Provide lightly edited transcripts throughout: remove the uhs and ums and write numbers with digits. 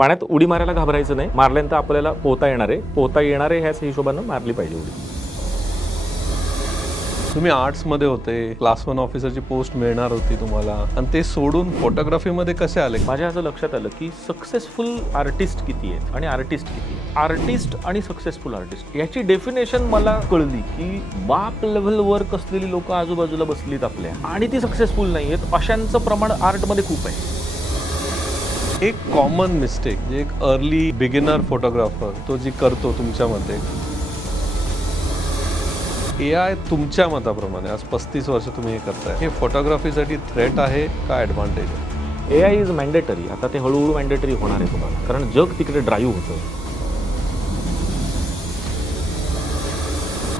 पाण्यात उडी मारायला घाबरायचं नाही, मारल्यानंतर आपल्याला पोहता येणार आहे ह्याच हिशोबानं मारली पाहिजे उडी. तुम्ही आर्ट्समध्ये होते, क्लास 1 ऑफिसरची पोस्ट मिळणार होती तुम्हाला, आणि ते सोडून फोटोग्राफीमध्ये कसे आले? माझ्या असं लक्षात आलं की सक्सेसफुल आर्टिस्ट किती आहेत आणि आर्टिस्ट किती आहेत. आर्टिस्ट आणि सक्सेसफुल आर्टिस्ट याची डेफिनेशन मला कळली की बाप लेव्हलवर कसलेली लोक आजूबाजूला बसलीत आपल्या आणि ती सक्सेसफुल नाही आहेत, अशांचं प्रमाण आर्टमध्ये खूप आहे. एक कॉमन मिस्टेक जे एक अर्ली बिगिनर फोटोग्राफर तो जी करतो तुमच्यामध्ये, AI तुमच्या मताप्रमाणे आज 35 वर्ष तुम्ही हे करताय, हे फोटोग्राफीसाठी थ्रेट आहे का ॲडव्हान्टेज आहे? AI is mandatory. आता ते हळूहळू मॅन्डेटरी होणार आहे तुम्हाला, कारण जग तिकडे ड्राईव्ह होतं.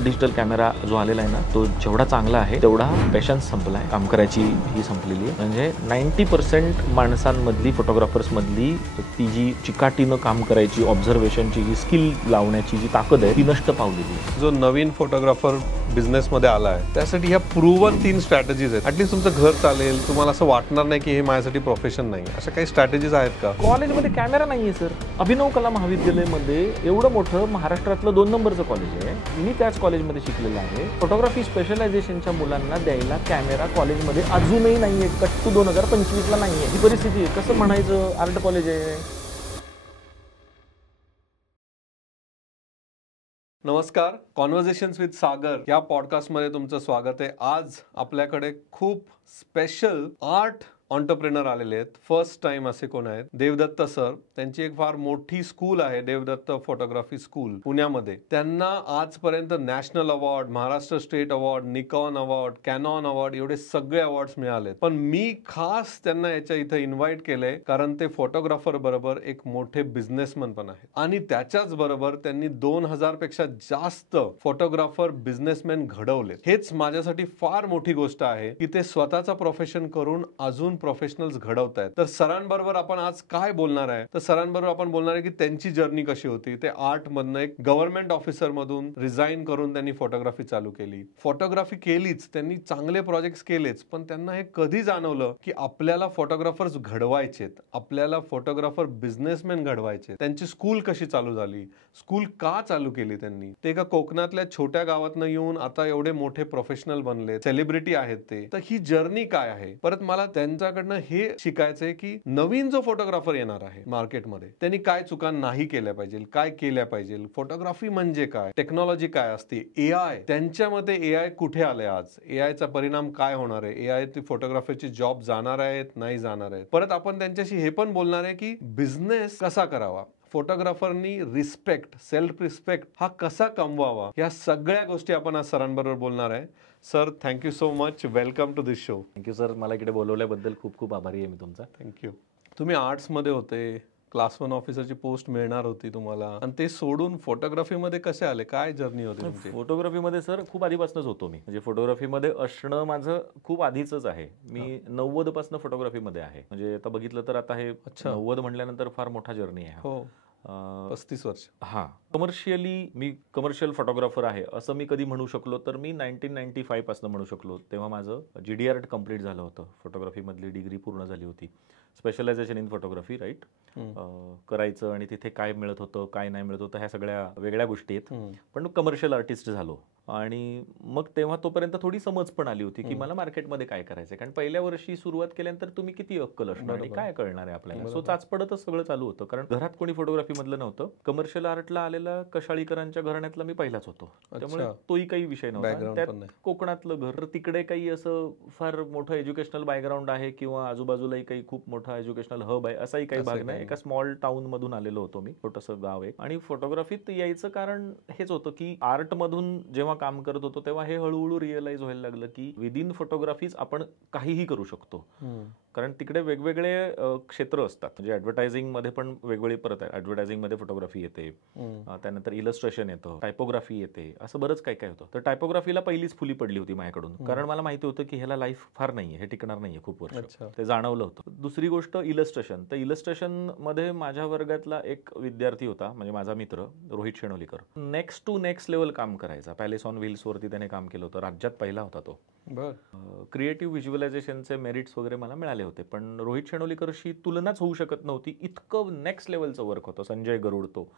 डिजिटल कॅमेरा जो आलेला आहे ना, तो जेवढा चांगला आहे तेवढा पेशन्स संपला आहे, काम करायची ही संपलेली आहे. म्हणजे 90% माणसांमधली, फोटोग्राफर्समधली ती जी चिकाटीनं काम करायची, ऑब्झर्वेशनची जी स्किल लावण्याची जी ताकद आहे ती नष्ट पावलेली आहे. जो नवीन फोटोग्राफर बिझनेसमध्ये आला आहे त्यासाठी ह्या प्रूव्हन 3 स्ट्रॅटेजीज आहेत. ॲटलीस्ट तुमचं घर चालेल, तुम्हाला असं वाटणार नाही की हे माझ्यासाठी प्रोफेशन नाही. अशा काही स्ट्रॅटेजीज आहेत का? कॉलेजमध्ये कॅमेरा नाही आहे सर. अभिनव कला महाविद्यालयामध्ये एवढं मोठं महाराष्ट्रातलं 2 नंबरचं कॉलेज आहे, मी त्याच कॉलेजमध्ये शिकलेलं आहे. फोटोग्राफी स्पेशलायझेशनच्या मुलांना द्यायला कॅमेरा कॉलेजमध्ये अजूनही नाही आहे. कट टू 2025ला नाही आहे ही परिस्थिती आहे. कसं म्हणायचं आर्ट कॉलेज आहे? नमस्कार, कॉन्व्हर्सेशन्स विथ सागर या पॉडकास्टमध्ये तुमचं स्वागत आहे. आज आपल्याकडे खूप स्पेशल आर्ट ऑन्टरप्रेनर आलेले आहेत. फर्स्ट टाइम असे कोण आहेत? देवदत्त सर. त्यांची एक फार मोठी स्कूल आहे, देवदत्त फोटोग्राफी स्कूल पुण्यामध्ये. त्यांना आजपर्यंत national award, Maharashtra state award, Nikon award, Canon award एवढे सगळे अवॉर्ड्स मिळालेत. पण मी खास त्यांना याच्या इथं इन्व्हाइट केलंय कारण ते फोटोग्राफर बरोबर एक मोठे बिझनेसमन पण आहेत आणि त्याच्याच बरोबर त्यांनी 2000 पेक्षा जास्त फोटोग्राफर बिझनेसमॅन घडवले. हेच माझ्यासाठी फार मोठी गोष्ट आहे की ते स्वतःचा प्रोफेशन करून अजून प्रोफेशनल्स घडवतायत. तर सरांबरोबर आपण आज काय बोलणार आहे, तर सरांबरोबर आपण बोलणार आहे की त्यांची जर्नी कशी होती. ते आर्ट मधनं एक गव्हर्नमेंट ऑफिसर मधून रिझाईन करून त्यांनी फोटोग्राफी चालू केली. फोटोग्राफी केलीच, त्यांनी चांगले प्रोजेक्ट्स केलेच, पण त्यांना हे कधी जाणवलं की आपल्याला फोटोग्राफर्स घडवायचेत, आपल्याला फोटोग्राफर बिझनेसमॅन घडवायचे. त्यांची स्कूल कशी चालू झाली, स्कूल का चालू केली त्यांनी, ते एका कोकणातल्या छोट्या गावातनं येऊन आता एवढे मोठे प्रोफेशनल बनले, सेलिब्रिटी आहेत ते. तर ही जर्नी काय आहे. परत मला त्यांच्याकडनं हे शिकायचंय की नवीन जो फोटोग्राफर येणार आहे मार्केटमध्ये, त्यांनी काय चुका नाही केल्या पाहिजे, काय केल्या पाहिजे, फोटोग्राफी म्हणजे काय, टेक्नॉलॉजी काय असते, AI, त्यांच्या मते AI कुठे आले आज, AI चा परिणाम काय होणार आहे, AI ती फोटोग्राफीची जॉब जाणार आहेत नाही जाणार आहेत. परत आपण त्यांच्याशी हे पण बोलणार आहे की बिझनेस कसा करावा, फोटोग्राफरनी रिस्पेक्ट, सेल्फ रिस्पेक्ट हा कसा कमवावा, या सगळ्या गोष्टी आपण आज सरांबरोबर बोलणार आहे. Sir, thank you so much. Welcome to this show. Thank you sir, मला इकडे बोलवल्याबद्दल खूप खूप आभारी आहे मी तुमचा. थँक्यू. तुम्ही आर्ट्समध्ये होते, क्लास 1 ऑफिसरची पोस्ट मिळणार होती तुम्हाला, आणि ते सोडून फोटोग्राफीमध्ये कसे आले, काय जर्नी होती तुमची? फोटोग्राफीमध्ये सर खूप आधीपासूनच होतो मी. म्हणजे फोटोग्राफीमध्ये असणं माझं खूप आधीच आहे. मी 90 पासून फोटोग्राफीमध्ये आहे. म्हणजे आता बघितलं तर आता हे 90 म्हटल्यानंतर फार मोठा जर्नी आहे. हो, 35 वर्ष. हा, कमर्शियली मी कमर्शियल फोटोग्राफर आहे असं मी कधी म्हणू शकलो तर मी 1995 पासून म्हणू शकलो. तेव्हा माझं GD Art कम्प्लीट झालं होतं, फोटोग्राफी मधली डिग्री पूर्ण झाली होती. Specialisation in photography, right. करायचं आणि तिथे काय मिळत होतं काय नाही मिळत होतं ह्या सगळ्या वेगळ्या गोष्टी आहेत. पण कमर्शियल आर्टिस्ट झालो आणि मग तेव्हा तोपर्यंत थोडी समज पण आली होती की मला मार्केटमध्ये काय करायचंय. कारण पहिल्या वर्षी सुरुवात केल्यानंतर तुम्ही किती अक्कल असणार आणि काय कळणार आहे आपल्याला. सो चाचपडतच सगळं चालू होतं, कारण घरात कोणी फोटोग्राफी मधलं नव्हतं. कमर्शियल आर्टला आलेला कशाळीकरांच्या घराण्यातला मी पहिलाच होतो, त्यामुळे तोही काही विषय नव्हता. त्यात कोकणातलं घर, तिकडे काही असं फार मोठं एज्युकेशनल बॅकग्राऊंड आहे किंवा आजूबाजूलाही काही खूप मोठा एज्युकेशनल हब आहे असाही काही भाग नाही. एका स्मॉल टाउन मधून आलेलो होतो मी, छोटंसं गाव आहे. आणि फोटोग्राफीत यायचं कारण हेच होतं की आर्ट मधून जेव्हा काम करत होतो तेव्हा हे हळूहळू रिअलाइज व्हायला लागलं की विदिन फोटोग्राफीज आपण काहीही करू शकतो. कारण तिकडे वेगवेगळे क्षेत्र असतात. म्हणजे ऍडव्हर्टायझिंग मध्ये पण वेगवेगळी परत आहे. ऍडव्हर्टायझिंग मध्ये फोटोग्राफी येते, त्यानंतर इलस्ट्रेशन येतं, टायपोग्राफी येते, असं बरंच काय काय होतं. तर टायपोग्राफीला पहिलीच फुली पडली होती माझ्याकडून, कारण मला माहिती होतं की ह्याला लाईफ फार नाहीये, हे टिकणार नाहीये खूप वर्ष, ते जाणवलं होतं. दुसरी गोष्ट इलस्ट्रेशन. तर इलस्ट्रेशन मध्ये माझ्या वर्गातला एक विद्यार्थी होता, म्हणजे माझा मित्र Rohit Shenolikar. Next to next level काम करायचा. पॅलेस ऑन व्हील्स वरती त्याने काम केलं होतं, राज्यात पहिला होता तो. बर. क्रिएटिव्ह व्हिज्युअलायझेशनचे मेरिट्स वगैरे मला मिळाले होते, पण रोहित शेणोलीकरशी तुलनाच होऊ शकत नव्हती. इतकं नेक्स्ट लेवलचं वर्क होतं संजय गरुड तो.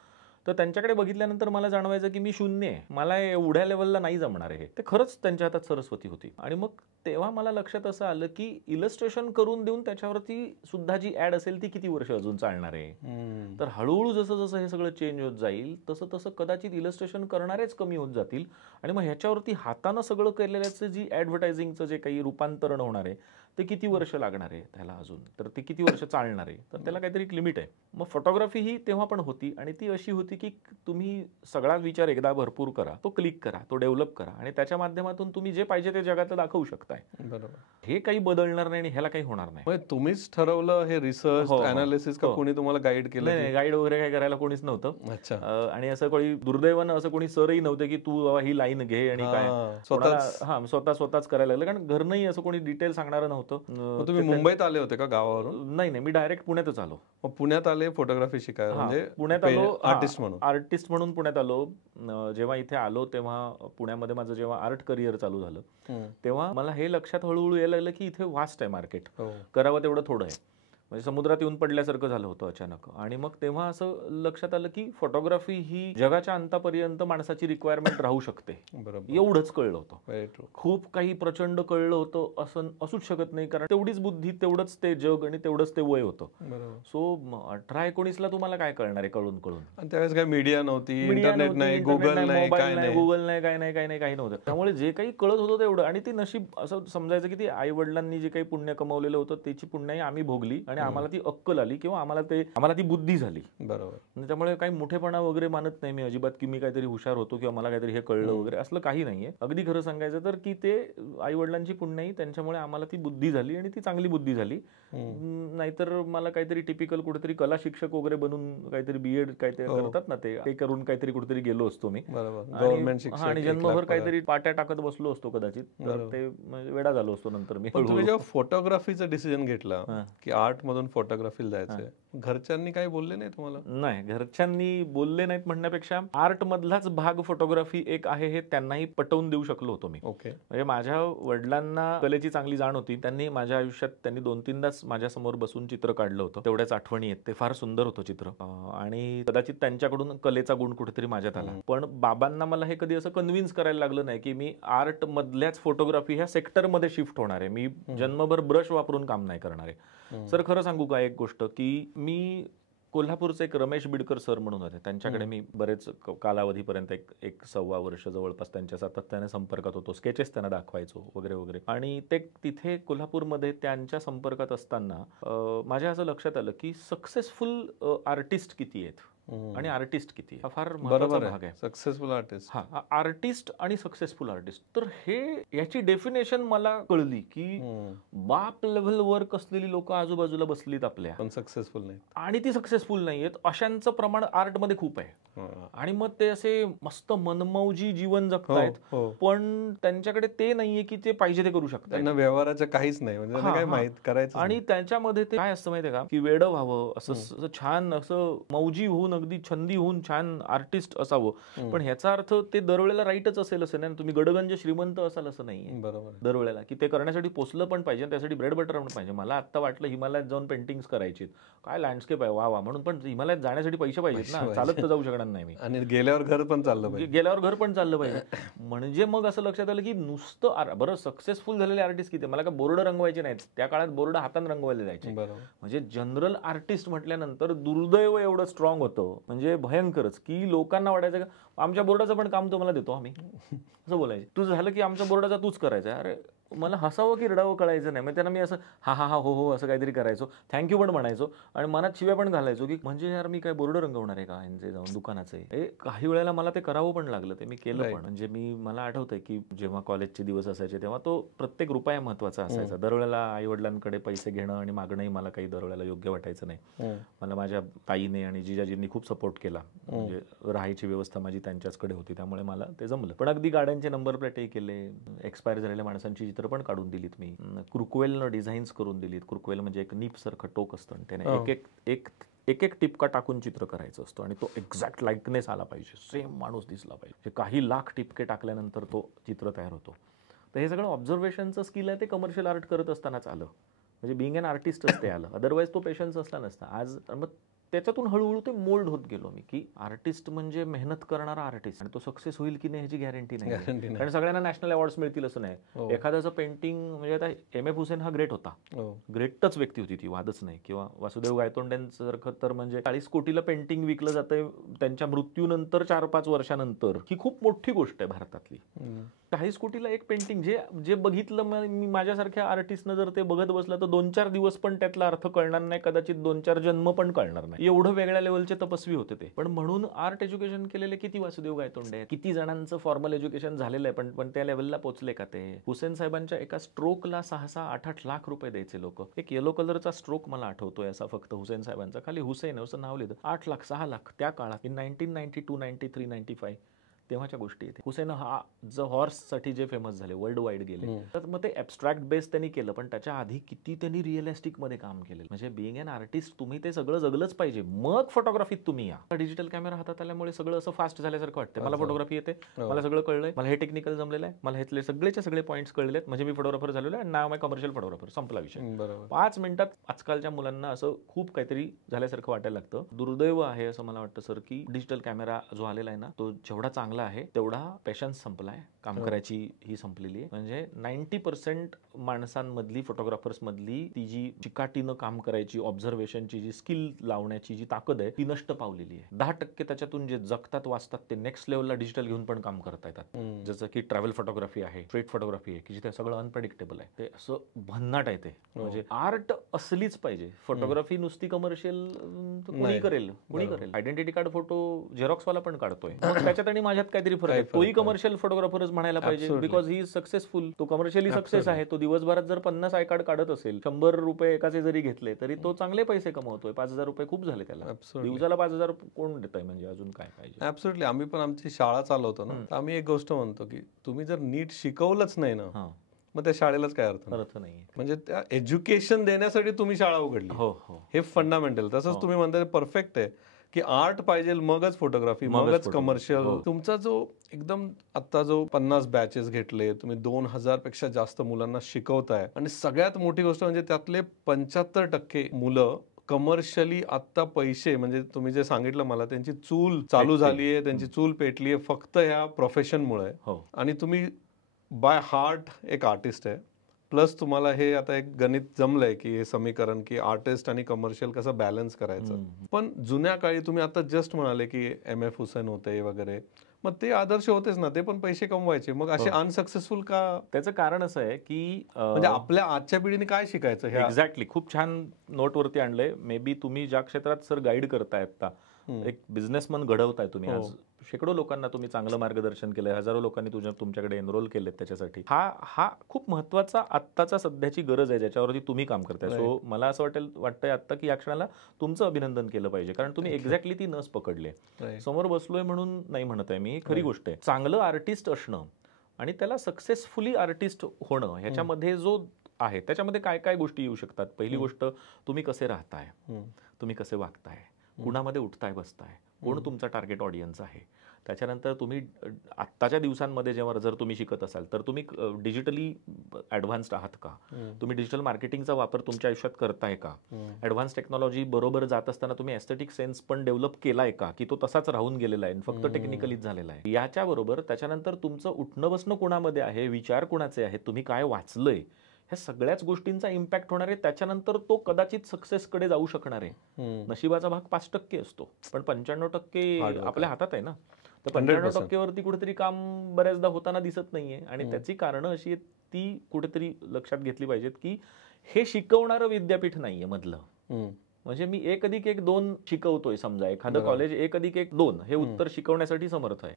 तर त्यांच्याकडे बघितल्यानंतर मला जाणवायचं की मी शून्य आहे, मला एवढ्या लेवलला नाही जमणार आहे. ते खरंच त्यांच्या हातात सरस्वती होती. आणि मग तेव्हा मला लक्षात असं आलं की इलस्ट्रेशन करून देऊन त्याच्यावरती सुद्धा जी ऍड असेल ती किती वर्ष अजून चालणार आहे. तर हळूहळू जसं जसं हे सगळं चेंज होत जाईल तसं तसं कदाचित इलस्ट्रेशन करणारेच कमी होत जातील आणि मग ह्याच्यावरती हातानं सगळं केलेल्याचं जी ॲडव्हर्टायझिंगचं जे काही रूपांतरण होणार आहे ते किती वर्ष लागणार आहे त्याला अजून, तर ते किती वर्ष चालणार आहे, तर त्याला काहीतरी एक लिमिट आहे. मग फोटोग्राफी ही तेव्हा पण होती आणि ती अशी होती की तुम्ही सगळा विचार एकदा भरपूर करा, तो क्लिक करा, तो डेव्हलप करा आणि त्याच्या माध्यमातून तुम्ही जे पाहिजे ते जगातलं दाखवू शकताय. बरोबर. हे काही बदलणार नाही आणि ह्याला काही होणार नाही. म्हणजे तुम्हीच ठरवलं हे रिसर्च हो, हो. अनालिसिस का हो. कोणी तुम्हाला गाईड केलं? नाही, गाईड वगैरे काय करायला कोणीच नव्हतं. अच्छा. आणि असं कोणी दुर्दैवानं असं कोणी सरही नव्हते की तू बाबा ही लाईन घे आणि काय स्वतःच करायला लागलं, कारण घरनंही असं कोणी डिटेल सांगणार नव्हतं. तुम्ही मुंबईत आले होते का गावावरून? नाही, मी डायरेक्ट पुण्यातच आलो. पुण्यात आले फोटोग्राफी शिकायला, म्हणजे पुण्यात आलो आर्टिस्ट म्हणून पुण्यात आलो. जेव्हा इथे आलो तेव्हा पुण्यामध्ये माझं जेव्हा आर्ट करिअर चालू झालं तेव्हा मला हे लक्षात हळूहळू यायला लागलं की इथे वास्ट आहे मार्केट, करावं तेवढं थोडं आहे. म्हणजे समुद्रात येऊन पडल्यासारखं झालं होतं अचानक. आणि मग तेव्हा असं लक्षात आलं की फोटोग्राफी ही जगाच्या अंतापर्यंत माणसाची रिक्वायरमेंट राहू शकते. एवढंच कळलं होतं. खूप काही प्रचंड कळलं होतं असं असूच शकत नाही, कारण तेवढीच बुद्धी, तेवढंच ते जग आणि तेवढंच ते वय होतं. सो 18-19ला तुम्हाला काय कळणार आहे कळून. आणि त्यावेळेस काय मीडिया नव्हती, इंटरनेट नाही, गुगल नाही, काय नाही, काही नव्हतं. त्यामुळे जे काही कळत होतं तेवढं. आणि ती नशीब असं समजायचं की ती आई वडिलांनी जे काही पुण्य कमावलेलं होतं त्याची पुण्याई आम्ही भोगली आणि आम्हाला ती अक्कल आली किंवा आम्हाला ती बुद्धी झाली. बरोबर. त्यामुळे काही मोठेपणा वगैरे मानत नाही मी अजिबात की मी काहीतरी हुशार होतो किंवा मला काहीतरी हे कळलं वगैरे, असलं काही नाहीये. अगदी खरं सांगायचं तर की ते आई वडिलांची पुण्याई, त्यांच्यामुळे आम्हाला ती बुद्धी झाली आणि ती चांगली बुद्धी झाली. नाहीतर मला काहीतरी टिपिकल कुठेतरी कला शिक्षक वगैरे बनून काहीतरी बीएड काहीतरी करतात ना ते करून काहीतरी कुठेतरी गेलो असतो मी आणि जन्मभर काहीतरी पाट्या टाकत बसलो असतो कदाचित, तर ते वेडा झालो असतो नंतर मी. तुम्ही जेव्हा फोटोग्राफीचा डिसिजन घेतला की आर्ट मधून फोटोग्राफीला जायचंय, घरच्यांनी काही बोलले नाही तुम्हाला? नाही, घरच्यांनी बोलले नाहीत म्हणण्यापेक्षा आर्ट मधलाच भाग फोटोग्राफी एक आहे हे त्यांनाही पटवून देऊ शकलो होतो मी. म्हणजे माझ्या वडिलांना कलेची चांगली जाण होती. त्यांनी माझ्या आयुष्यात 2-3दाच माझ्या समोर बसून चित्र काढलं होतं. तेवढ्याच आठवणी आहेत. ते फार सुंदर होतं चित्र आणि कदाचित त्यांच्याकडून कलेचा गुण कुठेतरी माझ्यात आला. पण बाबांना मला हे कधी असं कन्व्हिन्स करायला लागलं नाही की मी आर्ट मधल्याच फोटोग्राफी ह्या सेक्टरमध्ये शिफ्ट होणार आहे. मी जन्मभर ब्रश वापरून काम नाही करणार आहे. सर खरं सांगू का एक गोष्ट, की मी कोल्हापूरचे एक रमेश बिडकर सर म्हणून होते, त्यांच्याकडे मी बरेच कालावधीपर्यंत 1-1.25 वर्ष जवळपास त्यांच्या सातत्याने संपर्कात होतो. स्केचेस त्यांना दाखवायचो वगैरे वगैरे. आणि ते तिथे कोल्हापूरमध्ये त्यांच्या संपर्कात असताना माझ्या असं लक्षात आलं की सक्सेसफुल आर्टिस्ट किती आहेत आणि आर्टिस्ट किती आहे, हा फार महत्त्वाचा भाग आहे. सक्सेसफुल आर्टिस्ट, आर्टिस्ट आणि सक्सेसफुल आर्टिस्ट. तर हे याची डेफिनेशन मला कळली की बाप लेव्हल वर्क असलेली लोक आजूबाजूला बसलीत आपल्या, पण सक्सेसफुल नाही आणि ती सक्सेसफुल नाहीयेत, अशांचं प्रमाण आर्ट मध्ये खूप आहे. आणि मग ते असे मस्त मनमौजी जीवन जगतायत, पण त्यांच्याकडे ते नाहीये की ते पाहिजे ते करू शकतात. त्यांना व्यवहाराचं काहीच नाही, म्हणजे काय माहित करायचं. आणि त्याच्यामध्ये ते काय असतं माहितीये का, की वेडं व्हावं, असं छान असं मौजी होऊन अगदी छंदी होऊन छान आर्टिस्ट असावं. पण ह्याचा अर्थ ते दरवेळेला राईटच असेल असं नाही. तुम्ही गडगंज श्रीमंत असाल असं नाहीये. बरोबर. दरवेळेला की ते करण्यासाठी पोचलं पण पाहिजे, त्यासाठी ब्रेड बटर पण पाहिजे. मला आता वाटलं हिमालयात जाऊन पेंटिंग्स करायची, काय लँडस्केप आहे वा म्हणून, पण हिमालयात जाण्यासाठी पैसे पाहिजेत ना, चालत तर जाऊ शकणार नाही मी. आणि गेल्यावर घर पण चाललं पाहिजे. म्हणजे मग असं लक्षात आलं की नुसतं बरं सक्सेसफुल झालेले आर्टिस्ट किती, मला काय बोर्ड रंगवायचे नाहीत त्या काळात, बोर्ड हाताने रंगवायला जायचे. म्हणजे जनरल आर्टिस्ट म्हटल्यानंतर दुर्दैव एवढं स्ट्रॉंग होतं, म्हणजे भयंकरच, की लोकांना वाटायचं का आमच्या बोर्डाचं पण काम तुम्हाला देतो आम्ही, असं बोलायचे. तुझं झालं की आमच्या बोर्डाचा तूच करायचा. अरे मला हसावं की रडावं कळायचं नाही. मग त्यांना मी असं हा हो असं काहीतरी करायचो, थँक्यू पण म्हणायचो आणि मनात शिव्या पण घालायचो की म्हणजे यार मी काय बोर्ड रंगवणार आहे का यांचे जाऊन दुकानाचे. काही वेळेला मला ते करावं पण लागलं, ते मी केलं पण. म्हणजे मला आठवतंय की जेव्हा कॉलेजचे दिवस असायचे तेव्हा तो प्रत्येक रुपया महत्वाचा असायचा. दरवेळेला आई वडिलांकडे पैसे घेणं आणि मागणंही मला काही दरवेळेला योग्य वाटायचं नाही. मला माझ्या ताईने आणि जिजाजींनी खूप सपोर्ट केला. म्हणजे राहायची व्यवस्था माझी त्यांच्याचकडे होती, त्यामुळे मला ते जमलं. पण अगदी गाड्यांचे नंबर प्लेटही केले, एक्सपायर झालेल्या माणसांची चित्र पण काढून दिलीत मी, कुर्कुवेलनं डिझाईन्स करून दिलीत. कुर्कुवेल म्हणजे एक नीप सारखं टोक असतं आणि त्याने एक टिपका टाकून चित्र करायचं असतं आणि तो एक्झॅक्ट लाईकनेस आला पाहिजे, सेम माणूस दिसला पाहिजे. काही लाख टिपके टाकल्यानंतर तो चित्र तयार होतो. तर हे सगळं ऑब्झर्वेशनचं स्किल आहे, ते कमर्शियल आर्ट करत असतानाच आलं. म्हणजे बिईंग अन आर्टिस्टच ते आलं, अदरवाईज तो पेशन्स असला नसता. आज मग त्याच्यातून हळूहळू ते मोल्ड होत गेलो मी, की आर्टिस्ट म्हणजे मेहनत करणारा आर्टिस्ट, आणि तो सक्सेस होईल की नाही ह्याची गॅरंटी नाही. कारण सगळ्यांना नॅशनल अवॉर्ड्स मिळतील असं नाही. एखाद्याचं पेंटिंग म्हणजे आता M.F. हुसेन हा ग्रेट होता, ग्रेटच व्यक्ती होती ती, वादच नाही. किंवा वासुदेव गायतोंड्यांसारखं तर म्हणजे 40 कोटीला पेंटिंग विकलं जातंय त्यांच्या मृत्यूनंतर 4-5 वर्षानंतर, ही खूप मोठी गोष्ट आहे भारतातली. 40 कोटीला एक पेंटिंग, जे बघितलं मी माझ्यासारख्या आर्टिस्टनं जर ते बघत बसलं तर 2-4 दिवस पण त्यातला अर्थ कळणार नाही, कदाचित 2-4 जन्म पण कळणार नाही. एवढं वेगळ्या लेवलचे तपस्वी होते ते. पण म्हणून आर्ट एज्युकेशन केलेले किती वासुदेव गायतोंडे आहेत, किती जणांचं फॉर्मल एज्युकेशन झालेलं आहे, पण त्या लेवलला पोहोचले का ते? हुसेन साहेबांच्या एका स्ट्रोकला 6-8 लाख रुपये द्यायचे लोक. एक येलो कलरचा स्ट्रोक मला आठवतोय असा फक्त हुसेन साहेबांचा, खाली हुसेन असं नाव लिहिलं, 8 लाख 6 लाख त्या काळात, इन 1992, 93, 95 तेव्हाच्या गोष्टी येते. हुसेन हा हॉर्ससाठी जे फेमस झाले, वर्ल्ड वाईड गेले, तर मग ते ॲब्स्ट्रॅक्ट बेस त्यांनी केलं, पण त्याच्या आधी किती त्यांनी रिअलिस्टिक मध्ये काम केलं. म्हणजे बिईंग अन आर्टिस्ट तुम्ही ते सगळं जगलंच पाहिजे, मग फोटोग्राफीत तुम्ही या. डिजिटल कॅमेरा हातात आल्यामुळे सगळं असं फास्ट झाल्यासारखं वाटतं. मला फोटोग्राफी येते, मला सगळं कळलंय, मला हे टेक्निकल जमलेलं आहे, मला हे सगळेचे सगळे पॉईंट्स कळले आहेत, म्हणजे मी फोटोग्राफर झालेलो आहे, नाव आहे कमर्शियल फोटोग्राफर, संपला विषय. 5 मिनिटात आजकालच्या मुलांना असं खूप काहीतरी झाल्यासारखं वाटायला लागतं. दुर्दैव आहे असं मला वाटतं सर, की डिजिटल कॅमेरा जो आलेला आहे ना, तो जेवढा चांगला आहे तेवढा पेशन्स संपलाय, काम करायची ही संपलेली आहे. म्हणजे 90% माणसांमधली, फोटोग्राफर्स मधली ती जी चिकाटीनं काम करायची, ऑब्झर्वेशनची जी स्किल लावण्याची जी ताकद आहे ती नष्ट पावलेली आहे. 10% त्याच्यातून जे जगतात, वाचतात, ते नेक्स्ट लेवलला डिजिटल घेऊन पण काम करता येतात. जसं की ट्रॅव्हल फोटोग्राफी आहे, स्ट्रीट फोटोग्राफी आहे, की जिथे सगळं अनप्रेडिक्टेबल आहे, ते असं भन्नाट आहे ते. म्हणजे आर्ट असलीच पाहिजे. फोटोग्राफी नुसती कमर्शियल कोणी करेल. आयडेंटिटी कार्ड फोटो झेरॉक्सवाला पण काढतोय, त्याच्यात आणि माझ्यात काहीतरी फरक आहे. तोही कमर्शियल फोटोग्राफरच म्हणायला पाहिजे, बिकॉज ही इज सक्सेसफुल. तो कमर्शियली सक्सेस आहे. तो दिवसभरात जर 50 आय कार्ड काढत असेल, 100 रुपये एकाचे जरी घेतले तरी तो चांगले पैसे कमवतोय. 5,000 रुपये खूप झाले त्याला. दिवसाला 5,000 कोण देत आहे, म्हणजे अजून काय पाहिजे. ऍब्सोल्युटली. आम्ही पण आमची शाळा चालवतो ना, आम्ही एक गोष्ट म्हणतो की तुम्ही जर नीट शिकवलंच नाही ना, मग त्या शाळेलाच काय अर्थ नाही. म्हणजे त्या एज्युकेशन देण्यासाठी तुम्ही शाळा उघडली, हे फंडामेंटल. तसंच तुम्ही म्हणता परफेक्ट आहे की आर्ट पाहिजे, मगच फोटोग्राफी, मगच कमर्शियल. तुमचा जो एकदम आता जो 50 बॅचेस घेतले तुम्ही, 2,000 पेक्षा जास्त मुलांना शिकवताय, आणि सगळ्यात मोठी गोष्ट म्हणजे त्यातले 75% मुलं कमर्शियली आता पैसे, म्हणजे तुम्ही जे सांगितलं मला, त्यांची चूल चालू झाली आहे, त्यांची चूल पेटली आहे फक्त ह्या प्रोफेशनमुळे. आणि तुम्ही बाय हार्ट एक आर्टिस्ट आहे, प्लस तुम्हाला हे आता एक गणित जमलंय की हे समीकरण की आर्टिस्ट आणि कमर्शियल कसं बॅलन्स करायचं. पण जुन्या काळी तुम्ही आता जस्ट म्हणाले की M.F. हुसेन होते वगैरे, मग ते आदर्श होतेच ना, ते पण पैसे कमवायचे, मग असे अनसक्सेसफुल का? त्याचं कारण असं आहे की म्हणजे आपल्या आजच्या पिढीने काय शिकायचं. एक्झॅक्टली, खूप छान नोटवरती आणलंय. मे बी तुम्ही ज्या क्षेत्रात सर गाईड करताय आता, एक बिझनेसमन घडवताय तुम्ही, आज शेकडो लोकांना तुम्ही चांगलं मार्गदर्शन केलंय, हजारो लोकांनी तुमच्याकडे एनरोल केलेत त्याच्यासाठी. हा खूप महत्वाचा आत्ताचा सध्याची गरज आहे, ज्याच्यावरती तुम्ही काम करताय. सो मला असं वाटतंय आता की या क्षणाला तुमचं अभिनंदन केलं पाहिजे, कारण तुम्ही एक्झॅक्टली ती नस पकडले. समोर बसलोय म्हणून नाही म्हणत आहे मी, खरी गोष्ट आहे. चांगलं आर्टिस्ट असणं आणि त्याला सक्सेसफुली आर्टिस्ट होणं, ह्याच्यामध्ये जो आहे त्याच्यामध्ये काय काय गोष्टी येऊ शकतात. पहिली गोष्ट, तुम्ही कसे राहताय, तुम्ही कसे वागताय, कुणामध्ये उठताय बसताय, कोण तुमचा टार्गेट ऑडियन्स आहे. त्याच्यानंतर तुम्ही आत्ताच्या दिवसांमध्ये जेव्हा जर तुम्ही शिकत असाल तर तुम्ही डिजिटली ॲडव्हान्स्ड आहात का, तुम्ही डिजिटल मार्केटिंगचा वापर तुमच्या आयुष्यात करताय का, ॲडव्हान्स टेक्नॉलॉजी बरोबर जात असताना तुम्ही एस्थेटिक सेन्स पण डेव्हलप केलाय का, की तो तसाच राहून गेलेला आहे, फक्त टेक्निकलीच झालेला आहे. याच्याबरोबर त्याच्यानंतर तुमचं उठणं बसणं कोणामध्ये आहे, विचार कोणाचे आहेत, तुम्ही काय वाचलंय, ह्या सगळ्याच गोष्टींचा इम्पॅक्ट होणार आहे. त्याच्यानंतर तो कदाचित सक्सेसकडे जाऊ शकणार आहे. नशिबाचा भाग 5% असतो, पण 95% आपल्या हातात आहे ना. तर 95% वरती कुठेतरी काम बऱ्याचदा होताना दिसत नाहीये, आणि त्याची कारणं अशी आहेत, ती कुठेतरी लक्षात घेतली पाहिजेत, की हे शिकवणारं विद्यापीठ नाहीये मधलं. म्हणजे मी 1+1=2 शिकवतोय, समजा एखादं कॉलेज 1+1=2 हे उत्तर शिकवण्यासाठी समर्थ आहे,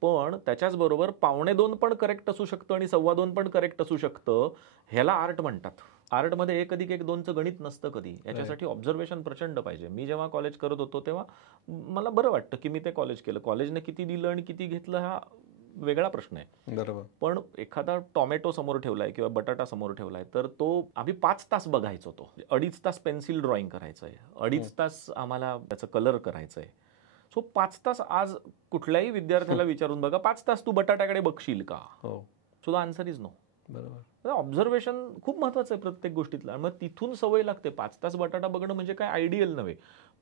पण त्याच्याच बरोबर 2.25 पण करेक्ट असू शकतं आणि 2.25 पण करेक्ट असू शकतं. ह्याला आर्ट म्हणतात. आर्टमध्ये 1+1=2चं गणित नसतं कधी. याच्यासाठी ऑब्झर्वेशन प्रचंड पाहिजे. मी जेव्हा कॉलेज करत होतो तेव्हा मला बरं वाटतं की मी ते कॉलेज केलं. कॉलेजने किती दिलं आणि किती घेतलं हा वेगळा प्रश्न आहे. बरोबर. पण एखादा टोमॅटो समोर ठेवलाय किंवा बटाटा समोर ठेवलाय तर तो आम्ही 5 तास बघायचो. तो 2.5 तास पेन्सिल ड्रॉइंग करायचंय, 2.5 तास आम्हाला त्याचं कलर करायचंय. सो 5 तास आज कुठल्याही विद्यार्थ्याला विचारून बघा, 5 तास तू बटाट्याकडे बघशील का? So the answer is no. बरोबर. ऑब्झर्वेशन खूप महत्वाचं आहे प्रत्येक गोष्टीतलं. आणि मग तिथून सवय लागते. 5 तास बटाटा बघणं म्हणजे काय आयडियल नव्हे,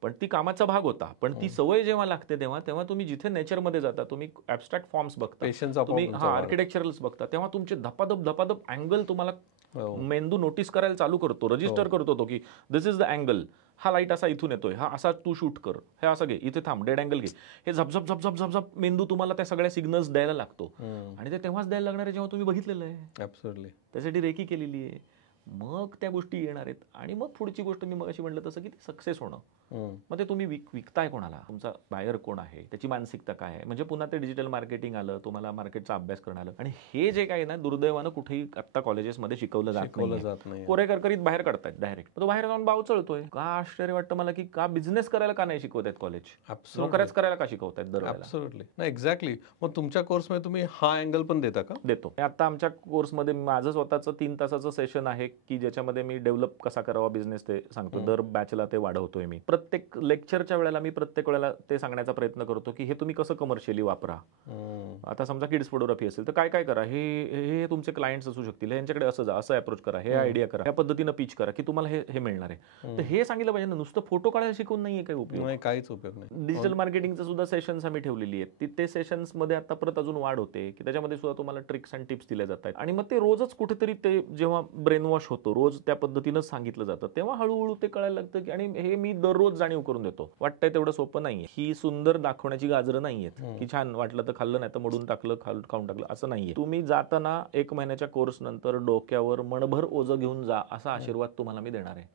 पण ती कामाचा भाग होता. पण ती सवय जेव्हा लागते तेव्हा तेव्हा तुम्ही जिथे नेचरमध्ये जाता, तुम्ही ॲबस्ट्रॅक्ट फॉर्म्स बघता, पेशन्स तुम्ही आपोआप आर्किटेक्चरल्स बघता, तेव्हा तुमचे धपाधप धपाधप अँगल तुम्हाला हो. मेंदू नोटीस करायला चालू करतो, रजिस्टर करतो तो की दिस इज द अँगल, हा लाईट असा इथून येतोय, हा असा तू शूट कर, हे असं घे, इथे थांब, डेड अँगल घे. हे झपझप झपझप झपझप मेंदू तुम्हाला त्या सगळ्या सिग्नल्स द्यायला लागतो. आणि ते तेव्हाच द्यायला लागणार आहे जेव्हा तुम्ही बघितलेलं आहे, ॲब्सोल्युटली. त्यासाठी रेकी केलेली आहे. मग त्या गोष्टी येणार आहेत. आणि मग पुढची गोष्ट मी मगाशी म्हटलं तसं की ते सक्सेस होणं. मग ते तुम्ही विकताय कोणाला, तुमचा बायर कोण आहे, त्याची मानसिकता काय आहे. म्हणजे पुन्हा ते डिजिटल मार्केटिंग आलं, तुम्हाला मार्केटचा अभ्यास करणं आलं. आणि हे जे काही ना दुर्दैवानं कुठेही आता कॉलेजेसमध्ये शिकवलं जात नाही. कोरे करकरीत बाहेर काढतायत डायरेक्ट. तो बाहेर जाऊन बाव चळतोय. का आश्चर्य वाटतं मला की का बिझनेस करायला का नाही शिकवत आहेत कॉलेज, नोकऱ्याच करायला का शिकवतायत दरवेळेला. ॲब्सोल्युटली. नाही, एक्झॅक्टली. मग तुमच्या कोर्समध्ये तुम्ही हा अँगल पण देता का? देतो. आता आमच्या कोर्समध्ये माझं स्वतःचं 3 तासाचं सेशन आहे की ज्याच्यामध्ये मी डेव्हलप कसा करावा बिझनेस ते सांगतो. दर बॅचला ते वाढवतोय मी. प्रत्येक लेक्चरच्या वेळेला मी प्रत्येक वेळेला ते सांगण्याचा प्रयत्न करतो की हे तुम्ही कसं कमर्शियली वापरा. आता समजा किड्स फोटोग्राफी असेल तर काय काय करा, हे तुमचे क्लायंट्स असू शकतील, यांच्याकडे असं जा, असं अप्रोच करा, हे आयडिया करा, या पद्धतीनं पिच करा की तुम्हाला हे मिळणार आहे. तर हे सांगितलं पाहिजे ना. नुसतं फोटो काढायला शिकून नाहीये काही उपयोग. नाही, काहीच उपयोग नाही. डिजिटल मार्केटिंगचं सुद्धा सेशन्स आम्ही ठेवलेली आहेत. ते सेशन्समध्ये आता परत अजून वाढ होते की त्याच्यामध्ये सुद्धा तुम्हाला ट्रिक्स अँड टिप्स दिल्या जातात. आणि मग ते रोजच कुठेतरी ते जेव्हा ब्रेन वॉश होतो, रोज त्या पद्धतीनं सांगितलं जातं, तेव्हा हळूहळू ते कळायला लागतं की आणि हे मी दररोज जाणीव करून देतो. वाटतंय तेवढं सोपं नाहीये. ही सुंदर दाखवण्याची गाजरं नाहीयेत की छान वाटलं तर खाल्लं, नाही तर मोडून टाकलं, खाऊन टाकलं, असं नाहीये. तुम्ही जाताना 1 महिन्याच्या कोर्स नंतर डोक्यावर मनभर ओझं घेऊन जा, असा आशीर्वाद तुम्हाला मी देणार आहे.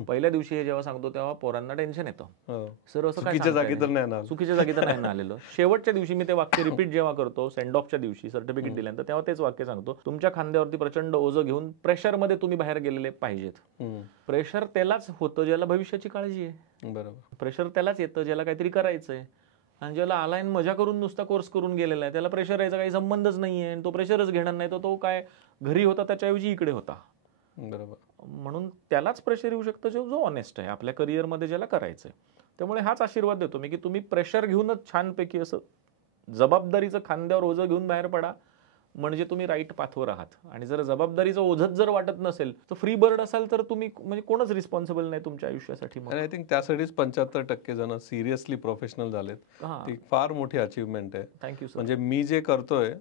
पहिल्या दिवशी हे जेव्हा सांगतो तेव्हा पोरांना टेन्शन येतं. सर असं काय चुकीच्या जागी तर नाही ना, चुकीच्या जागी तर नाही ना आलेलं. शेवटच्या दिवशी मी ते वाक्य रिपीट जेव्हा करतो, सेंड ऑफच्या दिवशी सर्टिफिकेट दिल्यानंतर, तेव्हा तेच वाक्य सांगतो. तुमच्या खांद्यावरती प्रचंड ओझं घेऊन प्रेशरमध्ये तुम्ही बाहेर गेलेले पाहिजेत. प्रेशर त्यालाच होतं ज्याला भविष्याची काळजी आहे. बरोबर. प्रेशर त्यालाच येतं ज्याला काहीतरी करायचंय. आणि ज्याला आलाय मजा करून नुसता कोर्स करून गेलेला आहे, त्याला प्रेशर यायचा काही संबंधच नाहीये. तो प्रेशरच घेणार नाही, तो काय घरी होता त्याच्याऐवजी इकडे होता. बरोबर. म्हणून त्यालाच प्रेशर येऊ शकतं जो ऑनेस्ट आहे आपल्या करिअरमध्ये ज्याला करायचंय. त्यामुळे हाच आशीर्वाद देतो मी की तुम्ही प्रेशर घेऊनच छानपैकी असं जबाबदारीचं खांद्यावर ओझं घेऊन बाहेर पडा, म्हणजे तुम्ही राईट पाथवर आहात. आणि जर जबाबदारीचं ओझंच जर वाटत नसेल तर फ्री बर्ड असाल तर तुम्ही म्हणजे कोणच रिस्पॉन्सिबल नाही तुमच्या आयुष्यासाठी. आय थिंक त्यासाठीच 75% जण सिरियसली प्रोफेशनल झालेत. ती फार मोठी अचीवमेंट आहे. Thank you sir. म्हणजे मी जे करतोय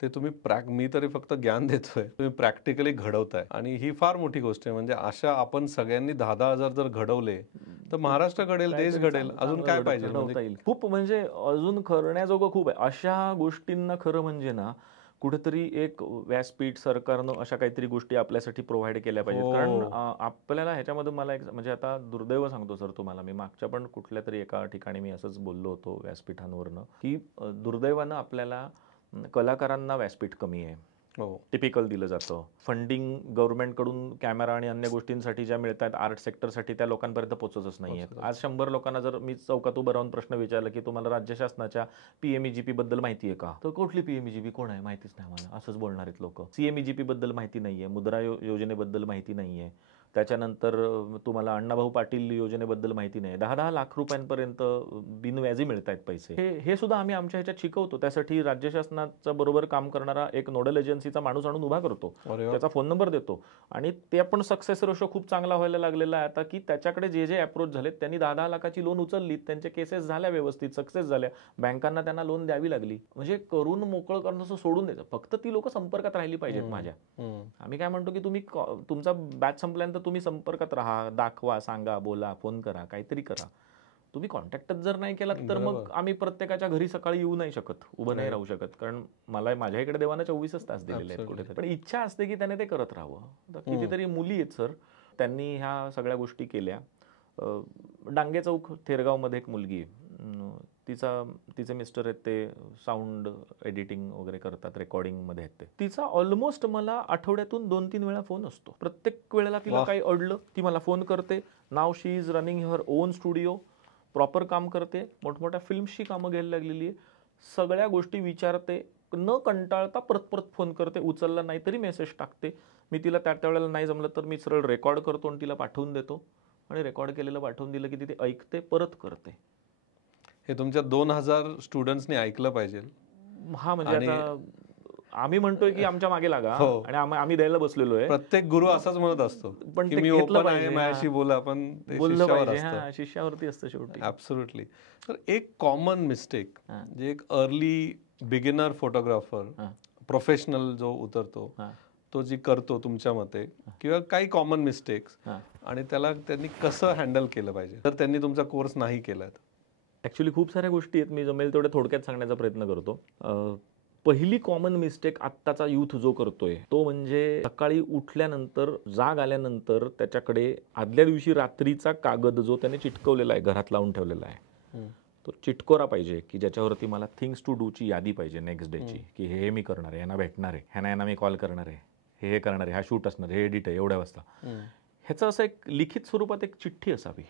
ते तुम्ही मी तरी फक्त ज्ञान देतोय, तुम्ही प्रॅक्टिकली घडवताय. आणि ही फार मोठी गोष्ट आहे. म्हणजे अशा आपण सगळ्यांनी 10,000 जर घडवले तर महाराष्ट्र घडेल, देश घडेल. अजून काय पाहिजे? खूप म्हणजे अजून करण्याजोगं खूप आहे. अशा गोष्टींना खरं म्हणजे ना कुठेतरी एक व्यासपीठ सरकारनं अशा काहीतरी गोष्टी आपल्यासाठी प्रोव्हाइड केल्या पाहिजेत. कारण आपल्याला ह्याच्यामध्ये मला एक म्हणजे आता दुर्दैव सांगतो सर तुम्हाला, मी मागच्या पण कुठल्या तरी एका ठिकाणी मी असंच बोललो होतो व्यासपीठांवरनं की दुर्दैवानं आपल्याला कलाकारांना व्यासपीठ कमी आहे. टिपिकल दिलं जातं. फंडिंग गव्हर्नमेंटकडून कॅमेरा आणि अन्य गोष्टींसाठी ज्या मिळतात आर्ट सेक्टरसाठी त्या लोकांपर्यंत पोहोचतच नाहीये. आज 100 लोकांना जर मी चौकात उभं राहून प्रश्न विचारला की तुम्हाला राज्य शासनाच्या PMEGP बद्दल माहिती आहे का, तर कुठली PMEGP कोण आहे माहितीच नाही मला, असंच बोलणार आहेत लोक. CMEGP बद्दल माहिती नाहीये, मुद्रा योजनेबद्दल माहिती नाहीये, त्याच्यानंतर तुम्हाला अण्णाभाऊ पाटील योजनेबद्दल माहिती नाही. 10-10 लाख रुपयांपर्यंत बिनव्याजी मिळत आहेत पैसे. हे सुद्धा आम्ही आमच्या ह्याच्यात शिकवतो. त्यासाठी राज्य शासनाच्या बरोबर काम करणारा एक नोडल एजन्सीचा माणूस आणून उभा करतो, त्याचा फोन नंबर देतो. आणि ते पण सक्सेस रेशो खूप चांगला व्हायला लागलेला आहे आता की त्याच्याकडे जे अप्रोच झालेत त्यांनी 10-10 लाखाची लोन उचलली, त्यांचे केसेस झाल्या, व्यवस्थित सक्सेस झाल्या, बँकांना त्यांना लोन द्यावी लागली. म्हणजे करून मोकळं करणं सोडून द्यायचं, फक्त ती लोक संपर्कात राहिली पाहिजेत माझ्या. आम्ही काय म्हणतो की तुम्ही तुमचा बॅच संपल्यानंतर तुम्ही संपर्कात राहा, दाखवा, सांगा, बोला, फोन करा, काहीतरी करा. तुम्ही कॉन्टॅक्टच जर नाही केला तर मग आम्ही प्रत्येकाच्या घरी सकाळी येऊ नाही शकत, उभं नाही राहू शकत. कारण मला माझ्या इकडे देवानं 24 तास दिलेले आहेत कुठेतरी. पण इच्छा असते की त्याने ते करत राहावं. कितीतरी मुली आहेत सर, त्यांनी ह्या सगळ्या गोष्टी केल्या. डांगे चौक थेरगावमध्ये एक मुलगी आहे, तिचे मिस्टर आहेत ते साऊंड एडिटिंग वगैरे करतात, रेकॉर्डिंगमध्ये आहेत ते. तिचा ऑलमोस्ट मला आठवड्यातून 2-3 वेळा फोन असतो. प्रत्येक वेळेला तिला काही अडलं ती मला फोन करते. नाव she is running her own studio, proper काम करते, मोठमोठ्या फिल्म्सची कामं घ्यायला लागलेली आहे. सगळ्या गोष्टी विचारते, न कंटाळता परत फोन करते. उचलला नाही तरी मेसेज टाकते. मी तिला त्या वेळेला नाही जमलं तर मी सरळ रेकॉर्ड करतो आणि तिला पाठवून देतो. आणि रेकॉर्ड केलेलं पाठवून दिलं की ती ऐकते, परत करते. हे तुमच्या 2000 स्टुडंट्सनी ऐकलं पाहिजे. हा म्हणजे आता आम्ही म्हणतोय की आमच्या मागे लागा हो. आणि आम्ही द्यायला बसलेलो आहे. प्रत्येक गुरु असाच म्हणत असतो पण की ते मी घेतलं ओपन आहे, पाहिजे, माझ्याशी बोला, पण ते बोललं शिष्यावर पाहिजे. असतं. हा, शिष्यावरती असतं शेवटी. ऍब्सोल्युटली. तर एक कॉमन मिस्टेक जे एक अर्ली बिगिनर फोटोग्राफर, प्रोफेशनल जो उतरतो, तो जी करतो तुमच्या मते, किंवा काही कॉमन मिस्टेक्स, आणि त्याला त्यांनी कसं हँडल केलं पाहिजे तर त्यांनी तुमचा कोर्स नाही केला? ऍक्च्युली खूप साऱ्या गोष्टी आहेत, मी जमेल तेवढे थोडक्यात सांगण्याचा प्रयत्न करतो. पहिली कॉमन मिस्टेक आत्ताचा यूथ जो करतोय तो म्हणजे सकाळी उठल्यानंतर, जाग आल्यानंतर त्याच्याकडे आदल्या दिवशी रात्रीचा कागद जो त्याने चिटकवलेला आहे, घरात लावून ठेवलेला आहे, तो चिटकोरा पाहिजे की ज्याच्यावरती मला थिंग्स टू डूची यादी पाहिजे नेक्स्ट डेची, की हे मी करणार आहे, यांना भेटणार आहे, यांना मी कॉल करणार आहे, हे करणार आहे, हा शूट असणार, हे एडिट आहे एवढ्या वाजता. ह्याचं असं एक लिखित स्वरूपात एक चिठ्ठी असावी,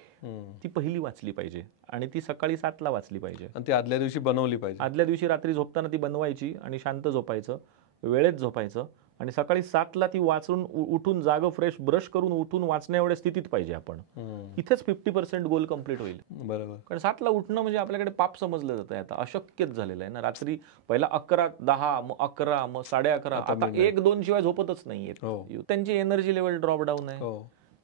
ती पहिली वाचली पाहिजे आणि ती सकाळी 7ला वाचली पाहिजे. आणि ती आदल्या दिवशी बनवली पाहिजे. आदल्या दिवशी रात्री झोपताना ती बनवायची आणि शांत झोपायचं, वेळेत झोपायचं आणि सकाळी 7ला ती वाचून उठून जागं फ्रेश ब्रश करून उठून वाचण्या एवढ्या स्थितीत पाहिजे आपण. इथेच 50% गोल कम्प्लीट होईल. बरोबर. कारण 7ला उठणं म्हणजे आपल्याकडे पाप समजलं जातं, आता अशक्यच झालेलं आहे ना. रात्री पहिला 11, 10, मग 11, मग 11:30, आता 1-2 शिवाय झोपतच नाहीये. त्यांची एनर्जी लेवल ड्रॉप डाऊन आहे,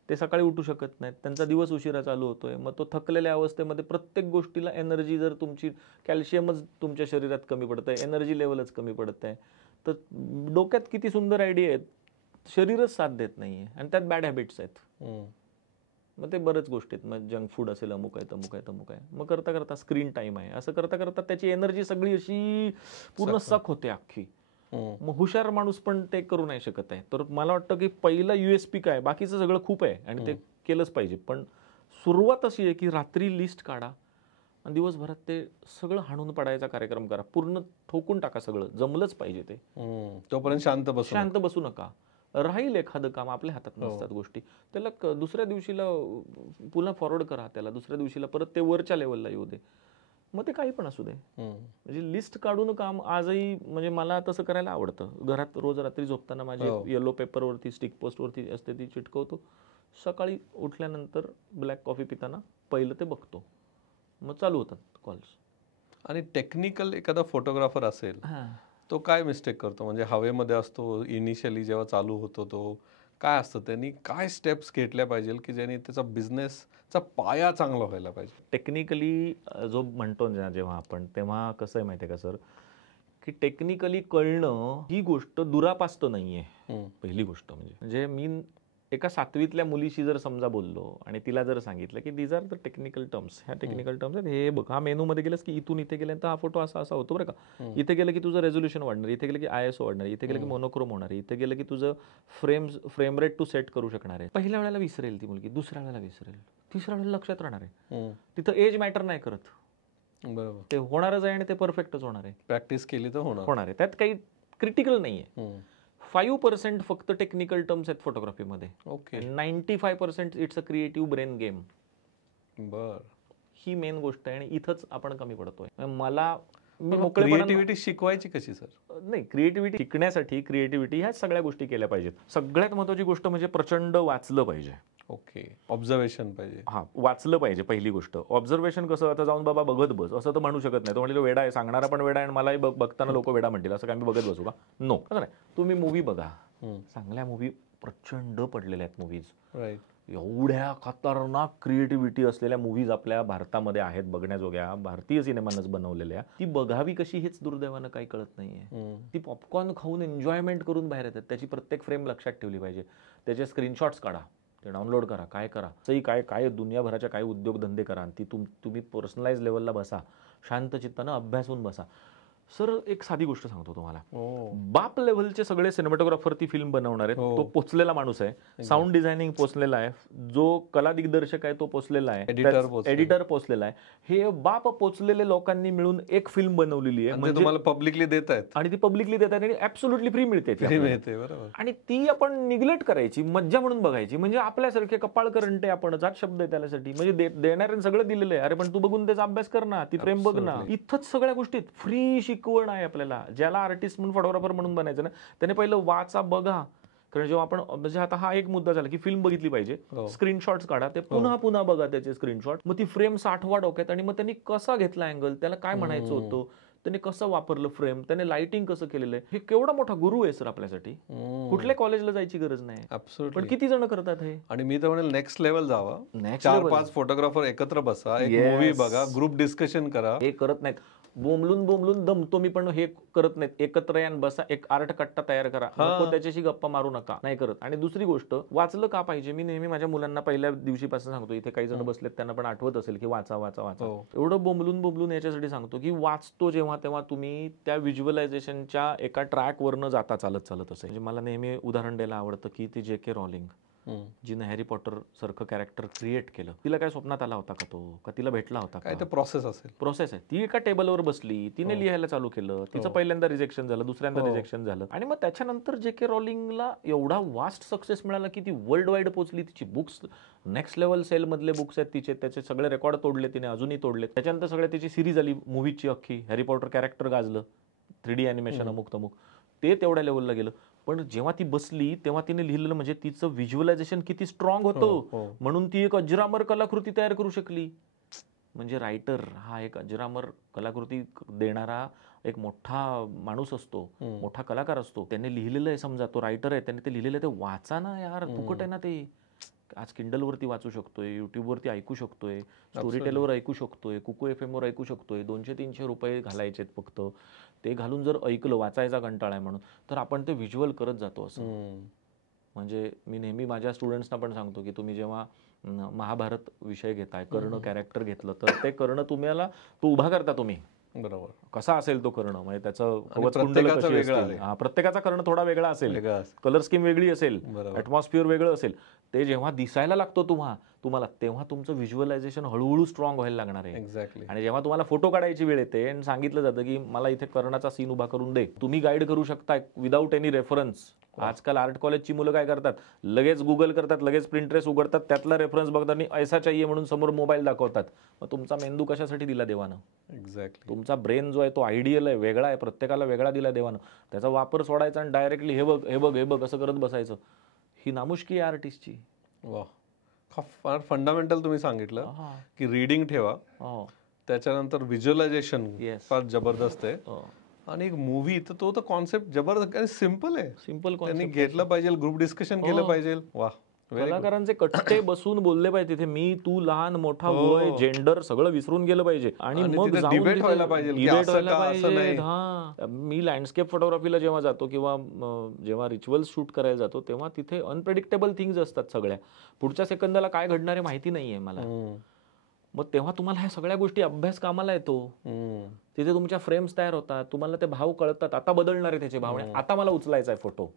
ते सकाळी उठू शकत नाहीत, त्यांचा दिवस उशिरा चालू होतोय. मग तो थकलेल्या अवस्थेमध्ये प्रत्येक गोष्टीला एनर्जी, जर तुमची कॅल्शियमच तुमच्या शरीरात कमी पडत आहे, एनर्जी लेवलच कमी पडत आहे, तर डोक्यात किती सुंदर आयडिया आहेत, शरीरच साथ देत नाहीये आणि त्यात बॅड हॅबिट्स आहेत. मग ते बरेच गोष्टी आहेत, मग जंक फूड असेल, अमुक आहे, तमुक आहे, तमुक आहे, मग करता करता स्क्रीन टाईम आहे, असं करता करता त्याची एनर्जी सगळी अशी पूर्ण सक होते अख्खी. मग हुशार माणूस पण ते करू नाही शकत आहे. तर मला वाटतं की पहिलं USP काय, बाकीचं सगळं खूप आहे आणि ते केलंच पाहिजे, पण सुरुवात अशी आहे की रात्री लिस्ट काढा आणि दिवसभरात ते सगळं हाणून पडायचा कार्यक्रम करा, पूर्ण ठोकून टाका, सगळं जमलंच पाहिजे ते. तोपर्यंत शांत बसू नका. राहील एखादं काम, आपल्या हातात नसतात गोष्टी, त्याला दुसऱ्या दिवशीला पुन्हा फॉरवर्ड करा, त्याला दुसऱ्या दिवशीला परत ते वरच्या लेवलला येऊ दे, मग ते काही पण असू दे. म्हणजे लिस्ट काढून काम आजही, म्हणजे मला तसं करायला आवडतं. घरात रोज रात्री झोपताना माझी येलो पेपरवरती, स्टिक पोस्टवरती असते, ती चिटकवतो. सकाळी उठल्यानंतर ब्लॅक कॉफी पिताना पहिलं ते बघतो, मग चालू होतात कॉल्स. आणि टेक्निकल एखादा फोटोग्राफर असेल, तो काय मिस्टेक करतो? म्हणजे हवेमध्ये असतो इनिशियली जेव्हा चालू होतो, तो काय असतं, त्यांनी काय स्टेप्स घेतल्या पाहिजे की ज्यांनी त्याचा बिझनेसचा पाया चांगला व्हायला पाहिजे? टेक्निकली जो म्हणतो ना जेव्हा आपण, तेव्हा कसं आहे माहिती आहे का सर, की टेक्निकली कळणं ही गोष्ट दुरापास्त नाहीये. पहिली गोष्ट म्हणजे मी एका 7वीतल्या मुलीशी जर समजा बोललो आणि तिला जर सांगितलं की these are the technical terms, ह्या टेक्निकल टर्म्स आहेत, हे बघ, हा मेनूमध्ये गेलास की इथून इथे गेल्यानंतर हा फोटो असा असा होतो बरं का, इथे गेलं की तुझं रेझोल्युशन वाढणार, इथे गेलं की ISO वाढणार, इथे गेलं की मोनोक्रोम होणार, इथे गेलं की तुझं फ्रेम रेट तू सेट करू शकणार आहे. पहिल्या वेळेला विसरेल ती मुलगी, दुसऱ्या वेळेला विसरेल, तिसऱ्या वेळेला लक्षात राहणार आहे. तिथं एज मॅटर नाही करत, बरोबर, ते होणारच आहे आणि ते परफेक्टच होणार आहे. प्रॅक्टिस केली तर होणार आहे, त्यात काही क्रिटिकल नाहीये. 5% फक्त टेक्निकल टर्म्स आहेत फोटोग्राफीमध्ये. 95% it's a creative brain game. He main गोष्ट आहे आणि इथंच आपण कमी पडतोय. मला क्रिएटिव्हिटी शिकवायची कशी सर? नाही, क्रिएटिव्हिटी शिकण्यासाठी क्रिएटिव्हिटी ह्या सगळ्या गोष्टी केल्या पाहिजेत. सगळ्यात महत्त्वाची गोष्ट म्हणजे प्रचंड वाचलं पाहिजे. ऑब्झर्वेशन पाहिजे. वाचलं पाहिजे पहिली गोष्ट. ऑब्झर्वेशन कसं, आता जाऊन बाबा बघत बस असं तर म्हणू शकत नाही. तो म्हणजे वेडा आहे, सांगणारा पण वेडा आहे आणि मलाही बघताना लोक वेडा म्हणतील, असं काय मी बघत बसू का? नो, कसं नाही, तुम्ही मूवी बघा, चांगल्या मूवी प्रचंड पडलेल्या आहेत मूवीज. एवढ्या खतरनाक क्रिएटिव्हिटी असलेल्या मूवीज आपल्या भारतामध्ये आहेत बघण्याजोग्या, भारतीय सिनेमानंच बनवलेल्या. ती बघावी कशी हेच दुर्दैवानं काही कळत नाहीये. ती पॉपकॉर्न खाऊन एन्जॉयमेंट करून बाहेर येतात. त्याची प्रत्येक फ्रेम लक्षात ठेवली पाहिजे, त्याचे स्क्रीनशॉट्स काढा, ते डाउनलोड करा, काय करा, सही काय काय दुनियाभराच्या काय उद्योगधंदे करा, ती तुम्ही पर्सनलाइज लेवलला बसा, शांत चित्तानं अभ्यासून बसा. सर एक साधी गोष्ट सांगतो तुम्हाला, बाप लेव्हलचे सगळे सिनेमॅटोग्राफर ती फिल्म बनवणार आहेत, तो पोचलेला माणूस आहे, साऊंड डिझायनिंग पोचलेला आहे, जो कला दिग्दर्शक आहे तो पोचलेला आहे, एडिटर पोचलेला आहे. हे बाप पोचलेले लोकांनी मिळून एक फिल्म बनवलेली आहे, म्हणजे तुम्हाला पब्लिकली देत आहेत आणि ती पब्लिकली देतात आणि ऍब्सोल्युटली फ्री मिळते. आणि ती आपण निग्लेक्ट करायची, मज्जा म्हणून बघायची. म्हणजे आपल्यासारखे कपाळ करंटे आपण, जात शब्द आहे त्यासाठी, म्हणजे देणाऱ्याने सगळं दिलेलं आहे, अरे पण तू बघून त्याचा अभ्यास कर ना, ती फ्रेम बघ ना. इथंच सगळ्या गोष्टीत फ्री शिकवण आहे आपल्याला. ज्याला आर्टिस्ट म्हणून फोटोग्राफर म्हणून बनायचं ना, त्याने पहिलं वाचा, बघा. कारण जेव्हा आपण, म्हणजे आता हा एक मुद्दा झाला की फिल्म बघितली पाहिजे, स्क्रीनशॉट्स काढा, ते पुन्हा पुन्हा बघा त्याचे स्क्रीनशॉट, मग ती फ्रेम 60 डोक्यात, आणि मग त्यांनी कसा घेतला अँगल, त्याला काय म्हणायचं होतं, त्याने कसं वापरलं फ्रेम, त्याने लाइटिंग कसं केलेलं आहे, हे केवढा मोठा गुरु आहे सर आपल्यासाठी. कुठल्या कॉलेजला जायची गरज नाही. पण ऍब्सोल्युटली. किती जण करतात हे. आणि मी तर म्हणेल नेक्स्ट लेवल जावा, Next 4-5 फोटोग्राफर एकत्र बसा, एक Yes. मूवी बघा, ग्रुप डिस्कशन करा. हे करत नाहीत. बोंबलून दमतो मी, पण हे करत नाहीत. एकत्र यान बसा, एक आर्ट कट्टा तयार करा, नको त्याच्याशी गप्पा मारू नका, नाही करत. आणि दुसरी गोष्ट, वाचलं का पाहिजे. मी नेहमी माझ्या मुलांना पहिल्या दिवशीपासून सांगतो, इथे काही जण बसलेत त्यांना पण आठवत असेल की वाचा वाचा वाचा. एवढं बोंबलून याच्यासाठी सांगतो की वाचतो जेव्हा तेव्हा तुम्ही त्या व्हिज्युअलायझेशनच्या एका ट्रॅकवरनं जाता चालत असेल. म्हणजे मला नेहमी उदाहरण द्यायला आवडतं की ती J.K. रॉलिंग, जिने हॅरी पॉटर सारखं कॅरेक्टर क्रिएट केलं, तिला काय स्वप्नात आला होता का तो, का तिला भेटला होता काय का. ते प्रोसेस असेल. प्रोसेस आहे. ती एका टेबलवर बसली, तिने लिहायला चालू केलं, तिचं पहिल्यांदा रिजेक्शन झालं, दुसऱ्यांदा रिजेक्शन झालं, आणि मग त्याच्यानंतर J.K. रॉलिंगला एवढा वास्ट सक्सेस मिळाला की ती वर्ल्ड वाईड पोहोचली. तिची बुक्स नेक्स्ट लेवल सेल मधले बुक्स आहेत तिचे, त्याचे सगळे रेकॉर्ड तोडले तिने, अजूनही तोडले. त्याच्यानंतर सगळ्या तिची सिरीज आली मूवीची अख्खी, हॅरी पॉटर कॅरेक्टर गाजलं, 3D ॲनिमेशन अमुक तमुक, ते तेवढ्या लेवलला गेलं. पण जेव्हा ती बसली तेव्हा तिने लिहिलेलं म्हणजे तिचं व्हिज्युअलायझेशन किती स्ट्रॉंग होतं, म्हणून ती एक अजरामर कलाकृती तयार करू शकली. म्हणजे रायटर हा एक अजरामर कलाकृती देणारा एक मोठा माणूस असतो, मोठा कलाकार असतो. त्याने लिहिलेलं आहे, समजा तो रायटर आहे, त्याने ते लिहिलेलं आहे, ते वाचा ना यार, फुकट आहे ना ते. आज किंडलवरती वाचू शकतोय, युट्यूबवरती ऐकू शकतोय, स्टोरी टेलवर ऐकू शकतोय, कुकू FM वर ऐकू शकतोय. 200-300 रुपये घालायचे फक्त. ते घालून जर ऐकलं, वाचायचा कंटाळा आहे म्हणून, तर आपण ते व्हिज्युअल करत जातो असं. म्हणजे मी नेहमी माझ्या स्टुडंट्सना पण सांगतो की तुम्ही जेव्हा महाभारत विषय घेताय, कर्ण कॅरेक्टर घेतलं, तर ते कर्ण तुम्हाला तो उभा करता तुम्ही. बरोबर. कसा असेल तो कर्ण, म्हणजे त्याचं प्रत्येकाचा वेगळा आहे. प्रत्येकाचा कर्ण थोडा वेगळा असेल, कलर स्कीम वेगळी असेल, ॲटमॉस्फिअर वेगळं असेल. ते जेव्हा दिसायला लागतो तुम्हाला तेव्हा तुमचं व्हिज्युअलायझेशन हळूहळू स्ट्रॉंग व्हायला लागणार आहे. एक्झॅक्टली. आणि जेव्हा तुम्हाला फोटो काढायची वेळ येते आणि सांगितलं जातं की मला इथे कर्णाचा सीन उभा करून दे, तुम्ही गाईड करू शकता विदाऊट एनी रेफरन्स. आजकाल आर्ट कॉलेजची मुलं काय करतात, लगेच गुगल करतात, लगेच प्रिंटरेस्ट उघडतात, त्यातला रेफरन्स बघतात आणि ऐसा चाहिए म्हणून समोर मोबाईल दाखवतात. मग तुमचा मेंदू कशासाठी दिला देवानं. एक्झॅक्टली. तुमचा ब्रेन जो आहे तो आयडियल आहे, वेगळा आहे, प्रत्येकाला वेगळा दिला देवानं. त्याचा वापर सोडायचा आणि डायरेक्टली हे बघ असं करत बसायचं. ही नामुष्की आहे आर्टिस्टची. वा, फार फंडामेंटल तुम्ही सांगितलं की रीडिंग ठेवा, त्याच्यानंतर व्हिज्युअलायझेशन फार जबरदस्त आहे. आणि एक मूवी तर तो कॉन्सेप्ट जबरदस्त, सिम्पल आहे, सिम्पल त्यांनी घेतलं पाहिजे, ग्रुप डिस्कशन केलं पाहिजे. वा, कलाकारांचे कट्टे बसून बोलले पाहिजे तिथे, मी तू लहान मोठा वय जेंडर सगळं विसरून गेलं पाहिजे. आणि मग डिबेट व्हायला पाहिजे. मी लँडस्केप फोटोग्राफीला जेव्हा जातो किंवा जेव्हा रिच्युअल्स शूट करायला जातो तेव्हा तिथे अनप्रेडिक्टेबल थिंग्स असतात सगळ्या. पुढच्या सेकंदाला काय घडणार आहे माहिती नाहीये मला. मग तेव्हा तुम्हाला ह्या सगळ्या गोष्टी अभ्यास कामाला येतो. तिथे तुमच्या फ्रेम्स तयार होतात, तुम्हाला ते भाव कळतात, आता बदलणार आहे त्याचे भावने, आता मला उचलायचा आहे फोटो.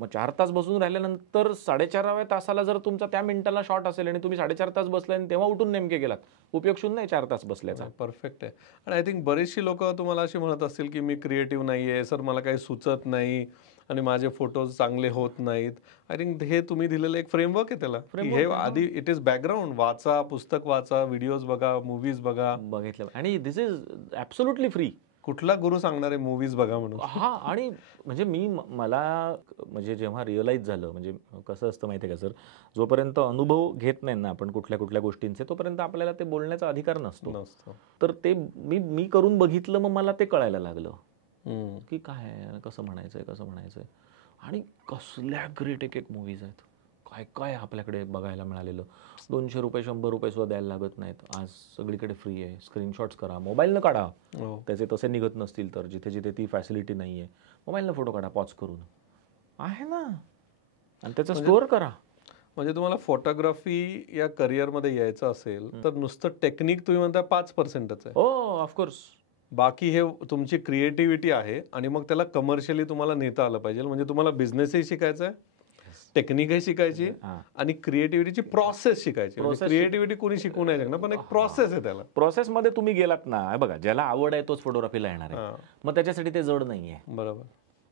मग 4 तास बसून राहिल्यानंतर 4.5व्या तासाला जर तुमचा त्या मिनिटाला शॉट असेल आणि तुम्ही 4.5 तास बसले आणि तेव्हा उठून नेमके गेलात, उपयोग शून्य नाही 4 तास बसल्याचा. परफेक्ट आहे. आणि आय थिंक बरीचशी लोक तुम्हाला अशी म्हणत असतील की मी क्रिएटिव्ह नाहीये सर, मला काही सुचत नाही आणि माझे फोटोज चांगले होत नाहीत. आय थिंक हे तुम्ही दिलेलं एक फ्रेमवर्क आहे त्याला. हे आधी इट इज बॅकग्राऊंड, वाचा, पुस्तक वाचा, व्हिडिओज बघा, मूवीज बघा. बघितलं. आणि दिस इज ॲब्सोल्युटली फ्री. कुठला गुरु सांगणार आहे मूवीज बघा म्हणून. हा, आणि म्हणजे मला म्हणजे जेव्हा रिअलाइज झालं, म्हणजे कसं असतं माहिती आहे का सर, जोपर्यंत अनुभव घेत नाही ना आपण कुठल्या गोष्टींचे, तोपर्यंत आपल्याला ते बोलण्याचा अधिकार नसतो. तर ते मी करून बघितलं, मग मला ते कळायला लागलं की काय कसं म्हणायचंय. आणि कसल्या ग्रेट एक मूवीज आहेत, काय आपल्याकडे बघायला मिळालेलं. 200 रुपये 100 रुपये सुद्धा द्यायला लागत नाहीत. आज सगळीकडे फ्री आहे. स्क्रीनशॉट्स करा, मोबाईलनं काढा, त्याचे तसे निघत नसतील तर, जिथे ती फॅसिलिटी नाही आहे, मोबाईलनं फोटो काढा पॉज करून, आहे ना, आणि त्याचा स्टोअर करा. म्हणजे तुम्हाला फोटोग्राफी या करिअरमध्ये यायचं असेल तर नुसतं टेक्निक तुम्ही म्हणता 5%च आहे. हो, ऑफकोर्स. बाकी हे तुमची क्रिएटिव्हिटी आहे आणि मग त्याला कमर्शियली तुम्हाला नेता आलं पाहिजे. म्हणजे तुम्हाला बिझनेसही शिकायचा आहे, टेक्निकही शिकायची आणि क्रिएटिव्हिटीची प्रोसेस शिकायची. क्रिएटिव्हिटी कोणी शिकवू नाही शकणार, पण एक प्रोसेस आहे. त्याला प्रोसेसमध्ये तुम्ही गेलात ना, बघा ज्याला आवड आहे तोच फोटोग्राफीला येणार आहे. मग त्याच्यासाठी ते जड नाहीये.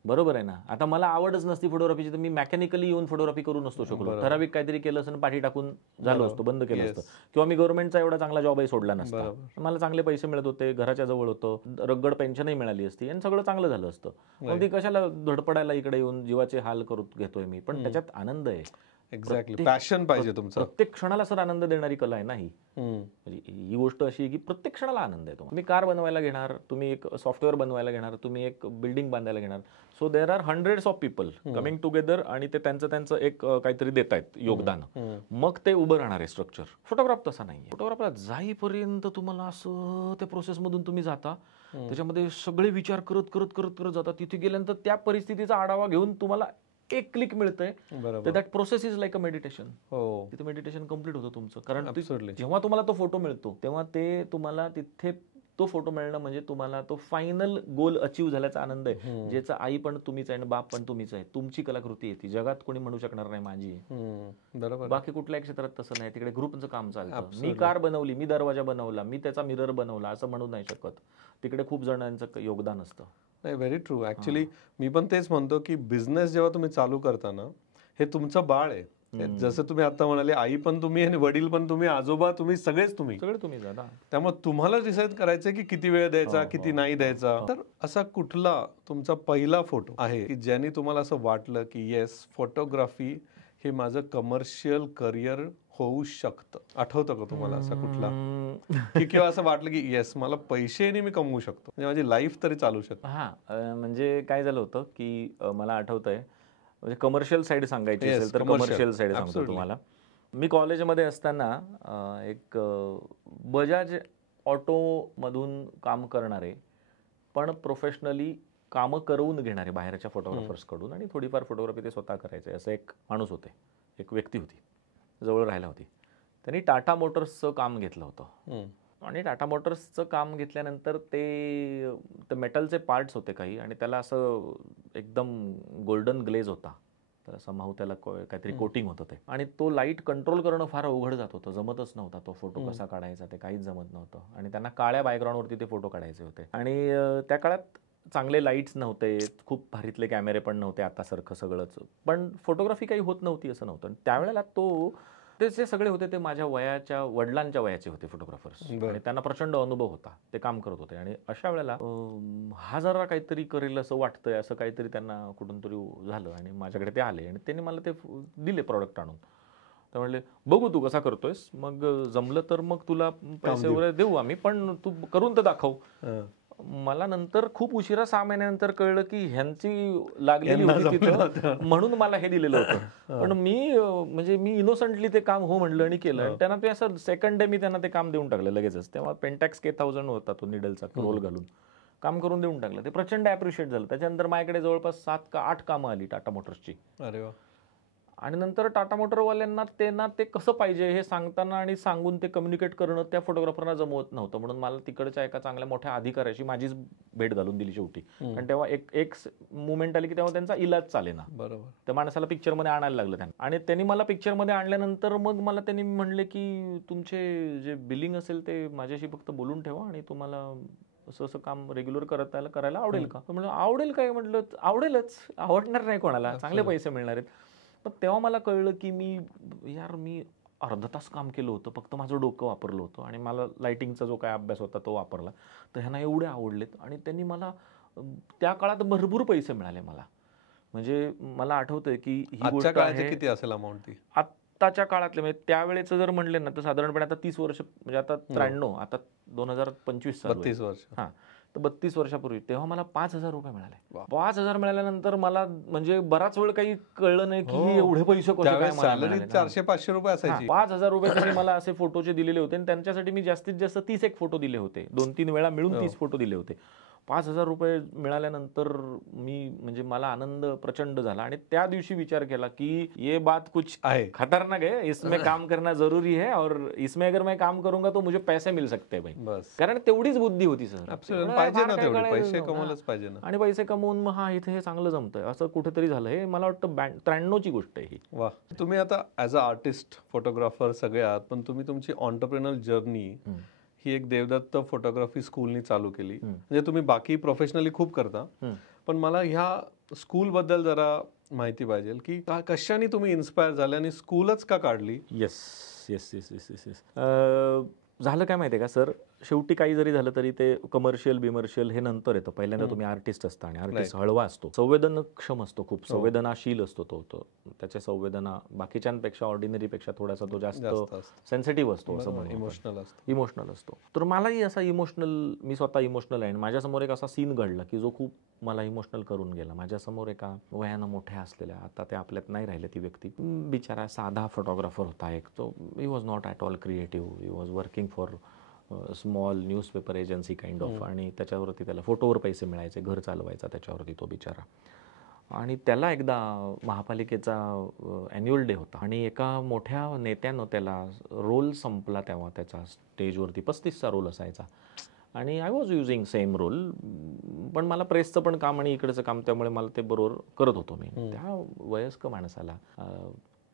बरोबर आहे ना. आता मला आवडच नसती फोटोग्राफीची तर मी मेकॅनिकली येऊन फोटोग्राफी करू नसतो शकलो. ठराविक काहीतरी केलं असं पाठी टाकून झालं असतं, बंद केलं असतं. किंवा मी गव्हर्नमेंटचा एवढा चांगला जॉबही सोडला नसता, मला चांगले पैसे मिळत होते, घराच्या जवळ होतं, रगड पेन्शनही मिळाली असती आणि सगळं चांगलं झालं असतं. मग ती कशाला धडपडायला इकडे येऊन जीवाचे हाल करून घेतोय मी. पण त्याच्यात आनंद आहे. एक्झॅक्टली, पॅशन पाहिजे तुमचं. प्रत्येक क्षणाला सर आनंद देणारी कला आहे ना ही. म्हणजे ही गोष्ट अशी आहे की प्रत्येक क्षणाला आनंद आहे. तुम्ही कार बनवायला घेणार, तुम्ही एक सॉफ्टवेअर बनवायला घेणार, तुम्ही एक बिल्डिंग बांधायला घेणार. So there are hundreds of people coming together आणि ते त्यांचं एक काहीतरी देत आहेत योगदान. मग ते उभं राहणार आहे स्ट्रक्चर. फोटोग्राफ तसा नाही. फोटोग्राफला जाईपर्यंत तुम्हाला असं त्या प्रोसेसमधून तुम्ही जाता, त्याच्यामध्ये सगळे विचार करत करत करत करत जातात. तिथे गेल्यानंतर त्या परिस्थितीचा आढावा घेऊन तुम्हाला एक क्लिक मिळतंय. That process is like a meditation. तिथे मेडिटेशन कम्प्लीट होतं तुमचं. कारण जेव्हा तुम्हाला तो फोटो मिळतो तेव्हा ते तुम्हाला तिथे तो फोटो मिळणं म्हणजे तुम्हाला तो फायनल गोल अचीव्ह झाल्याचा आनंद आहे, ज्याचा आई पण तुम्हीच आहे आणि बाप पण तुम्हीच आहे. तुमची कलाकृती आहे ती, जगात कोणी म्हणू शकणार नाही माझी आहे. बरोबर. बाकी कुठल्याही क्षेत्रात तसं नाही. तिकडे ग्रुपचं काम चालतं. मी कार बनवली, मी दरवाजा बनवला, मी त्याचा मिरर बनवला असं म्हणू नाही शकत. तिकडे खूप जणांचं योगदान असतं. नाही, व्हेरी ट्रू. ऍक्च्युली मी पण तेच म्हणतो की बिझनेस जेव्हा तुम्ही चालू करताना हे तुमचं बाळ आहे. जसं तुम्ही आता म्हणाले, आई पण तुम्ही आणि वडील पण तुम्ही, आजोबा तुम्ही, सगळेच तुम्ही. त्यामुळे तुम्हाला डिसाईड करायचं की किती वेळ द्यायचा, किती नाही द्यायचा. तर असा कुठला तुमचा पहिला फोटो आहे की ज्याने तुम्हाला असं वाटलं की येस, फोटोग्राफी हे माझं कमर्शियल करिअर होऊ शकतं? आठवतं का तुम्हाला असा कुठला की किंवा असं वाटलं की येस, मला पैसेने मी कमवू शकतो, म्हणजे माझी लाईफ तरी चालू शकते? म्हणजे काय झालं होतं की मला आठवतंय, म्हणजे कमर्शियल साईड सांगायची असेल तर कमर्शियल साईड सांगतो तुम्हाला. मी कॉलेजमध्ये असताना एक बजाज ऑटोमधून काम करणारे पण प्रोफेशनली कामं करवून घेणारे बाहेरच्या फोटोग्राफर्सकडून आणि थोडीफार फोटोग्राफी ते स्वतः करायचे असं एक माणूस होते, एक व्यक्ती होती, जवळ राहायला होती. त्यांनी टाटा मोटर्सचं काम घेतलं होतं आणि टाटा मोटर्सचं काम घेतल्यानंतर ते मेटलचे पार्ट्स होते काही आणि त्याला असं एकदम गोल्डन ग्लेज होता, तर समहाऊ त्याला काहीतरी कोटिंग होतं ते, आणि तो लाईट कंट्रोल करणं फार अवघड जात होतं. जमतच नव्हता तो फोटो कसा काढायचा, ते काहीच जमत नव्हतं. आणि त्यांना काळ्या बॅकग्राऊंडवरती ते फोटो काढायचे होते आणि त्या काळात चांगले लाईट्स नव्हते, खूप भारीतले कॅमेरे पण नव्हते आतासारखं सगळंच, पण फोटोग्राफी काही होत नव्हती असं नव्हतं. त्यावेळेला ते जे सगळे होते ते माझ्या वडिलांच्या वयाचे होते फोटोग्राफर्स आणि त्यांना प्रचंड अनुभव होता, ते काम करत होते. आणि अशा वेळेला हा जरा काहीतरी करेल असं वाटतंय, असं काहीतरी त्यांना कुठून तरी झालं आणि माझ्याकडे ते आले आणि त्यांनी मला ते दिले प्रॉडक्ट आणून. ते म्हणले, बघू तू कसा करतोयस, मग जमलं तर मग तुला पैसे वगैरे देऊ आम्ही, पण तू करून तर दाखव. मला नंतर खूप उशिरा 6 महिन्यानंतर कळलं की ह्यांची लागलेली होती तिथं, म्हणून मला हे दिलेलं होतं. पण मी इनोसंटली ते काम हो म्हणलं आणि केलं आणि त्यांना ते असं सेकंड डे मी त्यांना ते काम देऊन टाकलं लगेचच. तेव्हा पेंटॅक्स K1000 होता तो निडलचा रोल घालून काम करून देऊन टाकलं. ते प्रचंड ॲप्रिशिएट झालं. त्याच्यानंतर माझ्याकडे जवळपास 7 का 8 कामं आली टाटा मोटर्सची. अरे वा. आणि नंतर टाटा मोटरवाल्यांना ते कसं पाहिजे हे सांगताना आणि सांगून ते कम्युनिकेट करणं त्या फोटोग्राफरना जमवत नव्हतं. म्हणून मला तिकडच्या एका चांगल्या मोठ्या अधिकाऱ्याची माझीच भेट घालून दिली शेवटी. आणि तेव्हा एक मुवमेंट आली की तेव्हा त्यांचा इलाज चालेना. बरोबर. त्या माणसाला पिक्चरमध्ये आणायला लागलं त्यांना. आणि त्यांनी मला पिक्चरमध्ये आणल्यानंतर मग मला त्यांनी म्हणले की तुमचे जे बिलिंग असेल ते माझ्याशी फक्त बोलून ठेवा आणि तुम्हाला असं काम रेग्युलर करायला आवडेल का? म्हणलं आवडेल काय? म्हटलं आवडेलच, आवडणार नाही कोणाला, चांगले पैसे मिळणार आहेत. पण तेव्हा मला कळलं की मी अर्धा तास काम केलं होतं, फक्त माझं डोकं वापरलं होतं आणि मला लाइटिंगचा जो काय अभ्यास होता तो वापरला, तर ह्यांना एवढे आवडलेत आणि त्यांनी मला त्या काळात भरपूर पैसे मिळाले मला. म्हणजे मला आठवतंय की ही गोष्ट आहे, किती असेल अमाऊंट ती आत्ताच्या काळातले, म्हणजे त्यावेळेचं जर म्हणले ना तर साधारणपणे आता 30 वर्ष, म्हणजे आता 93, आता 2025 चालू आहे. 32 वर्ष. हां, तर 32 वर्षापूर्वी तेव्हा मला 5,000 रुपये मिळाले. 5,000 मिळाल्यानंतर मला म्हणजे बराच वेळ काही कळलं नाही की एवढे पैसे कसे काय. सॅलरी 400-500 रुपये असायची. 5,000 रुपये त्यांनी मला असे फोटोचे दिलेले होते आणि त्यांच्यासाठी मी जास्तीत जास्त 30 एक फोटो दिले होते. 2-3 वेळा मिळून 30 फोटो दिले होते. 5,000 रुपये मिळाल्यानंतर म्हणजे मला आनंद प्रचंड झाला आणि त्या दिवशी विचार केला की ये बात कुछ आहे, खतरनाक है, इसमें काम करना जरूरी है और इसमें अगर मैं काम करूंगा तो मुझे पैसे मिल सकते हैं भाई. बस, कारण तेवढीच बुद्धी होती सर. पाहिजे ना तेवढे पैसे कमवलंच पाहिजे ना. आणि पैसे कमवून मग इथे हे चांगलं जमतंय असं कुठेतरी झालं. हे मला वाटतं 93ची गोष्ट आहे ही. वा. तुम्ही आता ऍज अ आर्टिस्ट, फोटोग्राफर सगळे आहात, पण तुम्ही तुमची ऑन्टरप्रेनर जर्नी ही एक देवदत्त फोटोग्राफी स्कूलनी चालू केली. म्हणजे तुम्ही बाकी प्रोफेशनली खूप करता, पण मला ह्या स्कूल बद्दल जरा माहिती पाहिजे की कशाने तुम्ही इन्स्पायर झाले आणि स्कूलच का काढली? येस. झालं काय माहितीये का सर, शेवटी काही जरी झालं तरी ते कमर्शियल बिमर्शियल हे नंतर येतं. पहिल्यांदा तुम्ही आर्टिस्ट असता आणि आर्टिस्ट हळवा असतो, संवेदनक्षम असतो, खूप संवेदनाशील असतो तो. त्याच्या संवेदना बाकीच्यांपेक्षा ऑर्डिनरीपेक्षा थोडासा तो जास्त सेन्सिटिव्ह असतो, असं म्हणून इमोशनल असतो. तर मलाही असा इमोशनल, मी स्वतः इमोशनल आहे आणि माझ्यासमोर एक असा सीन घडला की जो खूप मला इमोशनल करून गेला. माझ्यासमोर एका वयानं मोठ्या असलेल्या, आता ते आपल्यात नाही राहिले ती व्यक्ती, बिचारा साधा फोटोग्राफर होता एक. तो he was not at all creative, he was working for small newspaper agency kind of, आणि त्याच्यावरती त्याला फोटोवर पैसे मिळायचे, घर चालवायचा त्याच्यावरती तो बिचारा. आणि त्याला एकदा महापालिकेचा ॲन्युअल डे होता आणि एका मोठ्या नेत्यानं त्याला रोल संपला तेव्हा त्याचा स्टेजवरती 35चा रोल असायचा आणि I was using same roll, पण मला प्रेसचं पण काम आणि इकडचं काम, त्यामुळे मला ते बरोबर करत होतो मी. त्या वयस्क माणसाला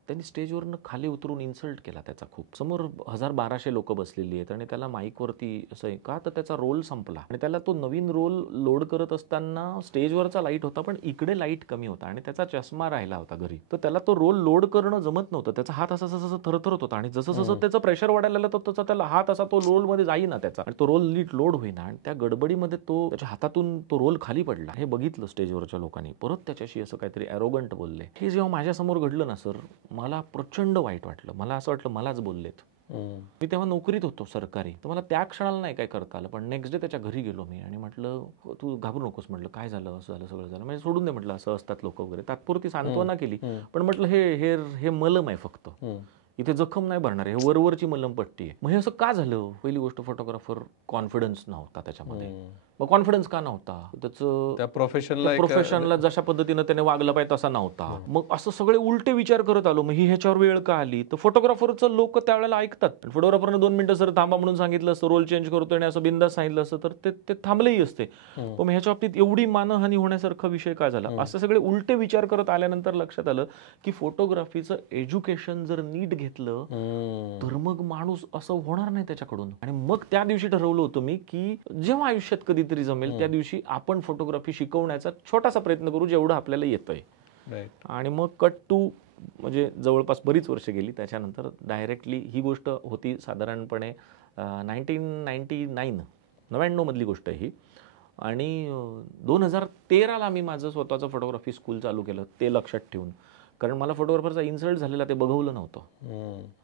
त्यांनी स्टेजवरनं खाली उतरून इन्सल्ट केला त्याचा खूप. समोर 1000-1200 लोक बसलेली आहेत आणि त्याला माईकवरती असं आहे का, तर त्याचा रोल संपला आणि त्याला तो नवीन रोल लोड करत असताना स्टेजवरचा लाईट होता पण इकडे लाईट कमी होता आणि त्याचा चष्मा राहिला होता घरी, तर त्याला तो रोल लोड करणं जमत नव्हतं. त्याचा हात असा जसं थरथरत होता आणि जसं जसं त्याचं प्रेशर वाढायला लागलं तर त्याचा त्याला हात असा तो रोलमध्ये जाईना त्याचा आणि तो रोल नीट लोड होईना आणि त्या गडबडीमध्ये तो त्याच्या हातातून तो रोल खाली पडला. हे बघितलं स्टेजवरच्या लोकांनी, परत त्याच्याशी असं काहीतरी ॲरोगंट बोलले. हे जेव्हा माझ्यासमोर घडलं ना सर, मला प्रचंड वाईट वाटलं. मला असं वाटलं मलाच बोललेत. मी तेव्हा नोकरीत होतो सरकारी, तर मला त्या क्षणाला नाही काय करता आलं, पण नेक्स्ट डे त्याच्या घरी गेलो मी आणि म्हटलं तू घाबरू नकोस, म्हटलं काय झालं, असं झालं, सगळं झालं, म्हणजे सोडून दे म्हटलं, असं असतात लोक वगैरे. तात्पुरती सांत्वना केली, पण म्हटलं हे मलम आहे फक्त, इथे जखम नाही भरणार आहे, हे वरवरची मलमपट्टी आहे. मग हे असं का झालं? पहिली गोष्ट, फोटोग्राफर कॉन्फिडन्स नव्हता त्याच्यामध्ये. मग कॉन्फिडन्स का नव्हता? त्याचं प्रोफेशनला जशा पद्धतीनं त्याने वागलं पाहिजे तसा नव्हता. मग असं सगळे उलटे विचार करत आलो. मग ही ह्याच्यावर वेळ का आली? तर फोटोग्राफरचं लोक त्यावेळेला ऐकतात. फोटोग्राफरनं 2 मिनिटं सर थांबा म्हणून सांगितलं असतं, रोल चेंज करतोय आणि असं बिंदास सांगितलं असतं तर ते थांबलेही असते. पण ह्याच्या बाबतीत एवढी मानहानी होण्यासारखा विषय काय झाला? असं सगळे उलटे विचार करत आल्यानंतर लक्षात आलं की फोटोग्राफीचं एज्युकेशन जर नीट घेतलं तर मग माणूस असं होणार नाही त्याच्याकडून. आणि मग त्या दिवशी ठरवलं होतं मी की जेव्हा आयुष्यात कधीतरी जमेल त्या दिवशी आपण फोटोग्राफी शिकवण्याचा छोटासा प्रयत्न करू, जेवढं आपल्याला येतंय. आणि मग कट टू म्हणजे जवळपास बरीच वर्ष गेली त्याच्यानंतर डायरेक्टली ही गोष्ट होती साधारणपणे 1999 मधली गोष्ट आहे ही. आणि 2013ला मी माझं स्वतःचं फोटोग्राफी स्कूल चालू केलं, ते लक्षात ठेवून. कारण मला फोटोग्राफरचा इन्सल्ट झालेला ते बघवलं नव्हतं.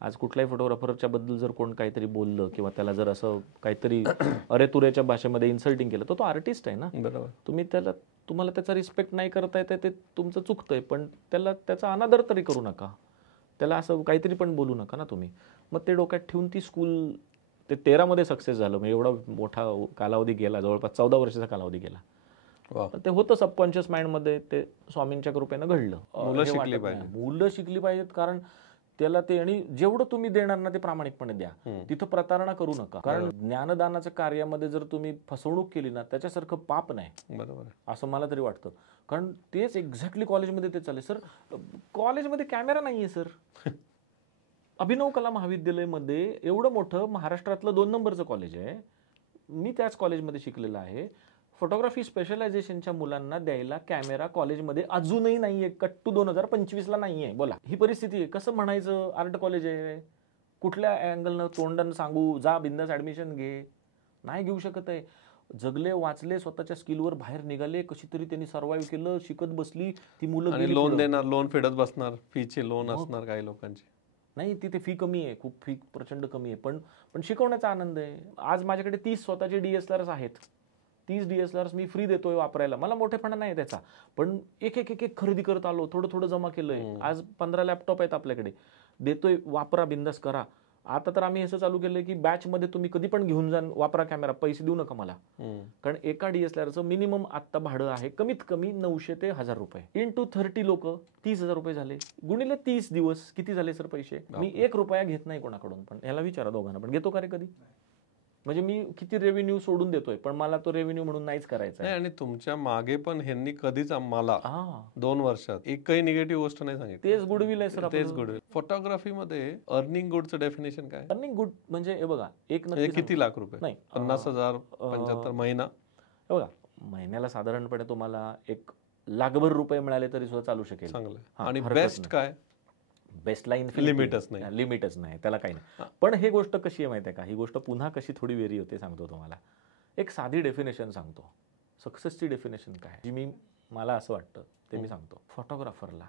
आज कुठल्याही फोटोग्राफरच्या बद्दल जर कोण काहीतरी बोललं किंवा त्याला जर असं काहीतरी अरे तुरेच्या भाषेमध्ये इन्सल्टिंग केलं तर तो आर्टिस्ट आहे ना. बरोबर. तुम्हाला त्याचा रिस्पेक्ट नाही करता येते ते तुमचं चुकतंय, पण त्याचा अनादर तरी करू नका, त्याला असं काहीतरी पण बोलू नका ना तुम्ही. मग ते डोक्यात ठेवून ती स्कूल ते 13 मध्ये सक्सेस झालं. म्हणजे एवढा मोठा कालावधी गेला, जवळपास 14 वर्षाचा कालावधी गेला. ते होतं सबकॉन्शियस माइंडमध्ये, ते स्वामींच्या कृपेनं घडलं. मुलं शिकली पाहिजेत, कारण त्याला ते, आणि जेवढं तुम्ही देणार ना ते प्रामाणिकपणे द्या. तिथं प्रतारणा करू नका, कारण ज्ञानदानाच्या कार्यामध्ये जर तुम्ही फसवणूक केली ना त्याच्यासारखं पाप नाही. बरोबर, असं मला तरी वाटतं. कारण तेच एक्झॅक्टली कॉलेजमध्ये ते चालेल. सर कॉलेजमध्ये कॅमेरा नाहीये सर. अभिनव कला महाविद्यालयामध्ये एवढं मोठं महाराष्ट्रातलं 2 नंबरचं कॉलेज आहे, मी त्याच कॉलेजमध्ये शिकलेलं आहे. फोटोग्राफी स्पेशलायझेशनच्या मुलांना द्यायला कॅमेरा कॉलेजमध्ये अजूनही नाहीये. कट्टू 2025ला नाहीये. बोला, ही परिस्थिती आहे. कसं म्हणायचं आर्ट कॉलेज आहे? कुठल्या अँगलनं तोंडानं सांगू जा बिंदास ऍडमिशन घे? नाही घेऊ शकत आहे. जगले वाचले, स्वतःच्या स्किलवर बाहेर निघाले, कशी तरी त्यांनी सर्व्हाइव्ह केलं, शिकत बसली ती मुलं. लोन देणार, लोन फेडत बसणार, फीचे लोन असणार काही लोकांची. नाही, तिथे फी कमी आहे, खूप फी प्रचंड कमी आहे, पण शिकवण्याचा आनंद आहे. आज माझ्याकडे 30 स्वतःचे DSLRs आहेत. 30 DSLRs मी फ्री देतोय वापरायला. मला मोठेपणा नाही त्याचा, पण एक खरेदी करत आलो, थोडं जमा केलंय. आज 15 लॅपटॉप आहेत आपल्याकडे, देतोय, वापरा, बिंदास करा. आता तर आम्ही असं चालू केलंय की बॅचमध्ये तुम्ही कधी पण घेऊन जा, वापरा कॅमेरा, पैसे देऊ नका मला. कारण एका DSLRचं मिनिमम आत्ता भाडं आहे कमीत कमी 900 ते 1000 रुपये. इंटू 30 लोक 30,000 रुपये झाले, गुणिले 30 दिवस किती झाले सर पैसे? मी 1 रुपया घेत नाही कोणाकडून. पण याला विचारा दोघांना, पण घेतो का रे कधी? म्हणजे मी किती रेव्हेन्यू सोडून देतोय, पण मला तो रेव्हेन्यू म्हणून नाहीच करायचा. आणि तुमच्या मागे पण ह्यांनी कधीच आम्हाला 2 वर्षात एकही निगेटिव्ह गोष्ट नाही सांगितली. तेच गुडविल आहे सर. तेच गुडविल. फोटोग्राफीमध्ये अर्निंग गुडचं डेफिनेशन काय? अर्निंग गुड म्हणजे हे बघा, किती लाख रुपये? नाही, 50,000, 75 महिना. हे बघा, महिन्याला साधारणपणे तुम्हाला 1 लाखभर रुपये मिळाले तरी सुद्धा चालू शकेल. चांगलं. आणि बेस्ट काय? बेस्ट लाईन लिमिटच नाही. लिमिटच नाही, त्याला काही नाही. पण ही गोष्ट कशी आहे माहिती आहे का, ही गोष्ट पुन्हा कशी थोडी वेरी होते सांगतो तुम्हाला. एक साधी डेफिनेशन सांगतो, सक्सेसची डेफिनेशन काय जी मला असं वाटतं ते मी सांगतो. फोटोग्राफरला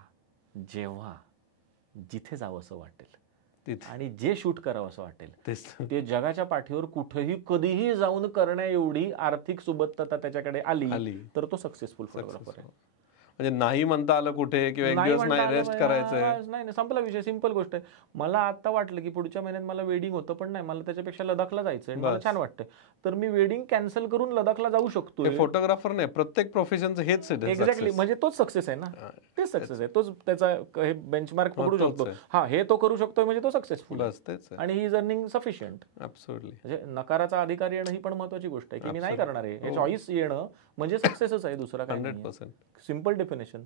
जेव्हा जिथे जावं असं वाटेल आणि जे शूट करावं असं वाटेल ते जगाच्या पाठीवर कुठेही कधीही जाऊन करण्या एवढी आर्थिक सुबत्तता त्याच्याकडे आली तर तो सक्सेसफुल फोटोग्राफर आहे. म्हणजे नाही म्हणता आलं कुठे किंवा एक दिवस नाही रेस्ट करायचंय, नाही, संपला विषय. सिंपल गोष्ट आहे. मला आता वाटलं की पुढच्या महिन्यात मला वेडिंग होतं, पण नाही, मला त्याच्यापेक्षा लडाखला जायचंय, मला छान वाटतंय, तर मी वेडिंग कॅन्सल करून लडाखला जाऊ शकतो. फोटोग्राफर नाही, प्रत्येक प्रोफेशनचं हेच आहे. एक्झॅक्टली, म्हणजे तोच सक्सेस आहे ना, तेच सक्सेस आहे, तोच त्याचा हे बेंचमार्क पकडू शकतो. हा, हे तो करू शकतोय म्हणजे तो सक्सेसफुल आणि he is earning sufficient. Absolutely. म्हणजे नकाराचा अधिकार येणं ही पण महत्वाची गोष्ट आहे की मी नाही करणार आहे, हे चॉईस येणं म्हणजे सक्सेसच आहे, दुसरा काय. 100%. Simple definition.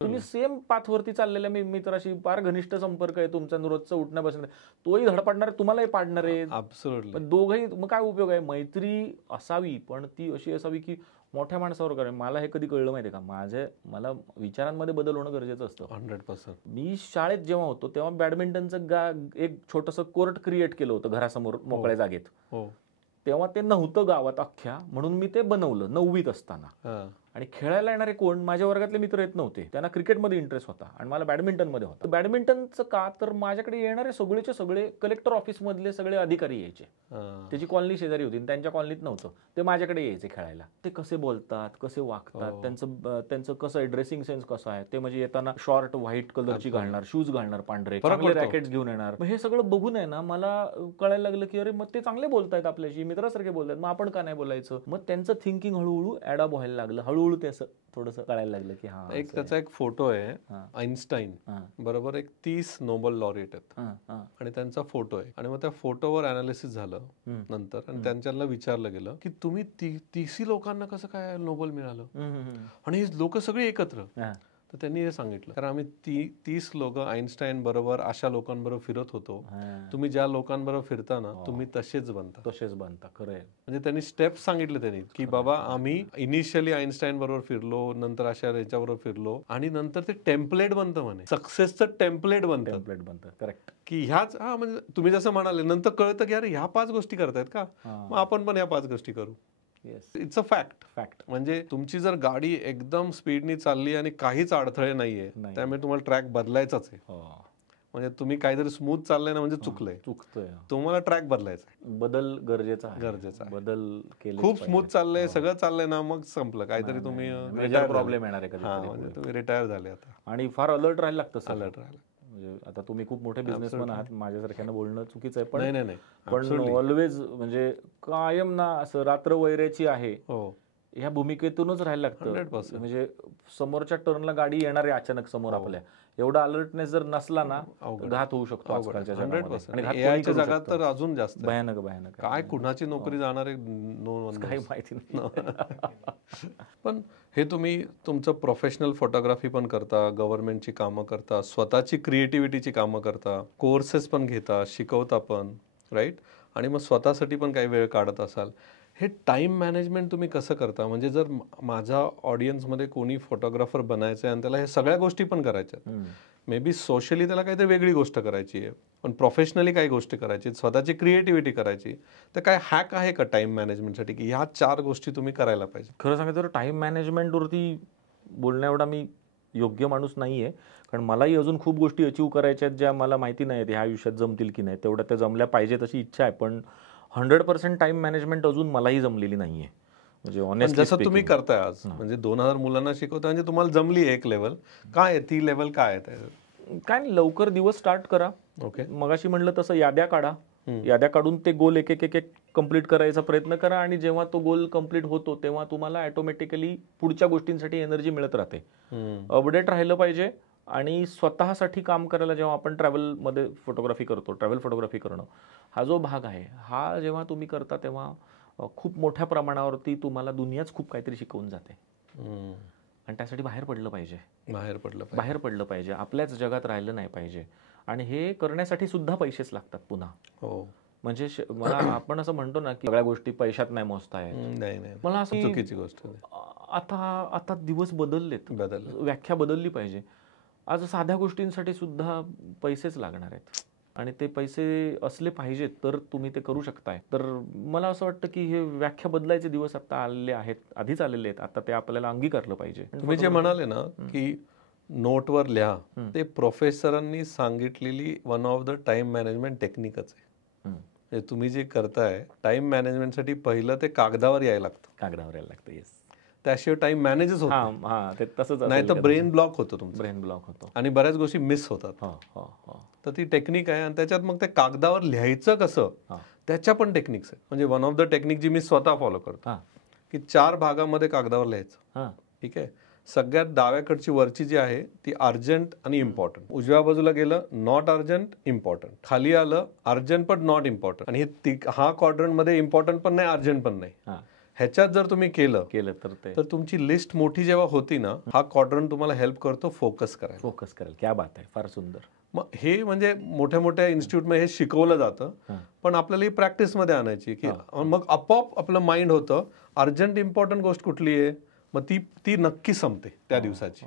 तुम्ही सेम पाथवरती चाललेल्या मित्राशी फार घनिष्ठ संपर्क आहे तुमचा, रोजचं उठण्या बसणं, तोही धडपडणार आहे, तुम्हालाही पाडणार आहे. ऍब्सोल्युटली. दोघंही, मग काय उपयोग आहे. मैत्री असावी, पण ती अशी असावी की मोठ्या माणसावर करावी. मला हे कधी कळलं माहिती आहे का, मला विचारांमध्ये बदल होणं गरजेचं असतं. 100%. मी शाळेत जेव्हा होतो तेव्हा बॅडमिंटनचं एक छोटंसं कोर्ट क्रिएट केलं होतं घरासमोर मोकळ्या जागेत. तेव्हा ते नव्हतं गावात अख्ख्या, म्हणून मी ते बनवलं 9वीत असताना. आणि खेळायला येणारे कोण, माझ्या वर्गातले मित्र येत नव्हते, त्यांना क्रिकेटमध्ये इंटरेस्ट होता आणि मला बॅडमिंटनमध्ये होता. बॅडमिंटनचं का, तर माझ्याकडे येणारे सगळेचे सगळे कलेक्टर ऑफिस मधले सगळे अधिकारी यायचे. त्याची कॉलनी शेजारी होती, त्यांच्या कॉलनीत नव्हतं, ते माझ्याकडे यायचे खेळायला. ते कसे बोलतात, कसे वागतात, त्यांचं कसं ड्रेसिंग सेन्स कसं आहे ते, म्हणजे येताना शॉर्ट व्हाईट कलरची घालणार, शूज घालणार पांढरे, चांगले रॅकेट्स घेऊन येणार. हे सगळं बघून आहे ना मला कळायला लागलं की अरे मग ते चांगले बोलतायत आपल्याशी, मित्रासारखे बोलतात, मग आपण का नाही बोलायचं. मग त्यांचं थिंकिंग हळूहळू ॲडॉप्ट व्हायला लागलं, हळूहळू ते असं थोडंसं कळायला लागलं की हा. त्याचा एक फोटो आहे, आईन्स्टाईन बरोबर, एक 30 नोबेल लॉरिएट आहेत आणि त्यांचा फोटो आहे, आणि मग त्या फोटोवर अनालिसिस झालं नंतर, आणि त्यांच्याला विचारलं गेलं की तुम्ही 30 लोकांना कसं काय नोबेल मिळालं, आणि ही लोक सगळी एकत्र. तर त्यांनी हे सांगितलं, तर आम्ही 30 लोक आईन्स्टाईन बरोबर अशा लोकांबरोबर फिरत होतो. तुम्ही ज्या लोकांबरोबर फिरता ना तुम्ही तसेच बनता. खरं आहे. म्हणजे त्यांनी स्टेप्स सांगितले त्यांनी की बाबा आम्ही इनिशियली आईन्स्टाईन बरोबर फिरलो, नंतर अशा याच्याबरोबर फिरलो, आणि नंतर ते टेम्पलेट बनतं, म्हणे सक्सेसचं टेम्पलेट बनतं. करेक्ट. की ह्याच म्हणजे तुम्ही जसं म्हणाले, नंतर कळतं की अरे ह्या 5 गोष्टी करतायत का, मग आपण पण ह्या 5 गोष्टी करू. It's a fact. म्हणजे तुमची जर गाडी एकदम स्पीडनी चालली आणि काहीच अडथळे नाहीये, त्यामुळे तुम्हाला ट्रॅक बदलायचाच आहे. म्हणजे तुम्ही काहीतरी स्मूथ चाललंय ना म्हणजे चुकतोय, तुम्हाला ट्रॅक बदलायचा. बदल गरजेचा आहे. बदल केले. खूप स्मूथ चाललंय, सगळं चाललंय ना, मग संपलं, काहीतरी तुम्ही प्रॉब्लेम येणार आहे, म्हणजे तुम्ही रिटायर झाले आता. आणि फार अलर्ट राहायला लागतं. म्हणजे आता तुम्ही खूप मोठे बिझनेसमॅन आहात, माझ्यासारख्यानं बोलणं चुकीचं आहे, पण ऑलवेज म्हणजे कायम ना असं रात्र वैऱ्याची आहे ह्या भूमिकेतूनच राहायला लागतं. म्हणजे समोरच्या टर्नला गाडी येणार आहे अचानक समोर आपल्या, एवढा अलर्टनेस जर नसला ना घात होऊ शकतो आजकालच्या जगात. आणि एआयच्या जगात तर अजून जास्त भयानक. काय कुणाची नोकरी जाणार आहे काही माहिती नाही. पण हे तुम्ही तुमचं प्रोफेशनल फोटोग्राफी पण करता, गव्हर्नमेंटची कामं करता, स्वतःची क्रिएटिव्हिटीची कामं करता, कोर्सेस पण घेता, शिकवता पण, राईट, आणि मग स्वतःसाठी पण काही वेळ काढत असाल. हे टाइम मॅनेजमेंट तुम्ही कसं करता? म्हणजे जर माझ्या ऑडियन्समध्ये कोणी फोटोग्राफर बनायचं आहे आणि त्याला हे सगळ्या गोष्टी पण करायच्या, मे बी सोशली त्याला काहीतरी वेगळी गोष्ट करायची आहे, पण प्रोफेशनली काही गोष्टी करायची, स्वतःची क्रिएटिव्हिटी करायची, तर काय हॅक आहे का टाइम मॅनेजमेंटसाठी की ह्या 4 गोष्टी तुम्ही करायला पाहिजे? खरं सांगायचं तर टाइम मॅनेजमेंटवरती बोलण्या एवढा मी योग्य माणूस नाही आहे, कारण मलाही अजून खूप गोष्टी अचीव्ह करायच्या आहेत ज्या मला माहिती नाहीत ह्या आयुष्यात जमतील की नाही. तेवढ्या त्या जमल्या पाहिजेत अशी इच्छा आहे, पण 100% टाइम मॅनेजमेंट अजून मलाही जमलेली नाहीये. म्हणजे ऑनेस्टली जसं तुम्ही करताय आज, म्हणजे 2000 मुलांना शिकवता, म्हणजे तुम्हाला जमली एक लेवल, काय आहे ती लेवल, काय आहे? काय नाही, लवकर दिवस स्टार्ट करा. ओके, मगाशी म्हणलं तसं याद्या काढा, याद्या काढून ते गोल एक एक कम्प्लीट करायचा प्रयत्न करा, आणि जेव्हा तो गोल कम्प्लीट होतो तेव्हा तुम्हाला ऑटोमॅटिकली पुढच्या गोष्टींसाठी एनर्जी मिळत राहते. अपडेट राहिलं पाहिजे, आणि स्वतःसाठी काम करायला जेव्हा आपण ट्रॅव्हलमध्ये फोटोग्राफी करतो, ट्रॅव्हल फोटोग्राफी करणं हा जो भाग आहे, हा जेव्हा तुम्ही करता तेव्हा खूप मोठ्या प्रमाणावरती तुम्हाला दुनियाच खूप काहीतरी शिकवून जाते, आणि त्यासाठी बाहेर पडलं पाहिजे, आपल्याच जगात राहिलं नाही पाहिजे. आणि हे करण्यासाठी सुद्धा पैसेच लागतात पुन्हा. म्हणजे मला आपण असं म्हणतो ना की सगळ्या गोष्टी पैशात नाही मोजता येत. मला असं चुकीची गोष्ट. आता दिवस बदललेत, व्याख्या बदलली पाहिजे. आज साध्या गोष्टींसाठी सुद्धा पैसेच लागणार आहेत आणि ते पैसे असले पाहिजेत तर तुम्ही ते करू शकताय. तर मला असं वाटतं की हे व्याख्या बदलायचे दिवस आता आलेले आहेत, आधीच आलेले आहेत. आता ते आपल्याला अंगीकारलं पाहिजे. तुम्ही जे म्हणाले ना की नोटवर लिहा, ते प्रोफेसरांनी सांगितलेली one of the time management टेक्निकच आहे. तुम्ही जे करताय टाइम मॅनेजमेंटसाठी पहिलं ते कागदावर यायला लागतं. कागदावर यायला लागतं. येस. त्याशिवाय टाइम मॅनेजच होत ते तसंच. नाही तर ब्रेन ब्लॉक होतो तुमचं. ब्रेन ब्लॉक होतो आणि बऱ्याच गोष्टी मिस होतात. तर ती टेक्निक आहे आणि त्याच्यात मग ते कागदावर लिहायचं कसं त्याच्या पण टेक्निक्स आहे. म्हणजे वन ऑफ द टेक्निक जी मी स्वतः फॉलो करतो की 4 भागामध्ये कागदावर लिहायचं. ठीक आहे. सगळ्यात डाव्याकडची वरची जी आहे ती अर्जंट आणि इम्पॉर्टंट. उजव्या बाजूला गेलं नॉट अर्जंट इम्पॉर्टंट. खाली आलं अर्जंट पण नॉट इम्पॉर्टंट. आणि हा क्वाड्रंट मध्ये इम्पॉर्टंट पण नाही अर्जंट पण नाही. ह्याच्यात जर तुम्ही केलं तर तुमची लिस्ट मोठी जेव्हा होती ना, हा क्वाड्रंट तुम्हाला हेल्प करतो फोकस करायला. क्या बात आहे. फार सुंदर. मग हे म्हणजे मोठ्या मोठ्या इन्स्टिट्यूटमध्ये हे शिकवलं जातं. पण आपल्याला ही प्रॅक्टिसमध्ये आणायची की मग आपोआप आपलं माइंड होतं अर्जंट इम्पॉर्टंट गोष्ट कुठली आहे, मग ती नक्की संपते त्या दिवसाची.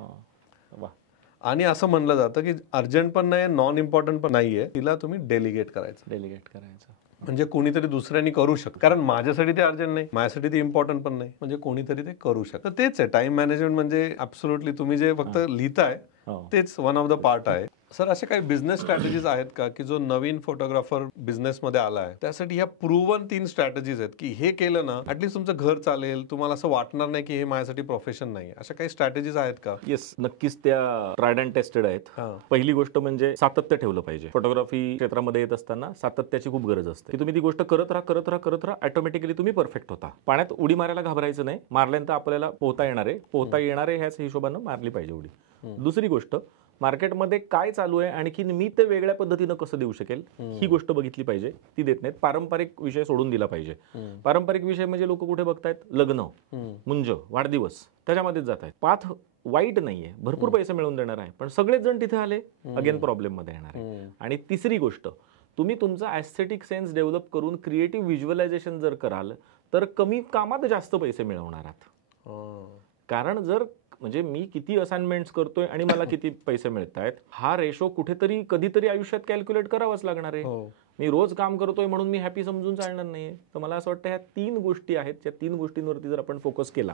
आणि असं म्हणलं जातं की अर्जंट पण नाही, नॉन इम्पॉर्टंट पण नाहीये, तिला तुम्ही डेलिगेट करायचं. म्हणजे कोणीतरी दुसऱ्यांनी करू शकतं. कारण माझ्यासाठी ते अर्जंट नाही, माझ्यासाठी ते इम्पॉर्टंट पण नाही, म्हणजे कोणीतरी ते करू शकतं. तेच आहे टाइम मॅनेजमेंट. म्हणजे ऍब्सोल्युटली तुम्ही जे फक्त लिहिताय तेच वन ऑफ द पार्ट आहे. सर, असे काही बिझनेस स्ट्रॅटेजीज आहेत का की जो नवीन फोटोग्राफर बिझनेसमध्ये आलाय त्यासाठी ह्या प्रूव्हन 3 स्ट्रॅटेजीज आहेत की हे केलं ना ऍटलीस्ट तुमचं घर चालेल, तुम्हाला असं वाटणार नाही की हे माझ्यासाठी प्रोफेशन नाही. अशा काही स्ट्रॅटेजीज आहेत का? येस, नक्कीच त्या ट्रायड अँड टेस्टेड आहेत. पहिली गोष्ट म्हणजे सातत्य ठेवलं पाहिजे. फोटोग्राफी क्षेत्रामध्ये येत असताना सातत्याची खूप गरज असते की तुम्ही ती गोष्ट करत राहा ऑटोमॅटिकली तुम्ही परफेक्ट होता. पाण्यात उडी मारायला घाबरायचं नाही. मारल्यानंतर आपल्याला पोहता येणार आहे ह्याच हिशोबानं मारली पाहिजे उडी. दुसरी गोष्ट, मार्केटमध्ये काय चालू आहे आणखी मी ते वेगळ्या पद्धतीनं कसं देऊ शकेल ही गोष्ट बघितली पाहिजे. ती देत नाहीत. पारंपरिक विषय सोडून दिला पाहिजे. पारंपरिक विषय म्हणजे लोक कुठे बघतायत, लग्न, मुंज, वाढदिवस, त्याच्यामध्येच जात आहेत. पाथ वाईट नाहीये, भरपूर पैसे मिळवून देणार आहे, पण सगळेच जण तिथे आले अगेन प्रॉब्लेम मध्ये येणार आहे. आणि तिसरी गोष्ट, तुम्ही तुमचा ऍस्थेटिक सेन्स डेव्हलप करून क्रिएटिव्ह व्हिज्युअलायझेशन जर कराल तर कमी कामात जास्त पैसे मिळवणार आहात. कारण जर म्हणजे मी किती असाइनमेंट्स करतोय आणि मला किती पैसे मिळत आहेत हा रेशो कुठेतरी कधीतरी आयुष्यात कॅल्क्युलेट करावाच लागणार आहे. मी रोज काम करतोय म्हणून मी हॅपी समजून चालणार नाहीये. तर मला असं वाटतं ह्या 3 गोष्टी आहेत, त्या 3 गोष्टींवरती जर आपण फोकस केला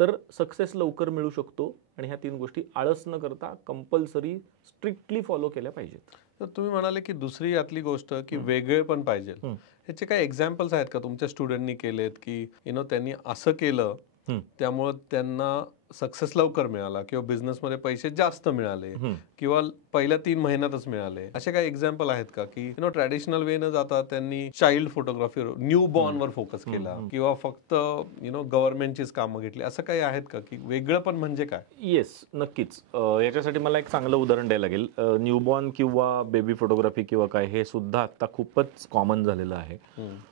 तर सक्सेस लवकर मिळू शकतो. आणि ह्या 3 गोष्टी आळस न करता कंपल्सरी स्ट्रिक्टली फॉलो केल्या पाहिजेत. तर तुम्ही म्हणाले की दुसरी यातली गोष्ट की वेगळे पण पाहिजे. ह्याचे काही एक्झाम्पल्स आहेत का तुमच्या स्टुडंटनी केलेत की त्यांनी असं केलं त्यामुळे त्यांना सक्सेस लवकर मिळाला किंवा बिझनेसमध्ये पैसे जास्त मिळाले किंवा पहिल्या 3 महिन्यातच मिळाले? असे काही एक्झाम्पल आहेत का की ट्रॅडिशनल वे न जाता त्यांनी चाइल्ड फोटोग्राफी, न्यू बॉर्न वर फोकस केला किंवा फक्त गव्हर्नमेंटचीच कामं घेतली? असं काही आहेत का की वेगळं पण म्हणजे काय? येस, नक्कीच. याच्यासाठी मला एक चांगलं उदाहरण द्यायला लागेल. न्यूबॉर्न किंवा बेबी फोटोग्राफी किंवा काय हे सुद्धा आता खूपच कॉमन झालेलं आहे.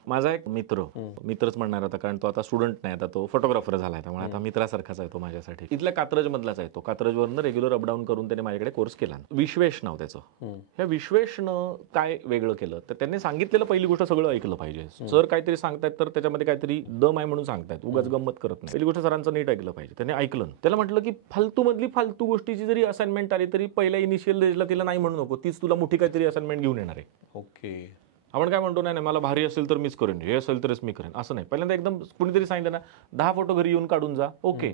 माझा एक मित्रच म्हणणार आता, कारण तो आता स्टुडंट नाही, आता तो फोटोग्राफर झाला, त्यामुळे आता मित्रासारखाच आहे तो माझ्यासाठी. इथल्या कात्रज मधलाच आहे तो. कात्रजवरनं रेग्युलर अपडाऊन करून त्याने माझ्याकडे कोर्स केला. विश्वेश नाव त्याचं. ह्या विश्वेशनं काय वेगळं केलं तर त्यांनी सांगितलेलं पहिली गोष्ट सगळं ऐकलं पाहिजे. सर काहीतरी सांगतायत तर त्याच्यामध्ये काहीतरी दम आहे म्हणून सांगतायत, उगाच गंमत करत नाही. पहिली गोष्ट सरांचं नीट ऐकलं पाहिजे. त्याने ऐकलं. त्याला म्हटलं की फालतू गोष्टीची जरी असाइनमेंट आली तरी पहिल्या इनिशियल रेजला तिला नाही म्हणू नको, तीच तुला मोठी काहीतरी असाइनमेंट घेऊन येणार आहे. ओके. आपण काय म्हणतो, नाही मला भारी असेल तर मीच करेन, हे असेल तरच मी करेन, असं नाही. पहिल्यांदा एकदम कुणीतरी सांगितलं ना 10 फोटो घरी येऊन काढून जा, ओके,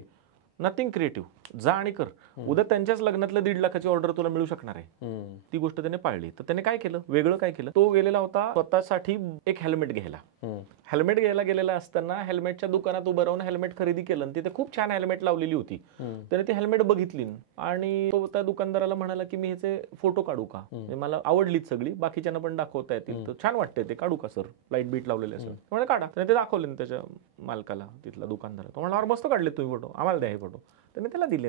नथिंग क्रिएटिव्ह, जा आणि कर. उद्या त्यांच्याच लग्नातल्या 1.5 लाखाची ऑर्डर तुला मिळू शकणार आहे. ती गोष्ट त्याने पाळली. तर त्याने काय केलं, वेगळं काय केलं, तो गेलेला होता स्वतःसाठी एक हेल्मेट घ्यायला. हेल्मेट घ्यायला गेलेला असताना हेल्मेटच्या दुकानात उभं राहून हेल्मेट खरेदी केलं. तिथे खूप छान हेल्मेट लावलेली होती. त्याने ती हेल्मेट बघितली आणि तो त्या दुकानदाराला म्हणाला की मी ह्याचे फोटो काढू का, मला आवडलीच सगळी, बाकीच्यांना पण दाखवता येतील, तर छान वाटते ते, काढू का सर, लाईट बीट लावलेले असं. म्हणजे काढा. त्याने ते दाखवले त्याच्या मालकाला, तिथला दुकानदार. तो म्हणला मस्त काढले तुम्ही फोटो, आम्हाला द्या हे फोटो. त्याने त्याला दिले.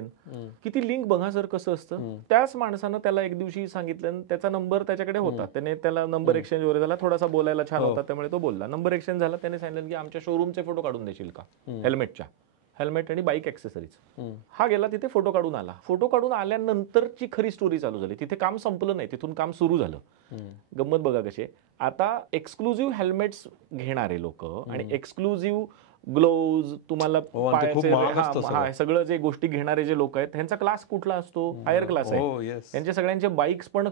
किती लिंक बघा सर कसं असतं. त्याच माणसानं त्याला एक दिवशी सांगितलं, त्याचा नंबर त्याच्याकडे होता, त्याने त्याला नंबर एक्सचेंज वगैरे झाला, थोडासा बोलायला छान होता त्यामुळे तो बोलला. नंबर एक्सचेंज झाला. त्याने सांगितलं की आमच्या शोरूमचे फोटो काढून देशील का, हेल्मेटच्या, हेल्मेट आणि बाईक ऍक्सेसरीज. हा गेला तिथे, फोटो काढून आला. फोटो काढून आल्यानंतरची खरी स्टोरी चालू झाली. तिथे काम संपलं नाही, तिथून काम सुरू झालं. गंमत बघा कशी. आता एक्सक्लुझिव्ह हेल्मेट्स घेणारे लोक आणि एक्सक्लुझिव्ह ग्लोव्ज तुम्हाला हो, आणि ते खूप पायाचे महाग असतं सगळं. सगळं जे गोष्टी घेणारे जे लोक आहेत त्यांचा क्लास कुठला असतो, हायर क्लास हो, आहे. yes. त्यांचे सगळ्यांचे बाईक्स पण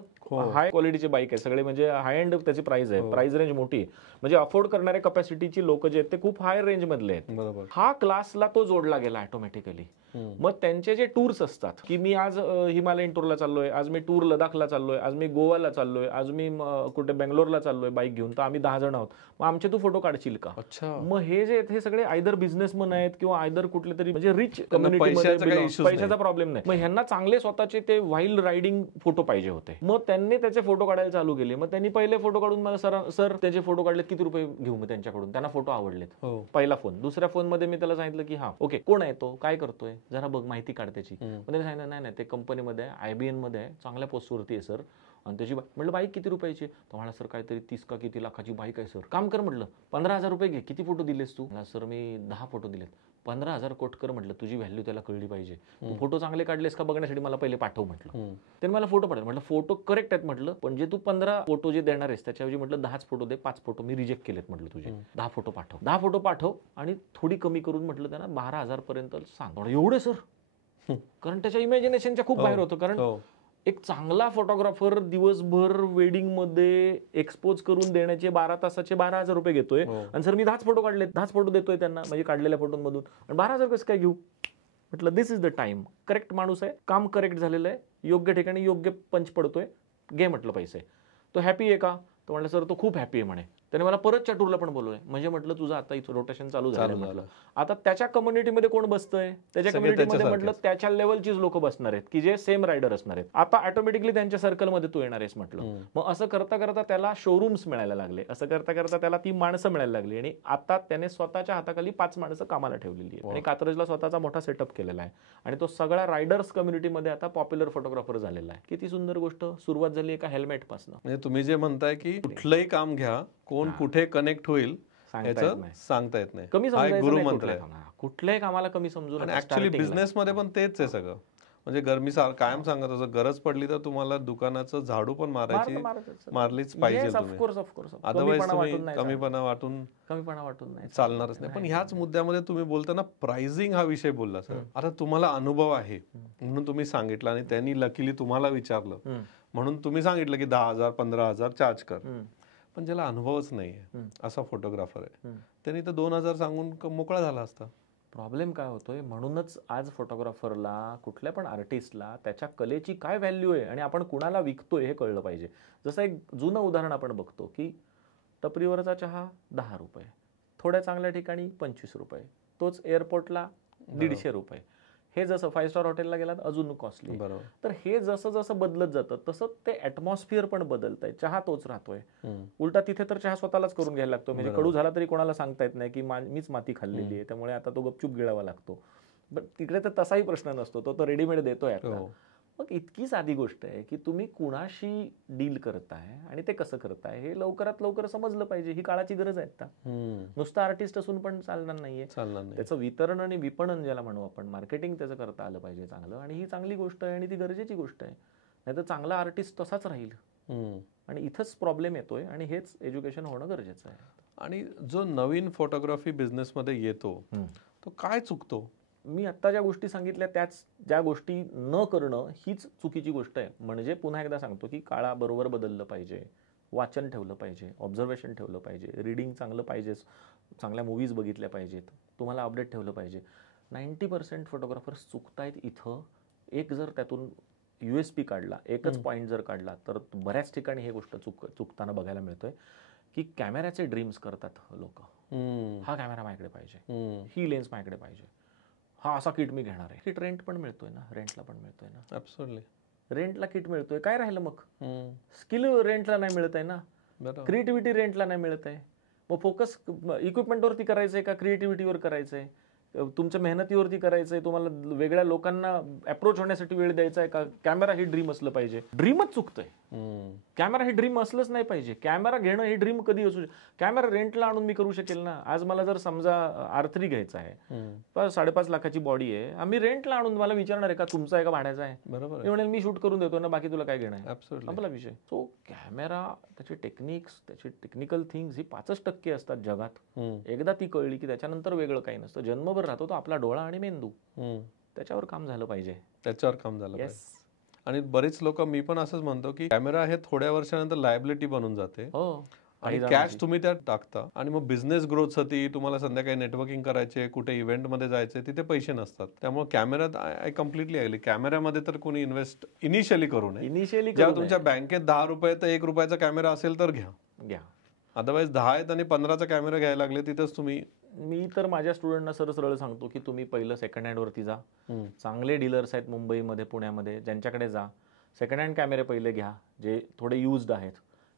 हाय क्वालिटीचे बाईक आहे सगळे, म्हणजे हाय एंड त्याची प्राइस आहे, प्राइस रेंज मोठी आहे. म्हणजे अफोर्ड करणाऱ्या कपॅसिटीची लोक जे आहेत ते खूप हायर रेंज मधले आहेत. बरोबर. हा क्लासला तो जोडला गेला ऑटोमॅटिकली. मग त्यांचे जे टूर्स असतात की मी आज हिमालयन टूरला चाललोय, आज मी टूर लडाखला चाललोय, आज मी गोवाला चाललोय, आज मी कुठे बेंगलोरला चाललोय बाईक घेऊन, तर आम्ही 10 जण आहोत, मग आमचे तू फोटो काढशील का? अच्छा. मग हे जे आहेत हे सगळे आयदर बिझनेसमन आहेत किंवा आयदर कुठले तरी म्हणजे रिच पैशाचा काही कम्युनिटीमध्ये issues पैशाचा प्रॉब्लेम नाही. मग ह्यांना चांगले स्वतःचे ते वाईल्ड रायडिंग फोटो पाहिजे होते. मग त्यांनी त्याचे फोटो काढायला चालू केले. मग त्यांनी पहिले फोटो काढून मला सर त्याचे फोटो काढले, किती रुपये घेऊ मग त्यांच्याकडून? त्यांना फोटो आवडलेत. पहिला फोन. दुसऱ्या फोन मध्ये मी त्याला सांगितलं की हा ओके, कोण आहे तो, काय करतोय, जरा बघ माहिती काढ त्याची. मग त्याने सांगितलं नाही ते कंपनीमध्ये आहे, IBM मध्ये आहे, चांगल्या पोस्टवरती आहे सर, आणि त्याची म्हटलं बाईक किती रुपयाची? तर मला सर काहीतरी 30 का किती लाखाची बाईक आहे सर. काम कर म्हटलं, 15,000 रुपये घे, किती फोटो दिलेस तू? सर मी 10 फोटो दिलेत. 15,000 कोट कर म्हटलं, तुझी व्हॅल्यू त्याला कळली पाहिजे. फोटो चांगले काढलेस का बघण्यासाठी मला पहिले पाठव म्हटलं. त्याने मला फोटो पाठवले. म्हटलं फोटो करेक्ट आहेत म्हटलं, पण जे तू 15 फोटो जे देणार आहेस त्याच्याऐवजी म्हटलं 10च फोटो दे, 5 फोटो मी रिजेक्ट केलेत म्हटलं तुझे. 10 फोटो पाठव, 10 फोटो पाठव, आणि थोडी कमी करून म्हटलं त्यांना 12,000 पर्यंत सांग. एवढे सर? कारण त्याच्या इमॅजिनेशनच्या खूप बाहेर होतं. कारण एक चांगला फोटोग्राफर दिवसभर वेडिंग मध्ये एक्सपोज करून देण्याचे 12 तासाचे 12,000 रुपये घेतोय, आणि सर मी 10 फोटो काढले, 10 फोटो देतोय त्यांना, म्हणजे काढलेल्या फोटोमधून, आणि 12,000 कसं काय घेऊ? म्हटलं दिस इज द टाइम. करेक्ट माणूस आहे, काम करेक्ट झालेलं आहे, योग्य ठिकाणी योग्य पंच पडतोय, घे म्हटलं पैसे. तो हॅपी आहे का? तो म्हटलं सर तो खूप हॅपी आहे म्हणे. त्याने मला परतच्या टूरला पण बोलवलंय. म्हणजे म्हटलं तुझं आता इथं रोटेशन चालू झालं म्हटलं. आता त्याच्या कम्युनिटीमध्ये कोण बसतंय? त्याच्या कम्युनिटीमध्ये म्हटलं त्याच्या लेवलचीच लोक बसणार आहेत की जे सेम रायडर असणार आहेत. आता ऑटोमॅटिकली त्यांच्या सर्कलमध्ये तू येणार आहेस म्हटलं. मग असं करता करता त्याला शोरूम्स मिळायला लागले, असं करता करता त्याला ती माणसं मिळायला लागली, आणि आता त्याने स्वतःच्या हाताखाली 5 माणसं कामाला ठेवलेली आहे, आणि कात्रजला स्वतःचा मोठा सेटअप केलेला आहे, आणि तो सगळ्या रायडर्स कम्युनिटीमध्ये आता पॉप्युलर फोटोग्राफर झालेला आहे. किती सुंदर गोष्ट. सुरुवात झाली एका हेल्मेट पासून. म्हणजे तुम्ही जे म्हणताय की कुठलंही काम घ्या, कोण कुठे कनेक्ट होईल याचं सांगता येत नाही. कमी गुरु मंत्र आहे. कुठल्याही कामाला कमी समजून. आणि ऍक्च्युअली बिझनेस मध्ये पण तेच आहे सगळं. म्हणजे गरमी कायम सांगत असं, गरज पडली तर तुम्हाला दुकानाचं झाडू पण मारलीच पाहिजे तुम्ही. अदरवाईज तुम्ही कमीपणा वाटून नाही चालणारच नाही. पण ह्याच मुद्द्यामध्ये तुम्ही बोलताना प्राइसिंग हा विषय बोलला सर. आता तुम्हाला अनुभव आहे म्हणून तुम्ही सांगितलं, आणि त्यांनी लकीली तुम्हाला विचारलं म्हणून तुम्ही सांगितलं की 10,000 15,000 चार्ज कर. पण ज्याला अनुभवच नाहीये असा फोटोग्राफर आहे, त्यांनी तर 2,000 सांगून मोकळा झाला असता. प्रॉब्लेम काय होतोय? म्हणूनच आज फोटोग्राफरला, कुठल्या पण आर्टिस्टला त्याच्या कलेची काय व्हॅल्यू आहे आणि आपण कुणाला विकतोय हे कळलं पाहिजे. जसं एक जुनं उदाहरण आपण बघतो की टपरीवरचा चहा 10 रुपये, थोड्या चांगल्या ठिकाणी 25 रुपये, तोच एअरपोर्टला 150 रुपये. हे जसं 5 स्टार हॉटेलला गेलात अजून कॉस्टली. तर हे जसं जसं बदलत जातं तसं ते ऍटमॉस्फिअर पण बदलतंय. चहा तोच राहतोय. उलटा तिथे तर चहा स्वतःलाच करून घ्यायला लागतो. म्हणजे कडू झाला तरी कोणाला सांगता येत नाही की मीच माती खाल्लेली आहे, त्यामुळे आता तो गपचूप गिळावा लागतो. पण तिकडे तर तसाही प्रश्न नसतो, तो तर रेडीमेड देतोय आता. मग इतकी साधी गोष्ट आहे की तुम्ही कुणाशी डील करताय आणि ते कसं करताय हे लवकरात लवकर समजलं पाहिजे. ही काळाची गरज आहे आता. नुसतं आर्टिस्ट असून पण चालणार नाहीये. त्याचं वितरण आणि विपणन ज्याला म्हणू आपण, मार्केटिंग त्याचं करता आलं पाहिजे चांगलं. आणि ही चांगली गोष्ट आहे आणि ती गरजेची गोष्ट आहे. नाही तर चांगला आर्टिस्ट तसाच राहील. आणि इथंच प्रॉब्लेम येतोय, आणि हेच एज्युकेशन होणं गरजेचं आहे. आणि जो नवीन फोटोग्राफी बिझनेसमध्ये येतो तो काय चुकतो? मी आत्ता ज्या गोष्टी सांगितल्या त्याच ज्या गोष्टी न करणं हीच चुकीची गोष्ट आहे. म्हणजे पुन्हा एकदा सांगतो की काळाबरोबर बदललं पाहिजे, वाचन ठेवलं पाहिजे, ऑब्झर्वेशन ठेवलं पाहिजे, रीडिंग चांगलं पाहिजेच, चांगल्या मूवीज बघितल्या पाहिजेत, तुम्हाला अपडेट ठेवलं पाहिजे. 90% फोटोग्राफर्स चुकतायत इथं. एक जर त्यातून USP काढला, एकच पॉईंट जर काढला तर बऱ्याच ठिकाणी हे गोष्ट चुकताना बघायला मिळतोय की कॅमेऱ्याचे ड्रीम्स करतात लोक. हा कॅमेरा माझ्याकडे पाहिजे, ही लेन्स माझ्याकडे पाहिजे, हा असा किट मी घेणार आहे. किट रेंट पण मिळतोय ना, रेंटला पण मिळतोय ना. ऍब्सोल्युटली रेंटला किट मिळतोय. काय राहिलं मग? स्किल रेंटला नाही मिळत आहे ना, क्रिएटिव्हिटी रेंटला नाही मिळत आहे. मग फोकस इक्विपमेंटवरती करायचंय का क्रिएटिव्हिटीवर करायचंय? तुमच्या मेहनतीवरती करायचंय, तुम्हाला वेगळ्या लोकांना अप्रोच होण्यासाठी वेळ द्यायचा आहे का? कॅमेरा हे ड्रीम असलं पाहिजे. ड्रीमच चुकतंय. कॅमेरा हे ड्रीम असलंच नाही पाहिजे. कॅमेरा घेणं हे ड्रीम कधी असू कॅमेरा रेंटला आणून मी करू शकेल ना. आज मला जर समजा R3 घ्यायचा आहे, 5.5 लाखाची बॉडी आहे, आम्ही रेंटला आणून मला विचारणार आहे का तुमचा आहे का भाड्याचा आहे? बरोबर मी म्हणेल मी शूट करून देतो ना, बाकी तुला काय घेणं आहे? Absolutely. आपला विषय. सो कॅमेरा, त्याचे टेक्निक्स, त्याचे टेक्निकल थिंग्स ही 5% असतात जगात. एकदा ती कळली की त्याच्यानंतर वेगळं काही नसतं. जन्मभर राहतो तो आपला डोळा आणि मेंदू. त्याच्यावर काम झालं पाहिजे. त्याच्यावर काम झालं पाहिजे. आणि बरेच लोक, मी पण असंच म्हणतो की कॅमेरा हे थोड्या वर्षानंतर लायबिलिटी बनून जाते. आणि कॅश तुम्ही त्यात टाकता आणि मग बिझनेस ग्रोथसाठी तुम्हाला संध्याकाळी नेटवर्किंग करायचे, कुठे इव्हेंटमध्ये जायचे, तिथे पैसे नसतात. त्यामुळे कॅमेऱ्यात आय कम्प्लिटली आली. कॅमेऱ्यामध्ये तर कोणी इन्व्हेस्ट इनिशियली करू नये. जेव्हा तुमच्या बँकेत 10 रुपये तर 1 रुपयाचा कॅमेरा असेल तर घ्या. अदरवाईज 10 आहेत आणि 15चा कॅमेरा घ्यायला लागले तिथंच तुम्ही. मी तर माझ्या स्टुडंटना सरळ सांगतो की तुम्ही पहिलं सेकंड हँड वरती जा. चांगले डीलर्स आहेत मुंबईमध्ये, पुण्यामध्ये, ज्यांच्याकडे जा. सेकंड हँड कॅमेरे पहिले घ्या, जे थोडे युज्ड आहेत.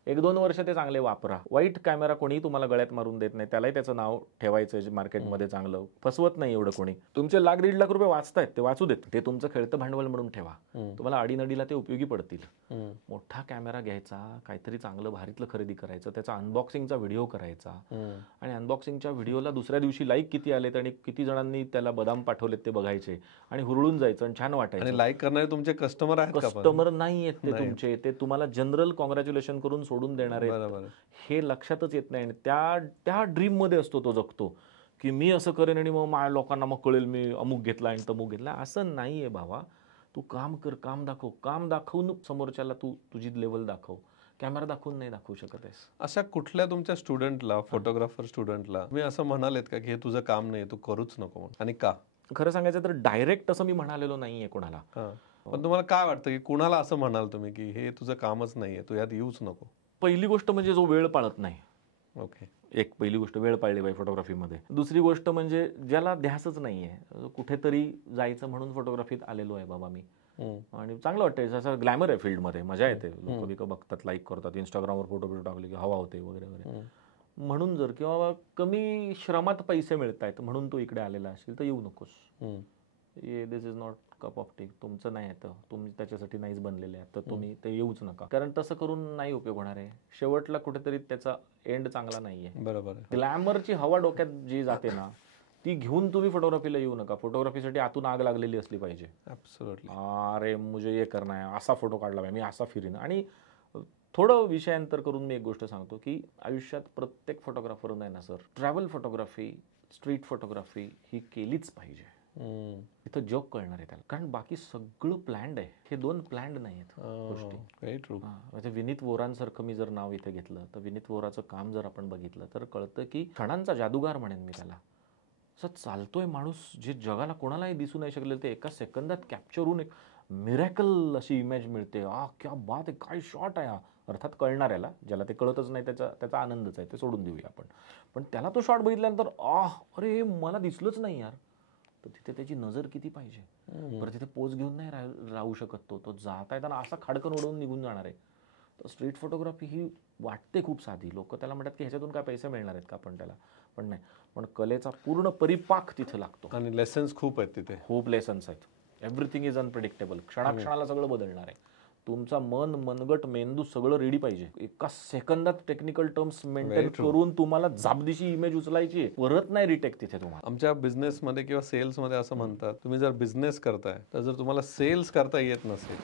1-2 वर्ष ते चांगले वापरा. वाईट कॅमेरा कोणी तुम्हाला गळ्यात मारून देत नाही. त्यालाही त्याचं नाव ठेवायचं मार्केटमध्ये चांगलं. फसवत नाही एवढं कोणी. तुमचे 1-1.5 लाख रुपये वाचतायत, ते वाचू देत. ते तुमचं खेळतं भांडवल म्हणून ठेवा. तुम्हाला अडीनडीला ते उपयोगी पडतील. मोठा कॅमेरा घ्यायचा, काहीतरी चांगलं भारीतलं खरेदी करायचं, त्याचा अनबॉक्सिंगचा व्हिडिओ करायचा आणि अनबॉक्सिंगच्या व्हिडिओला दुसऱ्या दिवशी लाईक किती आलेत आणि किती जणांनी त्याला बदाम पाठवलेत ते बघायचे आणि हुरळून जायचं आणि छान वाटायचं. आणि लाईक करणारे तुमचे कस्टमर आहेत का? कस्टमर नाही आहेत ते तुमचे. ते तुम्हाला जनरल कॉंग्रॅच्युलेशन करून सोडून देणार आहेत. हे लक्षातच येत नाही. त्या ड्रीम मध्ये असतो तो, जगतो की मी असं करेन आणि मग माझ्या लोकांना मग कळेल मी अमुक घेतला आणि तमुक घेतला. असं नाहीये बाबा. तू काम कर, काम दाखव. काम दाखवून समोरच्याला तू तुझी लेवल दाखव. कॅमेरा दाखवून नाही दाखवू शकत आहेस. अशा कुठल्या तुमच्या स्टुडंटला, फोटोग्राफर स्टुडंटला मी असं म्हणालेत का की हे तुझं काम नाही, तू करूच नको, आणि का? खरं सांगायचं तर डायरेक्ट असं मी म्हणालेलो नाहीये कोणाला. पण तुम्हाला काय वाटतं की कुणाला असं म्हणाल तुम्ही की हे तुझं कामच नाहीये, तू यात येऊच नको? पहिली गोष्ट म्हणजे जो वेळ पाळत नाही. ओके. एक पहिली गोष्ट वेळ पाळली पाहिजे फोटोग्राफीमध्ये. दुसरी गोष्ट म्हणजे ज्याला ध्यासच नाहीये, कुठेतरी जायचं म्हणून फोटोग्राफीत आलेलो आहे बाबा मी, आणि चांगलं वाटतंय. जसं ग्लॅमर आहे फील्डमध्ये, मजा येते. लोक बघतात, लाईक करतात, इंस्टाग्रामवर फोटो टाकले की हवा होते वगैरे वगैरे. म्हणून जर किंवा कमी श्रमात पैसे मिळत आहेत म्हणून तू इकडे आलेला असेल तर येऊ नकोस. This is not cup of tea. तुमचं नाही येतं, तुम्ही त्याच्यासाठी नाहीच बनलेले आहेत, तर तुम्ही ते येऊच नका. कारण तसं करून नाही उपयोग होणार आहे. शेवटला कुठेतरी त्याचा एंड चांगला नाहीये. बरोबर. ग्लॅमरची हवा डोक्यात जी जाते ना, ती घेऊन तुम्ही फोटोग्राफीला येऊ नका. फोटोग्राफीसाठी आतून आग लागलेली असली पाहिजे. ऍब्सोल्युटली. अरे मुझे ये करना है, असा फोटो काढला पाहिजे, मी असा फिरीन. आणि थोडं विषयांतर करून मी एक गोष्ट सांगतो की आयुष्यात प्रत्येक फोटोग्राफर नाही ना sir, travel photography, street photography ही केलीच पाहिजे. इथं जग कळणार आहे त्याला. कारण बाकी सगळं प्लॅन्ड आहे, हे 2 प्लॅन्ड नाही आहेत गोष्टी. Very true. म्हणजे विनीत वोरांसारखं मी जर नाव इथे घेतलं तर विनीत वोराचं काम जर आपण बघितलं तर कळतं की क्षणांचा जादूगार म्हणेन मी त्याला. असं चालतोय माणूस, जे जगाला कोणालाही दिसू नाही शकले ते एका सेकंदात कॅप्चर होऊन एक मिरॅकल अशी इमेज मिळते. क्या बात आहे, काय शॉट आहे हा. अर्थात कळणाऱ्याला, ज्याला ते कळतच नाही त्याचा आनंदच आहे, ते सोडून देऊया आपण. पण त्याला तो शॉट बघितल्यानंतर अरे हे मला दिसलंच नाही यार. तर तिथे त्याची नजर किती पाहिजे. बरं तिथे पोज घेऊन नाही राहू शकत तो जाता येताना असा खाडकन उडवून निघून जाणार आहे. तर स्ट्रीट फोटोग्राफी ही वाटते खूप साधी. लोक त्याला म्हणतात की ह्याच्यातून काय पैसे मिळणार आहेत का, पण त्याला पण नाही. पण कलेचा पूर्ण परिपाक तिथे लागतो आणि लेसन्स खूप आहेत तिथे. खूप लेसन्स आहेत. Everything is unpredictable. क्षणाक्षणाला सगळं बदलणार आहे. तुमचा मनगट, मेंदू सगळं रेडी पाहिजे. एका सेकंदात टेक्निकल टर्म्स मेंटेन करून तुम्हाला जाबदिशी इमेज उचलायची आहे. परत नाही रिटेक तिथे तुम्हाला. आमच्या बिझनेसमध्ये किंवा सेल्समध्ये असं म्हणतात, तुम्ही जर बिझनेस करताय तर जर तुम्हाला सेल्स करता येत नसेल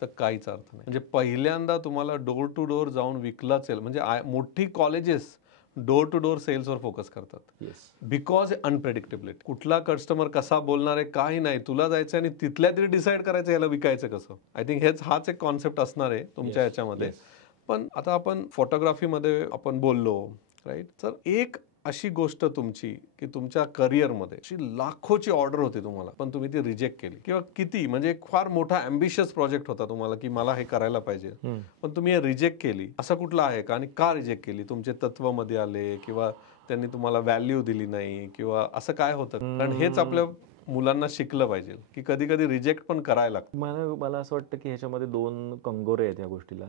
तर काहीच अर्थ नाही. म्हणजे पहिल्यांदा तुम्हाला डोर टू डोर जाऊन विकलाच असेल. म्हणजे मोठी कॉलेजेस डोर टू डोर सेल्सवर फोकस करतात. Because unpredictability. कुठला कस्टमर कसा बोलणार आहे काही नाही. तुला जायचं आणि तिथल्या तरी डिसाईड करायचं याला विकायचं कसं. आय थिंक हाच एक कॉन्सेप्ट असणार आहे तुमच्या याच्यामध्ये. पण आता आपण फोटोग्राफीमध्ये आपण बोललो, राईट. तर एक अशी गोष्ट तुमची की तुमच्या करिअरमध्ये अशी लाखोची ऑर्डर होती तुम्हाला, पण तुम्ही ती रिजेक्ट केली, किंवा किती म्हणजे एक फार मोठा अम्बिशियस प्रोजेक्ट होता तुम्हाला की मला हे करायला पाहिजे, पण तुम्ही हे रिजेक्ट केली. असं कुठलं आहे का, आणि का रिजेक्ट केली? तुमचे तत्व मध्ये आले, किंवा त्यांनी तुम्हाला व्हॅल्यू दिली नाही, किंवा असं काय होतं? कारण हेच आपल्या मुलांना शिकलं पाहिजे की कधी कधी रिजेक्ट पण करायला लागतं. मला असं वाटतं की ह्याच्यामध्ये 2 कंगोरे आहेत या गोष्टीला.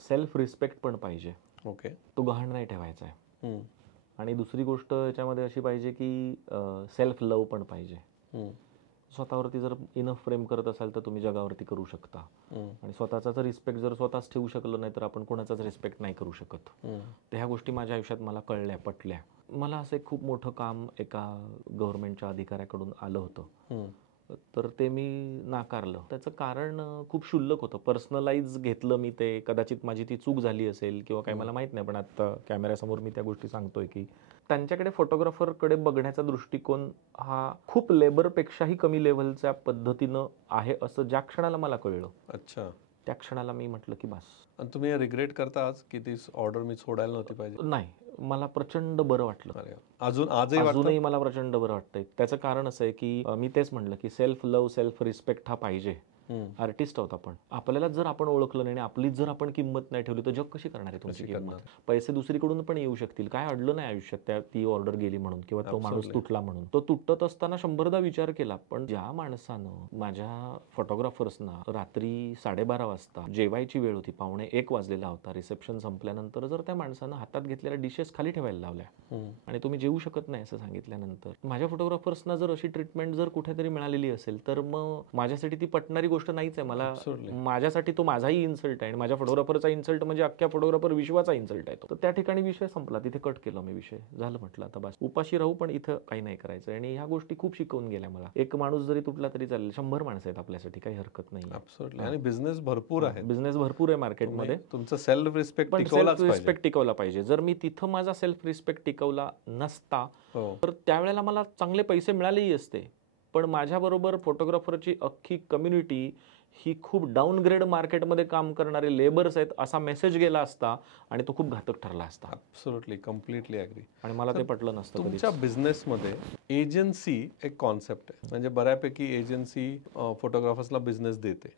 सेल्फ रिस्पेक्ट पण पाहिजे. ओके. तो गहाण नाही ठेवायचा आहे. आणि दुसरी गोष्ट याच्यामध्ये अशी पाहिजे की सेल्फ लव्ह पण पाहिजे. स्वतःवरती जर इनफ प्रेम करत असाल तर तुम्ही जगावरती करू शकता. आणि स्वतःचाच रिस्पेक्ट जर स्वतःच ठेवू शकलो नाही तर आपण कोणाचाच रिस्पेक्ट नाही करू शकत. तर ह्या गोष्टी माझ्या आयुष्यात मला कळल्या, पटल्या. मला असं एक खूप मोठं काम एका गव्हर्नमेंटच्या अधिकाऱ्याकडून आलं होतं, तर ते मी नाकारलं. त्याचं कारण खूप क्षुल्लक होतं. पर्सनलाइज घेतलं मी ते. कदाचित माझी ती चूक झाली असेल किंवा काही मला माहीत नाही, पण आता कॅमेऱ्यासमोर मी त्या गोष्टी सांगतोय की त्यांच्याकडे फोटोग्राफरकडे बघण्याचा दृष्टिकोन हा खूप लेबरपेक्षाही कमी लेव्हलच्या पद्धतीनं आहे असं ज्या क्षणाला मला कळलं, अच्छा, त्या क्षणाला मी म्हटलं की बस. आणि तुम्ही रिग्रेट करता आज की ती ऑर्डर मी सोडायला नव्हती पाहिजे? नाही, मला प्रचंड बरं वाटलं. आजही अजूनही मला प्रचंड बरं वाटतंय. त्याचं कारण असं आहे की मी तेच म्हणलं की सेल्फ लव्ह, सेल्फ रिस्पेक्ट हा पाहिजे. आर्टिस्ट आहोत आपण. आपल्याला जर आपण ओळखलं नाही आणि आपलीच जर आपण किंमत नाही ठेवली तर जग कशी करणार आहे तुमची किंमत? पैसे दुसरीकडून पण येऊ शकतील, काय अडलं नाही आयुष्यात ती ऑर्डर गेली म्हणून किंवा तो माणूस तुटला म्हणून. तो तुटत असताना 100दा विचार केला, पण ज्या माणसानं माझ्या फोटोग्राफर्सना रात्री 12:30 वाजता जेवायची वेळ होती, 12:45 वाजलेला होता, रिसेप्शन संपल्यानंतर जर त्या माणसानं हातात घेतलेल्या डिशेस खाली ठेवायला लावल्या आणि तुम्ही जेवू शकत नाही असं सांगितल्यानंतर, माझ्या फोटोग्राफर्सना जर अशी ट्रीटमेंट जर कुठेतरी मिळालेली असेल तर मग माझ्यासाठी ती पटणारी गोष्ट नाहीच आहे. मला माझ्यासाठी तो माझाही इन्सल्ट आहे आणि माझ्या फोटोग्राफरचा इन्सल्ट म्हणजे अख्ख्या फोटोग्राफर विश्वाचा इन्सल्ट आहे तो. तर त्या ठिकाणी विषय संपला, तिथे कट केला मी विषय. झालं म्हटलं आता बस, उपाशी राहू पण इथं काही नाही करायचं. आणि ह्या गोष्टी खूप शिकवून गेल्या मला. एक माणूस जरी तुटला तरी चालेल, 100 माणसं आहेत आपल्यासाठी, काही हरकत नाही. आणि बिझनेस भरपूर आहे, बिझनेस भरपूर आहे मार्केटमध्ये. तुमचं सेल्फ रिस्पेक्ट टिकवला पाहिजे. जर मी तिथं माझा सेल्फ रिस्पेक्ट टिकवला नसता तर त्यावेळेला मला चांगले पैसे मिळालेही असते, पण माझ्याबरोबर फोटोग्राफरची अख्खी कम्युनिटी ही खूप डाऊनग्रेड मार्केटमध्ये काम करणारे लेबर्स आहेत असा मेसेज गेला असता आणि तो खूप घातक ठरला असता. Absolutely, completely agree. आणि मला ते पटलं नसतं. तुमच्या बिझनेसमध्ये एजन्सी एक कॉन्सेप्ट आहे, म्हणजे बऱ्यापैकी एजन्सी फोटोग्राफर्सला बिझनेस देते,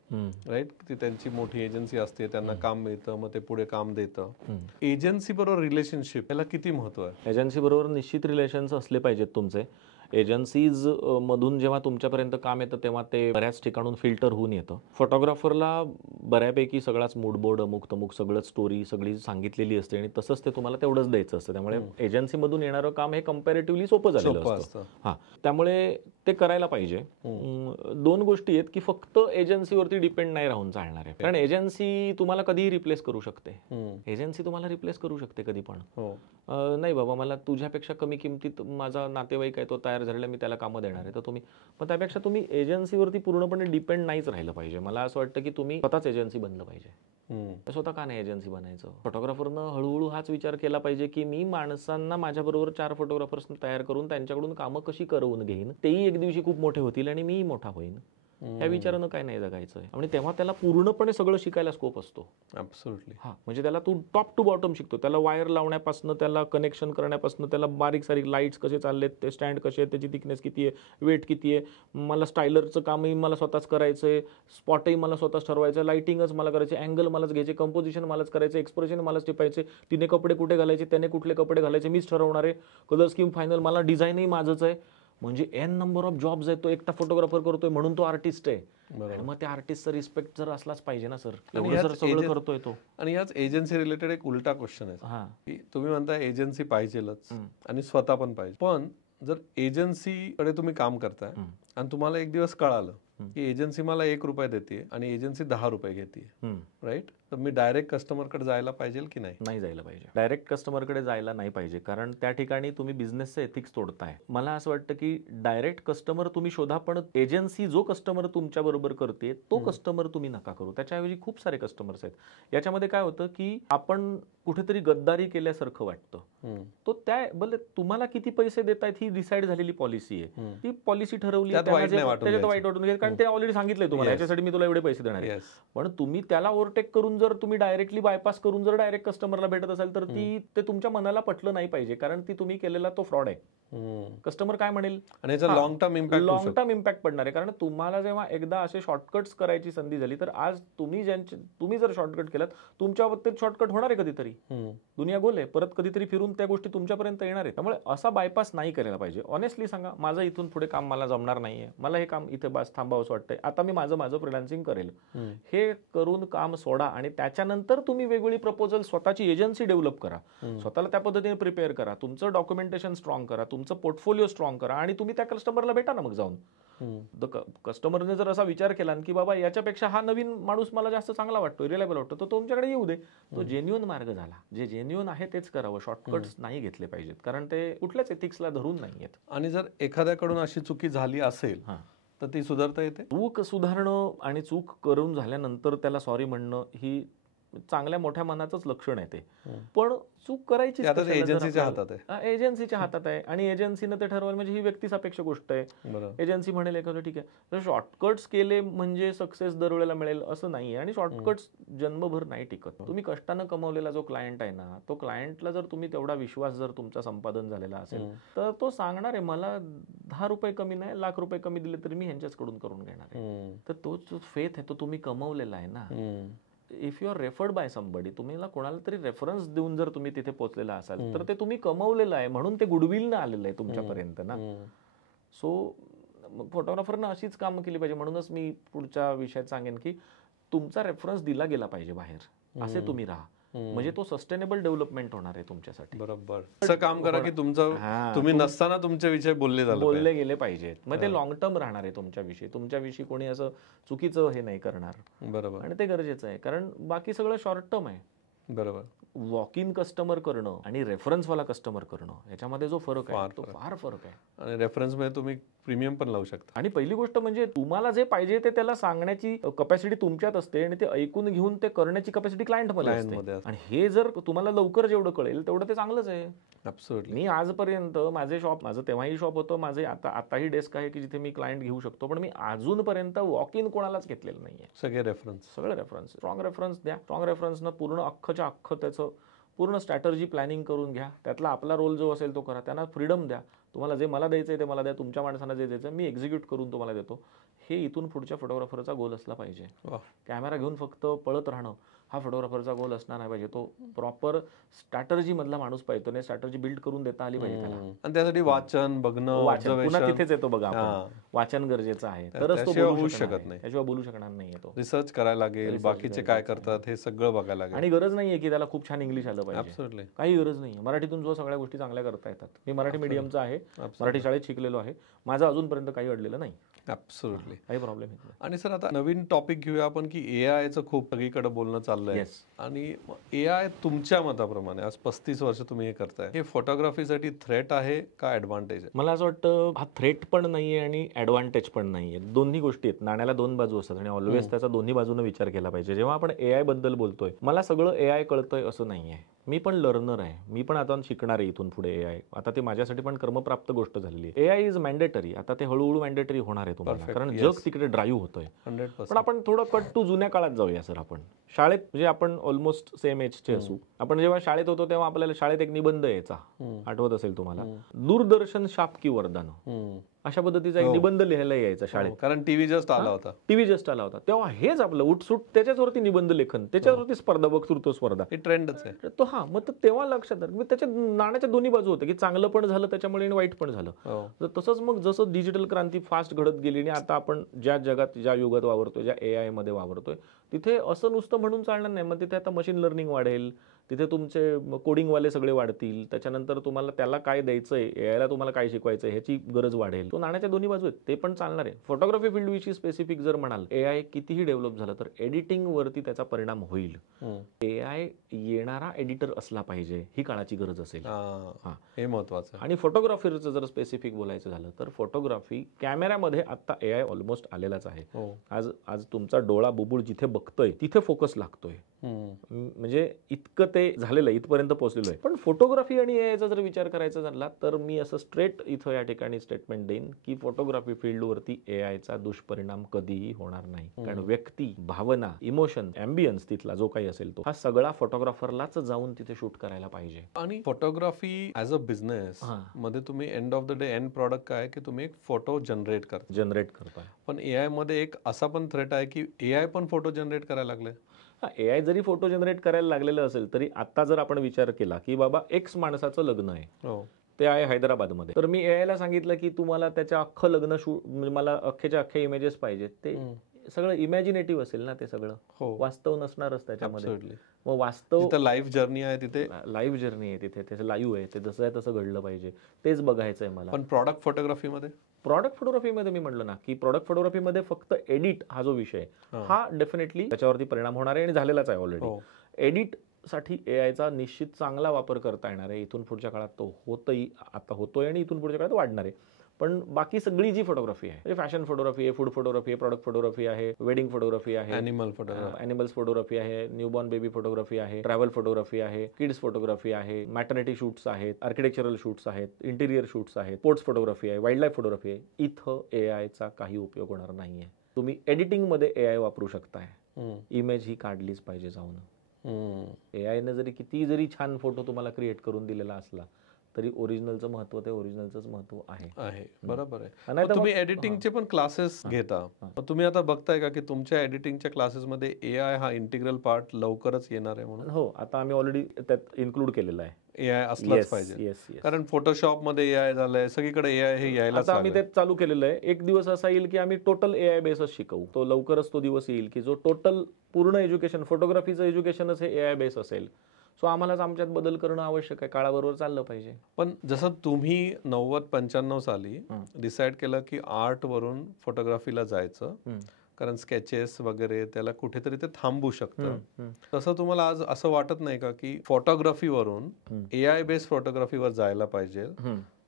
राईट? ती त्यांची मोठी एजन्सी असते, त्यांना काम मिळतं, मग ते पुढे काम देतं. एजन्सी बरोबर रिलेशनशिप याला किती महत्व आहे? एजन्सी बरोबर निश्चित रिलेशन्स असले पाहिजेत तुमचे. एजन्सीज मधून जेव्हा तुमच्यापर्यंत काम येतं तेव्हा ते बऱ्याच ठिकाणून फिल्टर होऊन येतं. फोटोग्राफरला बऱ्यापैकी सगळाच मूडबोर्ड अमुक तमुक सगळं स्टोरी सगळी सांगितलेली असते आणि तसंच ते तुम्हाला तेवढंच द्यायचं असतं. त्यामुळे एजन्सीमधून येणारं काम हे कम्पॅरेटिव्हली सोपं झालेलं असतं. हां, त्यामुळे ते करायला पाहिजे. दोन गोष्टी आहेत की फक्त एजन्सीवरती डिपेंड नाही राहून चालणार आहे, कारण एजन्सी तुम्हाला कधीही रिप्लेस करू शकते. एजन्सी तुम्हाला रिप्लेस करू शकते कधी पण. नाही बाबा, मला तुझ्यापेक्षा कमी किमतीत माझा नातेवाईक आहे, तो तयार झालेला, मी त्याला कामं देणार आहे, तर तुम्ही पण त्यापेक्षा तुम्ही एजन्सीवरती पूर्णपणे डिपेंड नाहीच राहिलं पाहिजे. मला असं वाटतं की तुम्ही स्वतःच एजन्सी बनलं पाहिजे. स्वतः का नाही एजन्सी बनायचं? फोटोग्राफरनं हळूहळू हाच विचार केला पाहिजे की मी माणसांना माझ्याबरोबर 4 फोटोग्राफर्स तयार करून त्यांच्याकडून कामं कशी करवून घेईन, तेही एक दिवशी खूप मोठे होतील आणि मीही मोठा होईन. या विचारानं काय नाही जगायचं आहे. आणि तेव्हा त्याला पूर्णपणे सगळं शिकायला स्कोप असतो. ॲब्सोल्युटली. हां, म्हणजे त्याला तू टॉप टू बॉटम शिकतो. त्याला वायर लावण्यापासून, त्याला कनेक्शन करण्यापासून, त्याला बारीक सारीक लाईट्स कसे चाललेत, ते स्टँड कसे आहेत, त्याची थिकनेस किती आहे, वेट किती आहे. मला स्टायलरचं कामही मला स्वतःच करायचं आहे, स्पॉटही मला स्वतःच ठरवायचं, लाईटिंगच मला करायचे, अँगल मलाच घ्यायचे, कंपोजिशन मलाच करायचं, एक्सप्रेशन मलाच टिपायचे, तिने कपडे कुठे घालायचे, त्याने कुठले कपडे घालायचे मीच ठरवणार आहे, कलर स्कीम फायनल, मला डिझाईनही माझंच आहे. म्हणजे एन नंबर ऑफ जॉब्स आहेत, तो एकटा फोटोग्राफर करतोय म्हणून तो आर्टिस्ट आहे. मग त्या आर्टिस्टचा रिस्पेक्ट जर असलाच पाहिजे ना सर, जर सगळं करतोय तो. आणि याच एजन्सी रिलेटेड एक उलटा क्वेश्चन आहे की तुम्ही म्हणता एजन्सी पाहिजेलच आणि स्वतः पण पाहिजे, पण जर एजन्सीकडे तुम्ही काम करताय आणि तुम्हाला एक दिवस कळालं की एजन्सी मला 1 रुपया देते आणि एजन्सी 10 रुपये घेते, राईट? तर मी डायरेक्ट कस्टमरकडे जायला पाहिजे की नाही? नाही जायला पाहिजे. डायरेक्ट कस्टमरकडे जायला नाही पाहिजे, कारण त्या ठिकाणी तुम्ही बिझनेसचं एथिक्स तोडताय. मला असं वाटतं की डायरेक्ट कस्टमर तुम्ही शोधा, पण एजन्सी जो कस्टमर तुमच्या बरोबर करते तो कस्टमर तुम्ही नका करू. त्याच्याऐवजी खूप सारे कस्टमर्स आहेत. याच्यामध्ये काय होतं की आपण कुठेतरी गद्दारी केल्यासारखं वाटतं. तो त्या भले तुम्हाला किती पैसे देत आहेत ही डिसाईड झालेली पॉलिसी आहे. ती पॉलिसी ठरवली, त्याच्यात वाईट वाटून घ्यायचं, कारण ते ऑलरेडी सांगितलंय तुम्हाला याच्यासाठी मी तुला एवढे पैसे देणार आहे. पण तुम्ही त्याला ओव्हरटेक करून जर तुम्ही डायरेक्टली बायपास करून जर डायरेक्ट कस्टमरला भेटत असाल तर ते तुमच्या मनाला पटलं नाही पाहिजे, कारण ती तुम्ही केलेला तो फ्रॉड आहे. कस्टमर काय म्हणेल आणि याचा लॉंग टर्म इम्पॅक्ट पडणार आहे. कारण तुम्हाला जेव्हा एकदा असे शॉर्टकट्स करायची संधी झाली तर आज तुम्ही जर शॉर्टकट केलात, तुमच्या बाबतीत शॉर्टकट होणार आहे कधीतरी. दुनिया गोल आहे, परत कधीतरी फिरून त्या गोष्टी तुमच्यापर्यंत येणार आहे. त्यामुळे असा बायपास नाही करायला पाहिजे. ऑनेस्टली सांगा, माझं इथून पुढे काम मला जमणार नाहीये, मला हे काम इथे बस थांबावंच वाटतंय, आता मी माझं फ्रीलान्सिंग करेल, हे करून काम सोडा आणि आणि त्याच्यानंतर तुम्ही वेगवेगळी प्रपोजल स्वतःची एजन्सी डेव्हलप करा, स्वतःला त्या पद्धतीने प्रिपेअर करा, तुमचं डॉक्युमेंटेशन स्ट्रॉंग करा, तुमचं पोर्टफोलिओ स्ट्रॉंग करा आणि तुम्ही त्या कस्टमरला भेटा ना मग जाऊन. कस्टमरने जर असा विचार केला की बाबा याच्यापेक्षा हा नवीन माणूस मला जास्त चांगला वाटतो, रिलायबल वाटतो, तर तो तुमच्याकडे येऊ दे. तो जेन्युअन मार्ग झाला. जे जेन्युअन आहे तेच करावं, शॉर्टकट्स नाही घेतले पाहिजेत, कारण ते कुठल्याच एथिक्सला धरून नाही आहेत. आणि जर एखाद्याकडून अशी चुकी झाली असेल तर ती सुधारता येते. चूक सुधारणं आणि चूक करून झाल्यानंतर त्याला सॉरी म्हणणं ही चांगल्या मोठ्या मनाचंच लक्षण आहे ते. पण चूक करायची एजन्सीच्या हातात आहे. एजन्सीच्या हातात आहे आणि एजन्सीनं ते ठरवायला म्हणजे ही व्यक्तिसापेक्ष गोष्ट आहे. एजन्सी म्हणेल एखादं ठीक आहे, शॉर्टकट्स केले म्हणजे सक्सेस दरवेळेला मिळेल असं नाही. आणि शॉर्टकट्स जन्मभर नाही टिकत. तुम्ही कष्टानं कमवलेला जो क्लायंट आहे ना, तो क्लायंटला जर तुम्ही तेवढा विश्वास जर तुमचा संपादन झालेला असेल तर तो सांगणार आहे मला 10 रुपये कमी नाही, ₹1,00,000 कमी दिले तरी मी ह्यांच्याचकडून करून घेणार आहे. तर तो जो फेथ आहे तो तुम्ही कमवलेला आहे ना. If you are referred by somebody, तुम्हाला कोणाला तरी रेफरन्स देऊन जर तुम्ही तिथे पोहोचलेला असाल तर ते तुम्ही कमवलेलं आहे, म्हणून ते गुडविलनं आलेलं आहे तुमच्यापर्यंत ना. सो फोटोग्राफरनं अशीच कामं केली पाहिजे. म्हणूनच मी पुढच्या विषयात सांगेन की तुमचा रेफरन्स दिला गेला पाहिजे बाहेर, असे तुम्ही राहा, म्हणजे तो सस्टेनेबल डेव्हलपमेंट होणार आहे तुमच्यासाठी. बरोबर. असं काम करा की तुम्ही नसताना तुमच्या विषयी बोलले गेले पाहिजेत, मग ते लॉंग टर्म राहणार आहे तुमच्याविषयी कोणी असं चुकीचं हे नाही करणार. बरोबर. आणि ते गरजेचं आहे, कारण बाकी सगळं शॉर्ट टर्म आहे. बरोबर. वॉक इन कस्टमर करणं आणि रेफरन्सवाला कस्टमर करणं याच्यामध्ये जो फरक आहे तो फार फरक आहे. आणि रेफरन्स मध्ये तुम्ही प्रीमियम पण लावू शकता. आणि पहिली गोष्ट म्हणजे तुम्हाला जे पाहिजे ते त्याला सांगण्याची कपॅसिटी तुमच्यात असते आणि ते ऐकून घेऊन ते करण्याची कपॅसिटी क्लायंटमध्ये असते. आणि हे जर तुम्हाला लवकर जेवढं कळेल तेवढं ते चांगलंच आहे. ॲब्सोल्युटली. मी आजपर्यंत माझं तेव्हाही शॉप होतं, माझे आताही डेस्क आहे की जिथे मी क्लायंट घेऊ शकतो, पण मी अजूनपर्यंत वॉक इन कोणालाच घेतलेलं नाहीये. सगळे रेफरन्स स्ट्रॉंग रेफरन्स द्या. स्ट्रॉंग रेफरन्सनं पूर्ण अख्खं त्याचं पूर्ण स्ट्रॅटर्जी प्लॅनिंग करून घ्या. त्यातला आपला रोल जो असेल तो करा. त्यांना फ्रीडम द्या. तुम्हाला जे मला द्यायचं आहे ते मला द्या, तुमच्या माणसांना जे द्यायचं मी एक्झिक्यूट करून तुम्हाला देतो. हे इथून पुढच्या फोटोग्राफरचा गोल असला पाहिजे. कॅमेरा घेऊन फक्त पळत राहणं हा फोटोग्राफरचा गोल असणार नाही पाहिजे. तो प्रॉपर स्ट्रॅटर्जी मधला माणूस पाहिजे. नाही स्ट्रॅटर्जी बिल्ड करून देता आली पाहिजे त्याला. आणि त्यासाठी वाचन बघणं, पुन्हा तिथेच येतो बघा, वाचन गरजेचं आहे, तरच तो बोलू शकत नाही. त्याशिवाय बोलू शकणार नाही. तो रिसर्च करायला लागेल, बाकीचे काय करतात हे सगळं बघायला लागेल. आणि गरज नाहीये की त्याला खूप छान इंग्लिश आलं पाहिजे. काही गरज नाही. मराठीतून जो सगळ्या गोष्टी चांगल्या करता येतात. मी मराठी मीडियमचा आहे, मराठी शाळेत शिकलेलो आहे. माझं अजूनपर्यंत काही अडलेलं नाही. ॲब्सोल्युटली. काही प्रॉब्लेम नाही. आणि सर आता नवीन टॉपिक घेऊया आपण की एआयचं खूप सगळीकडे बोलणं चाललंय. आणि एआय तुमच्या मताप्रमाणे आज 35 वर्ष तुम्ही हे करताय, हे फोटोग्राफीसाठी थ्रेट आहे का ऍडव्हान्टेज आहे? मला असं वाटतं हा थ्रेट पण नाहीये आणि ऍडव्हान्टेज पण नाहीये. दोन्ही गोष्टी आहेत. नाण्याला दोन बाजू असतात आणि ऑलवेज त्याचा दोन्ही बाजूने विचार केला पाहिजे. जेव्हा आपण एआय बद्दल बोलतोय, मला सगळं एआय कळतंय असं नाहीये. मी पण लर्नर आहे. मी पण आता शिकणार आहे इथून पुढे एआय. आता ते माझ्यासाठी पण कर्मप्राप्त गोष्ट झालेली आहे. AI is mandatory. आता ते हळूहळू मॅन्डेटरी होणार आहे तुम्हाला, कारण जग तिकडे ड्राईव्ह होतोय. 100%. पण आपण थोडं कट टू जुन्या काळात जाऊया सर. आपण शाळेत म्हणजे आपण ऑलमोस्ट सेम एजचे असू. आपण जेव्हा शाळेत होतो तेव्हा आपल्याला शाळेत एक निबंध यायचा, आठवत असेल तुम्हाला, दूरदर्शन शाप की वरदान, अशा पद्धतीचा एक निबंध लिहायला यायचा शाळेत. कारण टीव्ही जस्ट आला होता तेव्हा हेच आपलं उठसूट त्याच्यावरती निबंध लेखन, त्याच्यावरती स्पर्धा, वक्तृत्व स्पर्धा, हे ट्रेंडच आहे तो. मग तेव्हा लक्षात आलं त्याच्या नाण्याच्या दोन्ही बाजू होत्या की चांगलं पण झालं त्याच्यामुळे आणि वाईट पण झालं. तसंच मग जसं डिजिटल क्रांती फास्ट घडत गेली आणि आता आपण ज्या जगात ज्या युगात वावरतोय, ज्या एआय मध्ये वावरतोय, तिथे असं नुसतं म्हणून चालणार नाही. मग तिथे आता मशीन लर्निंग वाढेल, तिथे तुमचे कोडिंगवाले सगळे वाढतील, त्याच्यानंतर तुम्हाला त्याला काय द्यायचंय, एआयला तुम्हाला काय शिकवायचंय ह्याची गरज वाढेल. तो नाण्याच्या दोन्ही बाजू आहेत, ते पण चालणार आहे. फोटोग्राफी फील्ड विषयी स्पेसिफिक जर म्हणाल, एआय कितीही डेव्हलप झालं तर एडिटिंग वरती त्याचा परिणाम होईल. एआय येणारा एडिटर असला पाहिजे, ही काळाची गरज असेल. हे महत्वाचं. आणि फोटोग्राफीचं जर स्पेसिफिक बोलायचं झालं तर फोटोग्राफी कॅमेऱ्यामध्ये आता एआय ऑलमोस्ट आलेलाच आहे. आज तुमचा डोळा बुबुळ जिथे बघतोय तिथे फोकस लागतोय, म्हणजे इतकं ते झालेलं आहे, इथपर्यंत पोहोचलेलो आहे. पण फोटोग्राफी आणि एआयचा जर विचार करायचा झाला तर मी असं स्ट्रेट इथं या ठिकाणी स्टेटमेंट देईन की फोटोग्राफी फील्डवरती एआयचा दुष्परिणाम कधीही होणार नाही. कारण व्यक्ती, भावना, इमोशन, अँबियन्स तिथला जो काही असेल तो, हा सगळा फोटोग्राफरलाच जाऊन तिथे शूट करायला पाहिजे. आणि फोटोग्राफी ॲज अ बिझनेस मध्ये तुम्ही end of the day end product काय की तुम्ही एक फोटो जनरेट करताय. पण एआय मध्ये एक असा पण थ्रेट आहे की एआय पण फोटो जनरेट करायला लागले. एआय जरी फोटो जनरेट करायला लागलेलं असेल तरी आता जर आपण विचार केला की बाबा एक्स माणसाचं लग्न आहे, ते आहे हैदराबादमध्ये, तर मी एआयला सांगितलं की तुम्हाला त्याच्या अख्खं लग्न मला अख्खे इमेजेस पाहिजेत, ते सगळं इमॅजिनेटिव्ह असेल ना, ते सगळं हो वास्तव नसणारच त्याच्यामध्ये. Absolutely. मग वास्तव जिथं लाईफ जर्नी आहे तिथे. लाईव्ह जर्नी आहे तिथे, त्याचं लाईव्ह आहे, ते जसं आहे तसं घडलं पाहिजे, तेच बघायचं आहे मला. पण प्रॉडक्ट फोटोग्राफीमध्ये प्रॉडक्ट फोटोग्राफीमध्ये मी म्हटलं ना की प्रॉडक्ट फोटोग्राफीमध्ये फक्त एडिट हा जो विषय आहे, हा डेफिनेटली त्याच्यावरती परिणाम होणार आहे आणि झालेलाच आहे ऑलरेडी. हो. एडिट साठी एआयचा निश्चित चांगला वापर करता येणार आहे. इथून पुढच्या काळात तो आता होतोय आणि इथून पुढच्या काळात वाढणार आहे. पण बाकी सगळी जी फोटोग्राफी आहे, म्हणजे फॅशन फोटोग्राफी आहे, फूड फोटोग्राफी आहे, प्रॉडक्ट फोटोग्राफी आहे, वेडिंग फोटोग्राफी आहे, ॲनिमल फोटोग्राफी, ॲनिमल्स फोटोग्राफी आहे, न्यूबॉर्न बेबी फोटोग्राफी आहे, ट्रॅव्हल फोटोग्राफी आहे, किड्स फोटोग्राफी आहे, मॅटर्निटी शूट्स आहेत, आर्किटेक्चरल शूट्स आहेत, इंटिरियर शूट्स आहेत, स्पोर्ट्स फोटोग्राफी आहे, वाईल्ड लाईफ फोटोग्राफी आहे. इथं एआयचा काही उपयोग होणार नाहीये. तुम्ही एडिटिंगमध्ये एआय वापरू शकताय, इमेज ही काढलीच पाहिजे जाऊन. एआयने जरी छान फोटो तुम्हाला क्रिएट करून दिलेला असला तरी ओरिजिनलचं महत्व ते ओरिजिनलचंच महत्व आहे. बरोबर आहे. मग तुम्ही एडिटिंगचे पण क्लासेस घेता, मग तुम्ही आता बघताय का की तुमच्या एडिटिंगच्या क्लासेसमध्ये एआय हा इंटिग्रल पार्ट लवकरच येणार आहे म्हणून? हो, आता आम्ही ऑलरेडी त्यात इन्क्लूड केलेलं आहे. एआय असलाच पाहिजे, कारण फोटोशॉप मध्ये एआय झालंय, सगळीकडे एआय हे यायला. आता आम्ही ते चालू केलेलं आहे. एक दिवस असा येईल की आम्ही टोटल एआय बेसच शिकवू. तो लवकरच तो दिवस येईल की जो टोटल पूर्ण एज्युकेशन, फोटोग्राफीचं एज्युकेशनच हे एआय बेस असेल. सो आम्हालाच आमच्यात बदल करणं आवश्यक आहे, काळाबरोबर चाललं पाहिजे. पण जसं तुम्ही 90-95 साली डिसाईड केलं की आर्ट वरून फोटोग्राफीला जायचं, कारण स्केचेस वगैरे त्याला कुठेतरी ते थांबू शकतं, तसं तुम्हाला आज असं वाटत नाही का की फोटोग्राफीवरून एआय बेस्ड फोटोग्राफीवर जायला पाहिजे,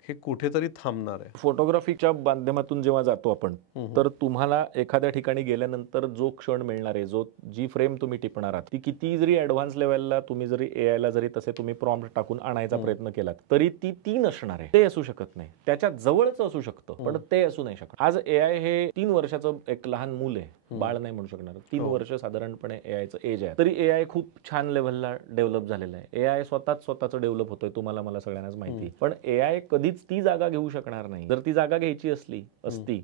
हे कुठेतरी थांबणार आहे? फोटोग्राफीच्या माध्यमातून जेव्हा जातो आपण, तर तुम्हाला एखाद्या ठिकाणी गेल्यानंतर जो क्षण मिळणार आहे, जी फ्रेम तुम्ही टिपणार आहात, ती किती जरी ऍडव्हान्स लेवलला तुम्ही जरी एआयला जरी तसे तुम्ही प्रॉम्प्ट टाकून आणायचा प्रयत्न केलात तरी ती नसणार आहे. ते असू शकत नाही. त्याच्या जवळच असू शकतं, पण ते असू नाही शकत. आज एआय हे 3 वर्षाचं एक लहान मूल आहे, बाळ नाही म्हणू शकणार. 3 वर्ष साधारणपणे एआयचं एज आहे. तरी एआय खूप छान लेव्हलला डेव्हलप झालेला आहे. एआय स्वतःच डेव्हलप होतोय, तुम्हाला मला सगळ्यांनाच माहिती. पण एआय कधीच ती जागा घेऊ शकणार नाही. जर ती जागा घ्यायची असती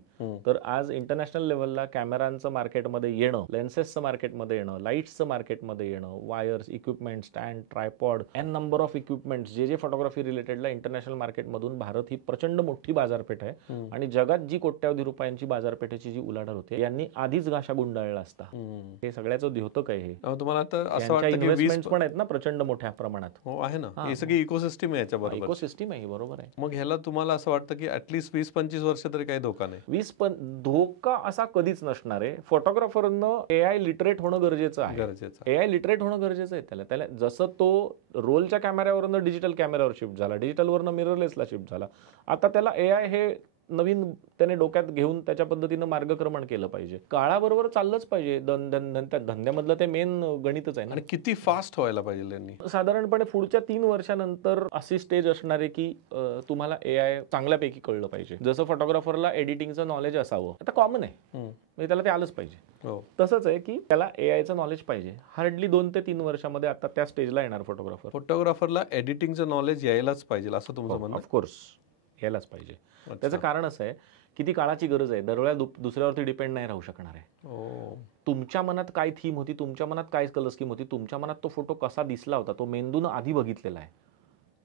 तर आज इंटरनॅशनल लेव्हलला कॅमेरांचं मार्केटमध्ये येणं, लेन्सेसचं मार्केटमध्ये येणं, लाईट्सचं मार्केटमध्ये येणं, wires, equipment, stand, tripod, an number of equipments, जे फोटोग्राफी रिलेटेडला इंटरनॅशनल मार्केटमधून भारत ही प्रचंड मोठी बाजारपेठ आहे आणि जगात जी कोट्यावधी रुपयांची बाजारपेठेची जी उलाढाल होते, यांनी आधीच गाशा गुंडाळला असता. हे सगळ्याचं द्योतक आहे. हे तुम्हाला तर असं वाटतं की इन्व्हेस्टमेंट्स पण आहेत ना प्रचंड मोठ्या प्रमाणात. हो आहे ना, हे सगळी इकोसिस्टम आहे याच्याबरोबर. इकोसिस्टम आहे, बरोबर आहे. मग ह्याला तुम्हाला असं वाटतं की ऍटलीस्ट 20-25 वर्ष तरी काही धोका नाही? धोका असा कधीच नसणार आहे. फोटोग्राफरनं एआय लिटरेट होणं गरजेचं आहे. एआय लिटरेट होणं गरजेचं आहे. त्याला जसं तो रोलच्या कॅमेऱ्यावरनं डिजिटल कॅमेऱ्यावर शिफ्ट झाला, डिजिटलवरनं मिररलेसला शिफ्ट झाला, आता त्याला एआय हे नवीन त्याने डोक्यात घेऊन त्याच्या पद्धतीनं मार्गक्रमण केलं पाहिजे. काळाबरोबर चाललंच पाहिजे. धंद्यामधलं ते मेन गणितच आहे. आणि किती फास्ट व्हायला पाहिजे त्यांनी? साधारणपणे पुढच्या 3 वर्षानंतर अशी स्टेज असणार आहे की तुम्हाला एआय चांगल्यापैकी कळलं पाहिजे. जसं फोटोग्राफरला एडिटिंगचं नॉलेज असावं, आता कॉमन आहे, म्हणजे त्याला ते आलंच पाहिजे. तसंच आहे की त्याला एआयचं नॉलेज पाहिजे. हार्डली 2 ते 3 वर्षामध्ये आता त्या स्टेजला येणार फोटोग्राफरला एडिटिंगचं नॉलेज यायलाच पाहिजे असं तुमचं म्हणणं? ऑफकोर्स यायलाच पाहिजे. त्याचं कारण असं आहे की ती काळाची गरज आहे. दरवेळा दुसऱ्यावरती डिपेंड नाही राहू शकणार आहे. तुमच्या मनात काय थीम होती, तुमच्या मनात काय कलर स्कीम होती, तुमच्या मनात तो फोटो कसा दिसला होता, तो मेंदूनं आधी बघितलेला आहे.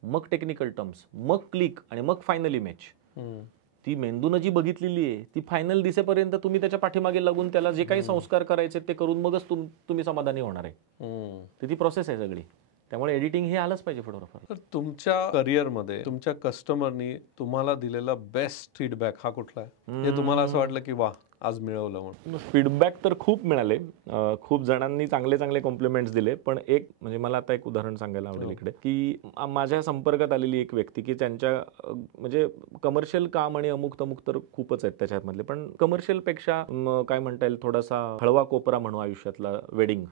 मग टेक्निकल टर्म्स, मग क्लिक आणि मग फायनल इमेज. ती मेंदूनं जी बघितलेली आहे ती फायनल दिसेपर्यंत तुम्ही त्याच्या पाठीमागे लागून त्याला जे काही संस्कार करायचे ते करून मगच तुम्ही समाधानी होणार आहे. ती प्रोसेस आहे सगळी. त्यामुळे एडिटिंग हे आलंच पाहिजे फोटोग्राफर. तर तुमच्या करिअरमध्ये तुमच्या कस्टमरनी तुम्हाला दिलेला बेस्ट फीडबॅक हा कुठला आहे, जे तुम्हाला असं वाटलं की वा आज मिळवलं म्हणून? फीडबॅक तर खूप मिळाले. खूप जणांनी चांगले चांगले कॉम्प्लिमेंट्स दिले. पण एक म्हणजे मला आता एक उदाहरण सांगायला आवडेल इकडे की माझ्या संपर्कात आलेली एक व्यक्ती की त्यांच्या म्हणजे कमर्शियल काम आणि अमुक तमुक तर खूपच आहेत त्याच्यामधले, पण कमर्शियल पेक्षा काय म्हणता येईल थोडासा हळवा कोपरा म्हणू आयुष्यातला, वेडिंग.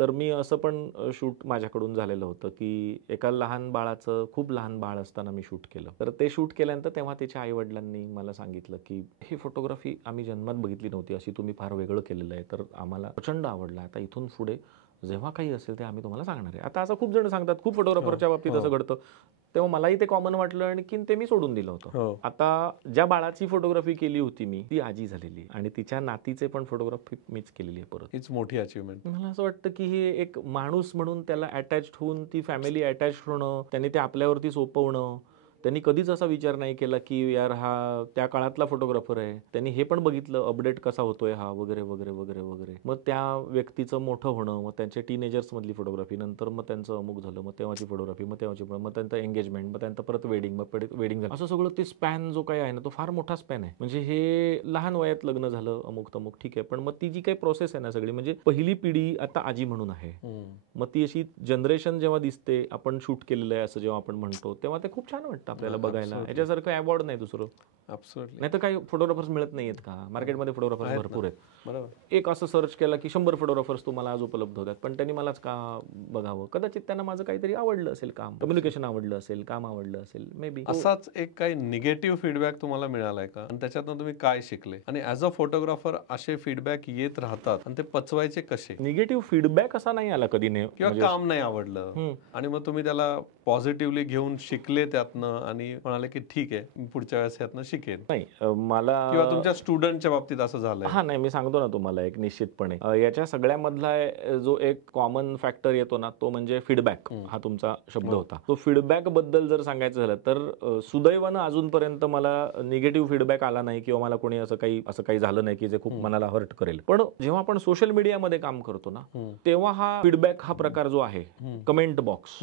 तर मी असं पण शूट माझ्याकडून झालेलं होतं की एका लहान बाळाचं, खूप लहान बाळ असताना मी शूट केलं. तर ते शूट केल्यानंतर तेव्हा त्याच्या आई वडिलांनी मला सांगितलं की ही फोटोग्राफी आम्ही जन्मात बघितली नव्हती, अशी तुम्ही फार वेगळं केलेलं आहे, तर आम्हाला प्रचंड आवडलं. आता इथून पुढे जेव्हा काही असेल ते आम्ही तुम्हाला सांगणार आहे. आता असं खूप जण सांगतात, खूप फोटोग्राफरच्या बाबतीत असं घडतं. तेव्हा मलाही ते कॉमन वाटलं आणि ते मी सोडून दिलं होतं. आता ज्या बाळाची फोटोग्राफी केली होती मी, ती आजी झालेली आणि तिच्या नातीचे पण फोटोग्राफी मीच केलेली आहे परत. हीच मोठी अचीवमेंट. मला असं वाटतं की हे एक माणूस म्हणून त्याला अटॅच्ड होऊन ती फॅमिली अटॅच्ड होणं, त्याने ते आपल्यावरती सोपवणं, त्यांनी कधीच असा विचार नाही केला की यार हा त्या काळातला फोटोग्राफर आहे, त्यांनी हे पण बघितलं अपडेट कसा होतोय हा वगैरे वगैरे वगैरे वगैरे. मग त्या व्यक्तीचं मोठं होणं, मग त्यांच्या टीनेजर्स मधली फोटोग्राफी, नंतर मग त्यांचं अमुक झालं, मग तेव्हाची फोटोग्राफी, मग तेव्हाची, मग त्यांचं एंगेजमेंट, मग त्यांचं परत वेडिंग, मग वेडिंग झालं, असं सगळं ते स्पॅन जो काही आहे ना तो फार मोठा स्पॅन आहे. म्हणजे हे लहान वयात लग्न झालं अमुक तमुक ठीक आहे, पण मग ती जी काही प्रोसेस आहे ना सगळी, म्हणजे पहिली पिढी आता आजी म्हणून आहे, मग ती अशी जनरेशन जेव्हा दिसते, आपण शूट केलेलं आहे असं जेव्हा आपण म्हणतो, तेव्हा ते खूप छान वाटतं आपल्याला बघायला. याच्यासारखं अवॉर्ड नाही दुसरं. नाही तर काही फोटोग्राफर्स मिळत नाहीयेत का मार्केटमध्ये? फोटोग्राफर्स भरपूर आहेत. बरोबर. एक असं सर्च केला की 100 फोटोग्राफर्स तुम्हाला आज उपलब्ध होतात, पण त्यांनी मलाच का बघावं? कदाचित त्यांना माझं काहीतरी आवडलं असेल, काम, कम्युनिकेशन आवडलं असेल, काम आवडलं असेल, मे बी. असाच एक काही निगेटिव्ह फीडबॅक तुम्हाला मिळालाय का, आणि त्याच्यातून तुम्ही काय शिकले? आणि ऍज अ फोटोग्राफर असे फीडबॅक येत राहतात आणि ते पचवायचे कसे? निगेटिव्ह फीडबॅक असा नाही आला कधी नाही, किंवा काम नाही आवडलं आणि मग तुम्ही त्याला पॉझिटिव्हली घेऊन शिकले त्यातनं आणि म्हणाले की ठीक आहे, मी पुढच्या वेळेस यातनं शिकेन. नाही मला, किंवा तुमच्या स्टुडंटच्या बाबतीत असं झालंय? हा नाही, मी सांगतो ना तुम्हाला एक निश्चितपणे याच्या सगळ्यामधला जो एक कॉमन फॅक्टर येतो ना तो म्हणजे फीडबॅक. हा तुमचा शब्द होता. तो फीडबॅक बद्दल जर सांगायचं झालं तर सुदैवानं अजूनपर्यंत मला निगेटिव्ह फीडबॅक आला नाही, किंवा मला कोणी असं काही झालं नाही की जे खूप मनाला हर्ट करेल. पण जेव्हा आपण सोशल मीडियामध्ये काम करतो ना तेव्हा हा फीडबॅक हा प्रकार जो आहे, कमेंट बॉक्स,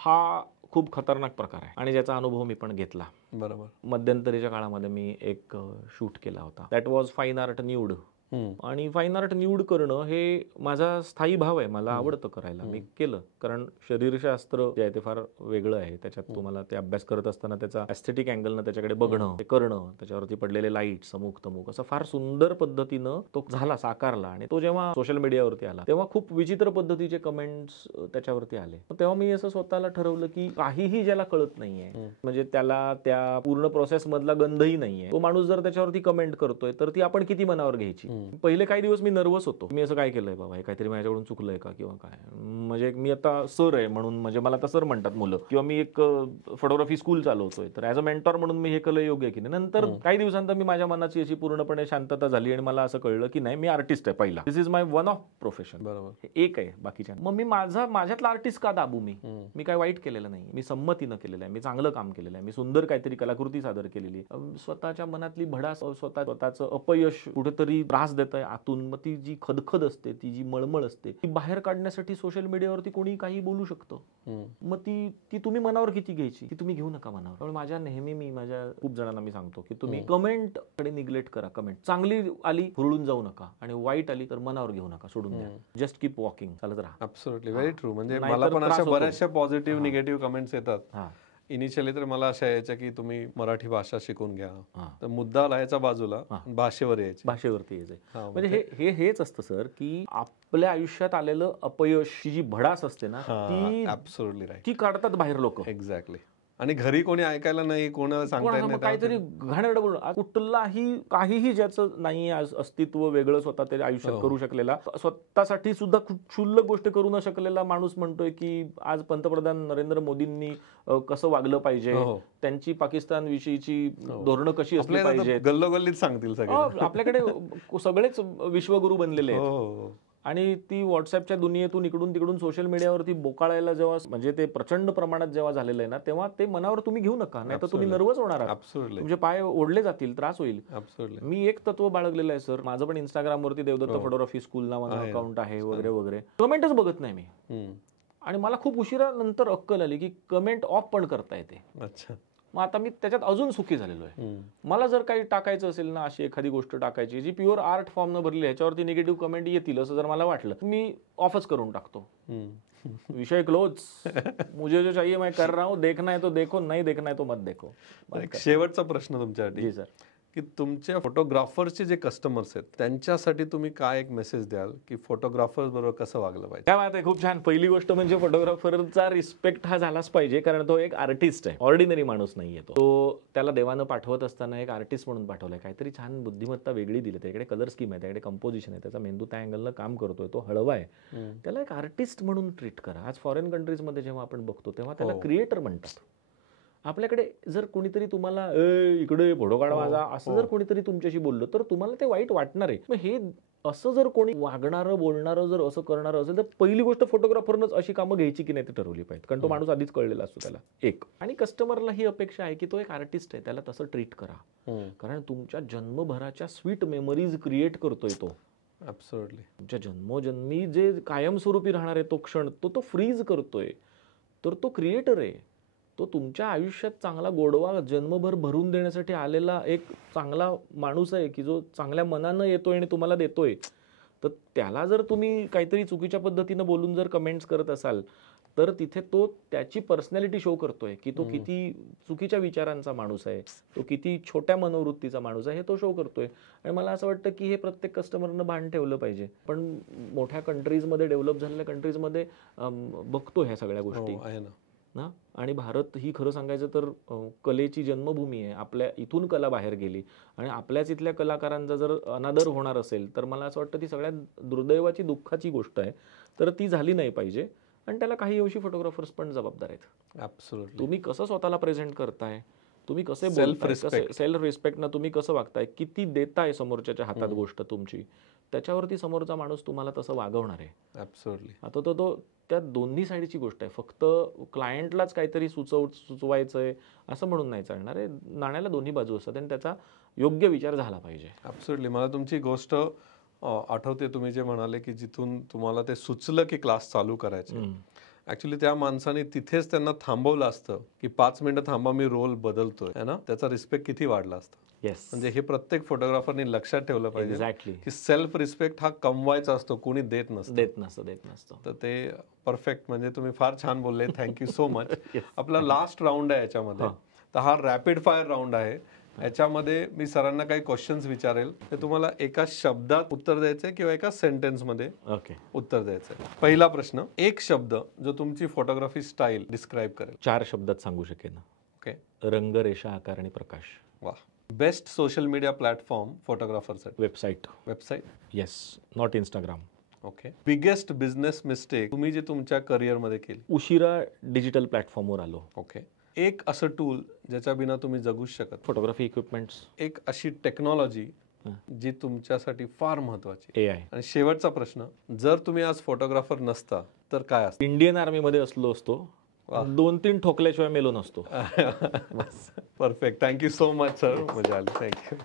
हा खूप खतरनाक प्रकार आहे आणि ज्याचा अनुभव मी पण घेतला. बरोबर. मध्यंतरीच्या काळामध्ये मी एक शूट केला होता, that was fine art nude. आणि फाईन आर्ट न्यूड करणं हे माझा स्थायी भाव आहे, मला आवडतं करायला, मी केलं. कारण शरीरशास्त्र जे आहे ते फार वेगळं आहे, त्याच्यात तुम्हाला ते अभ्यास करत असताना त्याचा एस्थेटिक अँगलनं त्याच्याकडे बघणं, ते करणं, त्याच्यावरती पडलेले लाईट्स अमुक तमुक असं फार सुंदर पद्धतीनं तो झाला, साकारला. आणि तो जेव्हा सोशल मीडियावरती आला तेव्हा खूप विचित्र पद्धतीचे कमेंट्स त्याच्यावरती आले. तेव्हा मी असं स्वतःला ठरवलं की काहीही ज्याला कळत नाहीये, म्हणजे त्याला त्या पूर्ण प्रोसेस मधला गंधही नाहीये, तो माणूस जर त्याच्यावरती कमेंट करतोय तर ती आपण किती मनावर घ्यायची. पहिले काही दिवस मी नर्वस होतो, मी असं काय केलंय बाबा, हे काहीतरी माझ्याकडून चुकलंय का किंवा काय, म्हणजे मी आता सर आहे म्हणून, म्हणजे मला तर सर म्हणतात मुलं, किंवा मी एक फोटोग्राफी स्कूल चालवतोय तर ऍज अ मेंटॉर म्हणून मी हे केलं योग्य की नाही. नंतर काही दिवसांतर मी माझ्या मनाची अशी पूर्णपणे शांतता झाली आणि मला असं कळलं की नाही, मी आर्टिस्ट आहे पहिला, this is my one of profession. बरोबर. एक आहे बाकीच्या, मग मी माझ्यातला आर्टिस्ट का दाबू? मी काय वाईट केलेलं नाही, मी संमतीनं केलेलं आहे, मी चांगलं काम केलेलं आहे, मी सुंदर काहीतरी कलाकृती सादर केलेली. स्वतःच्या मनातली भडास, स्वतःचं अपयश कुठेतरी त्रास देत आहे आतून, मग ती जी खदखद असते, ती जी मळमळ असते, ती बाहेर काढण्यासाठी सोशल मीडियावरती कोणी काही बोलू शकतं. मग ती तुम्ही मनावर किती घ्यायची, ती तुम्ही घेऊ नका मनावर. त्यामुळे मी माझ्या खूप जणांना मी सांगतो की तुम्ही कमेंट कडे निग्लेक्ट करा. कमेंट चांगली आली हुरळून जाऊ नका, आणि वाईट आली तर मनावर घेऊ नका, सोडून द्या. जस्ट कीप वॉकिंग, चालत राहा. Absolutely, very true. म्हणजे मला पण अशा बऱ्याचशा पॉझिटिव्ह निगेटिव्ह कमेंट्स येतात. इनिशियली तर मला अशा यायच्या की तुम्ही मराठी भाषा शिकून घ्या, तर मुद्दा लावायचा बाजूला, भाषेवरती यायचं. म्हणजे हेच असतं सर की आपल्या आयुष्यात आलेलं अपयश, जी भडास असते ना ती ॲब्सोल्युटली राईट, ती काढतात बाहेर लोक. एक्झॅक्टली. आणि घरी कोणी ऐकायला नाही, कोणाला सांगता येत नाही, काहीतरी घाणेरडं बोलून. कुठलाही काहीही ज्याचं नाही अस्तित्व वेगळं स्वतः ते आयुष्यात करू शकलेला, स्वतःसाठी सुद्धा क्षुल्लक गोष्ट करू न शकलेला माणूस म्हणतोय की आज पंतप्रधान नरेंद्र मोदींनी कसं वागलं पाहिजे, त्यांची पाकिस्तान विषयीची धोरणं कशी असली पाहिजे, गल्लोगल्लीत सांगतील सगळे. आपल्याकडे सगळेच विश्वगुरू बनलेले आहेत. आणि ती व्हॉट्सअपच्या दुनियेतून इकडून तिकडून सोशल मीडियावरती बोकाळायला जेव्हा, म्हणजे ते प्रचंड प्रमाणात जेव्हा झालेलं आहे ना, तेव्हा ते मनावर तुम्ही घेऊ नका, नाही तर तुम्ही नर्वस होणार आहात, तुमचे पाय ओढले जातील, त्रास होईल. मी एक तत्व बाळगलेलं आहे सर, माझं पण इंस्टाग्रामवरती देवदत्त फोटोग्राफी स्कूल नावानं अकाउंट आहे वगैरे वगैरे. कमेंटच बघत नाही मी, आणि मला खूप उशिरा नंतर अक्कल आली की कमेंट ऑफ पण करता येते. अच्छा. मग आता मी त्याच्यात अजून सुखी झालेलो आहे. मला जर काही टाकायचं असेल ना, अशी एखादी गोष्ट टाकायची जी प्युअर आर्ट फॉर्म न भरली, ह्याच्यावरती निगेटिव्ह कमेंट येतील असं जर मला वाटलं, मी ऑफच करून टाकतो. विषय क्लोज. मुझे जो चाहिए मैं कर रहा हूँ, देखना है तो देखो, नहीं देखना है तो मत देखो. एक शेवटचा प्रश्न तुमच्यासाठी. जी सर. की तुमच्या फोटोग्राफरचे जे कस्टमर्स आहेत त्यांच्यासाठी तुम्ही काय एक मेसेज द्याल की फोटोग्राफर्स बरोबर कसं वागलं पाहिजे? काय बात आहे, खूप छान. पहिली गोष्ट म्हणजे फोटोग्राफरचा रिस्पेक्ट हा झालाच पाहिजे, कारण तो एक आर्टिस्ट आहे, ऑर्डिनरी माणूस नाहीये. तो त्याला देवानं पाठवत असताना एक आर्टिस्ट म्हणून पाठवलाय, काहीतरी छान बुद्धिमत्ता वेगळी दिली, त्याकडे कलर स्कीम आहे, त्याकडे कंपोजिशन आहे, त्याचा मेंदू त्या अँगलनं काम करतोय, तो हळवा आहे, त्याला एक आर्टिस्ट म्हणून ट्रीट करा. आज फॉरेन कंट्रीजमध्ये जेव्हा आपण बघतो तेव्हा त्याला क्रिएटर म्हणतात. आपल्याकडे जर कोणीतरी तुम्हाला इकडे फोटो काढा माझा असं जर कोणीतरी तुमच्याशी बोललं तर तुम्हाला ते वाईट वाटणार आहे. मग हे असं जर कोणी वागणारं बोलणारं जर असं करणारं असेल तर पहिली गोष्ट फोटोग्राफरनंच अशी कामं घ्यायची की नाही ते ठरवली पाहिजे, कारण तो माणूस आधीच कळलेला असतो त्याला. एक आणि कस्टमरला ही अपेक्षा आहे की तो एक आर्टिस्ट आहे, त्याला तसं ट्रीट करा, कारण तुमच्या जन्मभराच्या स्वीट मेमरीज क्रिएट करतोय तो. ऍब्सोल्युटली. तुमच्या जन्मोजन्मी जे कायमस्वरूपी राहणार आहे तो क्षण तो फ्रीज करतोय, तर तो क्रिएटर आहे. तो तुमच्या आयुष्यात चांगला गोडवा जन्मभर भरून देण्यासाठी आलेला एक चांगला माणूस आहे की जो चांगल्या मनानं येतोय आणि तुम्हाला देतोय. तर त्याला जर तुम्ही काहीतरी चुकीच्या पद्धतीनं बोलून जर कमेंट्स करत असाल तर तिथे तो त्याची पर्सनॅलिटी शो करतोय की तो किती चुकीच्या विचारांचा माणूस आहे, तो किती छोट्या मनोवृत्तीचा माणूस आहे हे तो शो करतोय. आणि मला असं वाटतं की हे प्रत्येक कस्टमरनं भान ठेवलं पाहिजे. पण मोठ्या कंट्रीजमध्ये, डेव्हलप झालेल्या कंट्रीजमध्ये बघतो ह्या सगळ्या गोष्टी आहे ना. ना. आणि भारत ही खरं सांगायचं तर कलेची जन्मभूमी आहे. आपल्या इथून कला बाहेर गेली आणि आपल्याच इथल्या कलाकारांचा जर अनादर होणार असेल तर मला असं वाटतं ती सगळ्यात दुर्दैवाची, दुःखाची गोष्ट आहे. तर ती झाली नाही पाहिजे आणि त्याला काही अंशी फोटोग्राफर्स पण जबाबदार आहेत. ऍब्सोल्युटली. तुम्ही कसं स्वतःला प्रेझेंट करताय, तुम्ही कसे Self respect. सेल्फ रिस्पेक्टनं तुम्ही कसं वागताय, किती देताय समोरच्याच्या हातात गोष्ट तुमची, त्याच्यावरती समोरचा माणूस तुम्हाला तसं वागवणार आहे. ऍब्सोल्युटली. आता तो त्या दोन्ही साईडची गोष्ट आहे. फक्त क्लायंटलाच काहीतरी सुचवायचंय असं म्हणून नाही चालणार आहे. नाण्याला दोन्ही बाजू असतात आणि त्याचा योग्य विचार झाला पाहिजे. ऍब्सोल्युटली. मला तुमची गोष्ट आठवते, तुम्ही जे म्हणाले की जिथून तुम्हाला ते सुचलं की क्लास चालू करायचे, ऍक्च्युली त्या माणसाने तिथेच त्यांना थांबवलं असतं की 5 मिनिटं थांबा, मी रोल बदलतोय, है ना. त्याचा रिस्पेक्ट किती वाढला असता. येस, म्हणजे हे प्रत्येक फोटोग्राफरनी लक्षात ठेवलं पाहिजे एक्झॅक्टली. की सेल्फ रिस्पेक्ट हा कमवायचा असतो, कोणी देत नसतं. देत नसतं. तर ते परफेक्ट, म्हणजे तुम्ही फार छान बोलले. Thank you so much. आपला लास्ट राऊंड आहे याच्यामध्ये. तर हा रॅपिड फायर राऊंड आहे. याच्यामध्ये मी सरांना काही क्वेश्चन्स विचारेल, ते तुम्हाला एका शब्दात उत्तर द्यायचंय किंवा एका सेंटेन्स मध्ये उत्तर द्यायचंय. पहिला प्रश्न, एक शब्द जो तुमची फोटोग्राफी स्टाईल डिस्क्राईब करेल. 4 शब्दात सांगू शकेन. ओके. रंग, रेषा, आकार आणि प्रकाश. वा. बेस्ट सोशल मीडिया प्लॅटफॉर्म फोटोग्राफरसाठी. Website. Yes, not Instagram. Okay. Biggest business mistake तुम्ही जे तुमच्या करिअरमध्ये केली. उशिरा डिजिटल प्लॅटफॉर्मवर आलो. ओके. एक असं टूल ज्याच्या बिना तुम्ही जगूच शकत. Photography equipments. एक अशी टेक्नॉलॉजी जी तुमच्यासाठी फार महत्वाची. AI. आणि शेवटचा प्रश्न, जर तुम्ही आज फोटोग्राफर नसता तर काय असतं. इंडियन आर्मीमध्ये असलो असतो, 2-3 ठोकल्याशिवाय मेलो नसतो. Perfect. Thank you so much sir. मजा आली. थँक्यू.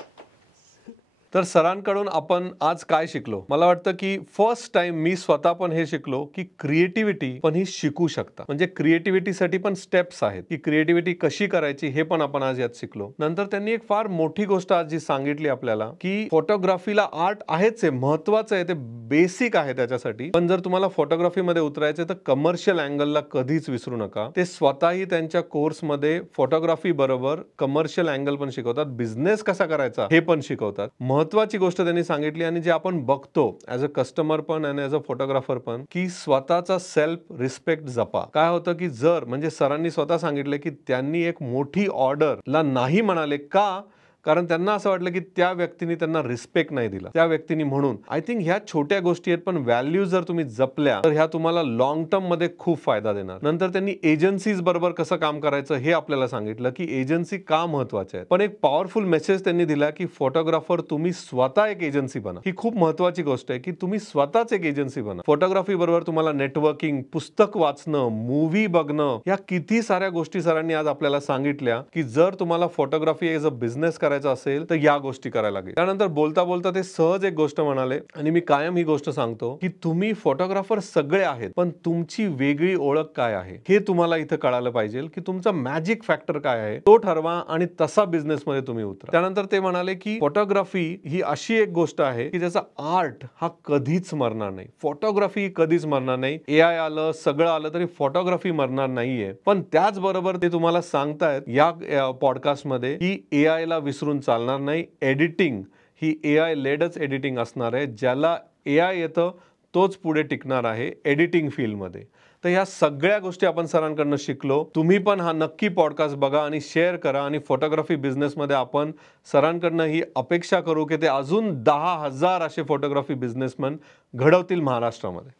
तर सरांकडून आपण आज काय शिकलो. मला वाटतं की फर्स्ट टाइम मी स्वतः पण हे शिकलो की क्रिएटिव्हिटी पण ही शिकू शकता. म्हणजे क्रिएटिव्हिटीसाठी पण स्टेप्स आहेत की क्रिएटिव्हिटी कशी करायची हे पण आपण आज यात शिकलो. नंतर त्यांनी एक फार मोठी गोष्ट आज जी सांगितली आपल्याला की फोटोग्राफीला आर्ट आहेच आहे, महत्वाचं आहे, ते बेसिक आहे त्याच्यासाठी. पण जर तुम्हाला फोटोग्राफीमध्ये उतरायचं तर कमर्शियल अँगलला कधीच विसरू नका. ते स्वतःही त्यांच्या कोर्समध्ये फोटोग्राफी बरोबर कमर्शियल अँगल पण शिकवतात, बिझनेस कसा करायचा हे पण शिकवतात. महत्वाची गोष्ट त्यांनी सांगितली आणि जे आपण बघतो ऍज अ कस्टमर पण आणि ऍज अ फोटोग्राफर पण, की स्वतःचा सेल्फ रिस्पेक्ट जपा. काय होतं की जर, म्हणजे सरांनी स्वतः सांगितलं की त्यांनी एक मोठी ऑर्डरला नाही म्हणाले का, कारण त्यांना असं वाटलं की त्या व्यक्तीने त्यांना रिस्पेक्ट नाही दिला त्या व्यक्तीने. म्हणून आय थिंक ह्या छोट्या गोष्टी आहेत, पण व्हॅल्यू जर तुम्ही जपल्या तर ह्या तुम्हाला लॉंग टर्म मध्ये खूप फायदा देणार. नंतर त्यांनी एजन्सीज बरोबर कसं काम करायचं हे आपल्याला सांगितलं की एजन्सी का महत्वाच्या आहेत. पण एक पॉवरफुल मेसेज त्यांनी दिला की फोटोग्राफर तुम्ही स्वतः एक एजन्सी बना. ही खूप महत्वाची गोष्ट आहे की तुम्ही स्वतःच एक एजन्सी बना. फोटोग्राफी बरोबर तुम्हाला नेटवर्किंग, पुस्तक वाचणं, मूव्ही बघणं, या किती साऱ्या गोष्टी सरांनी आज आपल्याला सांगितल्या की जर तुम्हाला फोटोग्राफी एज अ बिझनेस करायचं असेल तर या गोष्टी करायला लागेल. त्यानंतर बोलता बोलता ते सहज एक गोष्ट म्हणाले, आणि मी कायम ही गोष्ट सांगतो की तुम्ही फोटोग्राफर सगळे आहेत, पण तुमची वेगळी ओळख काय आहे हे तुम्हाला इथं कळायला पाहिजे की तुमचा मॅजिक फॅक्टर काय आहे तो ठरवा आणि तसा बिझनेस मध्ये तुम्ही उतरा. त्यानंतर ते म्हणाले की फोटोग्राफी ही अशी एक गोष्ट आहे की ज्याचा आर्ट हा कधीच मरणार नाही. फोटोग्राफी कधीच मरणार नाही. AI आलं, सगळं आलं तरी फोटोग्राफी मरणार नाहीये. पण त्याचबरोबर ते तुम्हाला सांगतायत या पॉडकास्ट मध्ये की AI ला विसरून चालणार नाही. एडिटिंग ही AI लेडच एडिटिंग असणार आहे. ज्याला AI येतं तोच पुढे टिकणार आहे एडिटिंग फील्डमध्ये. तर ह्या सगळ्या गोष्टी आपण सरांकडनं शिकलो. तुम्ही पण हा नक्की पॉडकास्ट बघा आणि शेअर करा. आणि फोटोग्राफी बिझनेसमध्ये आपण सरांकडनं ही अपेक्षा करू की ते अजून 10,000 असे फोटोग्राफी बिझनेसमॅन घडवतील महाराष्ट्रामध्ये.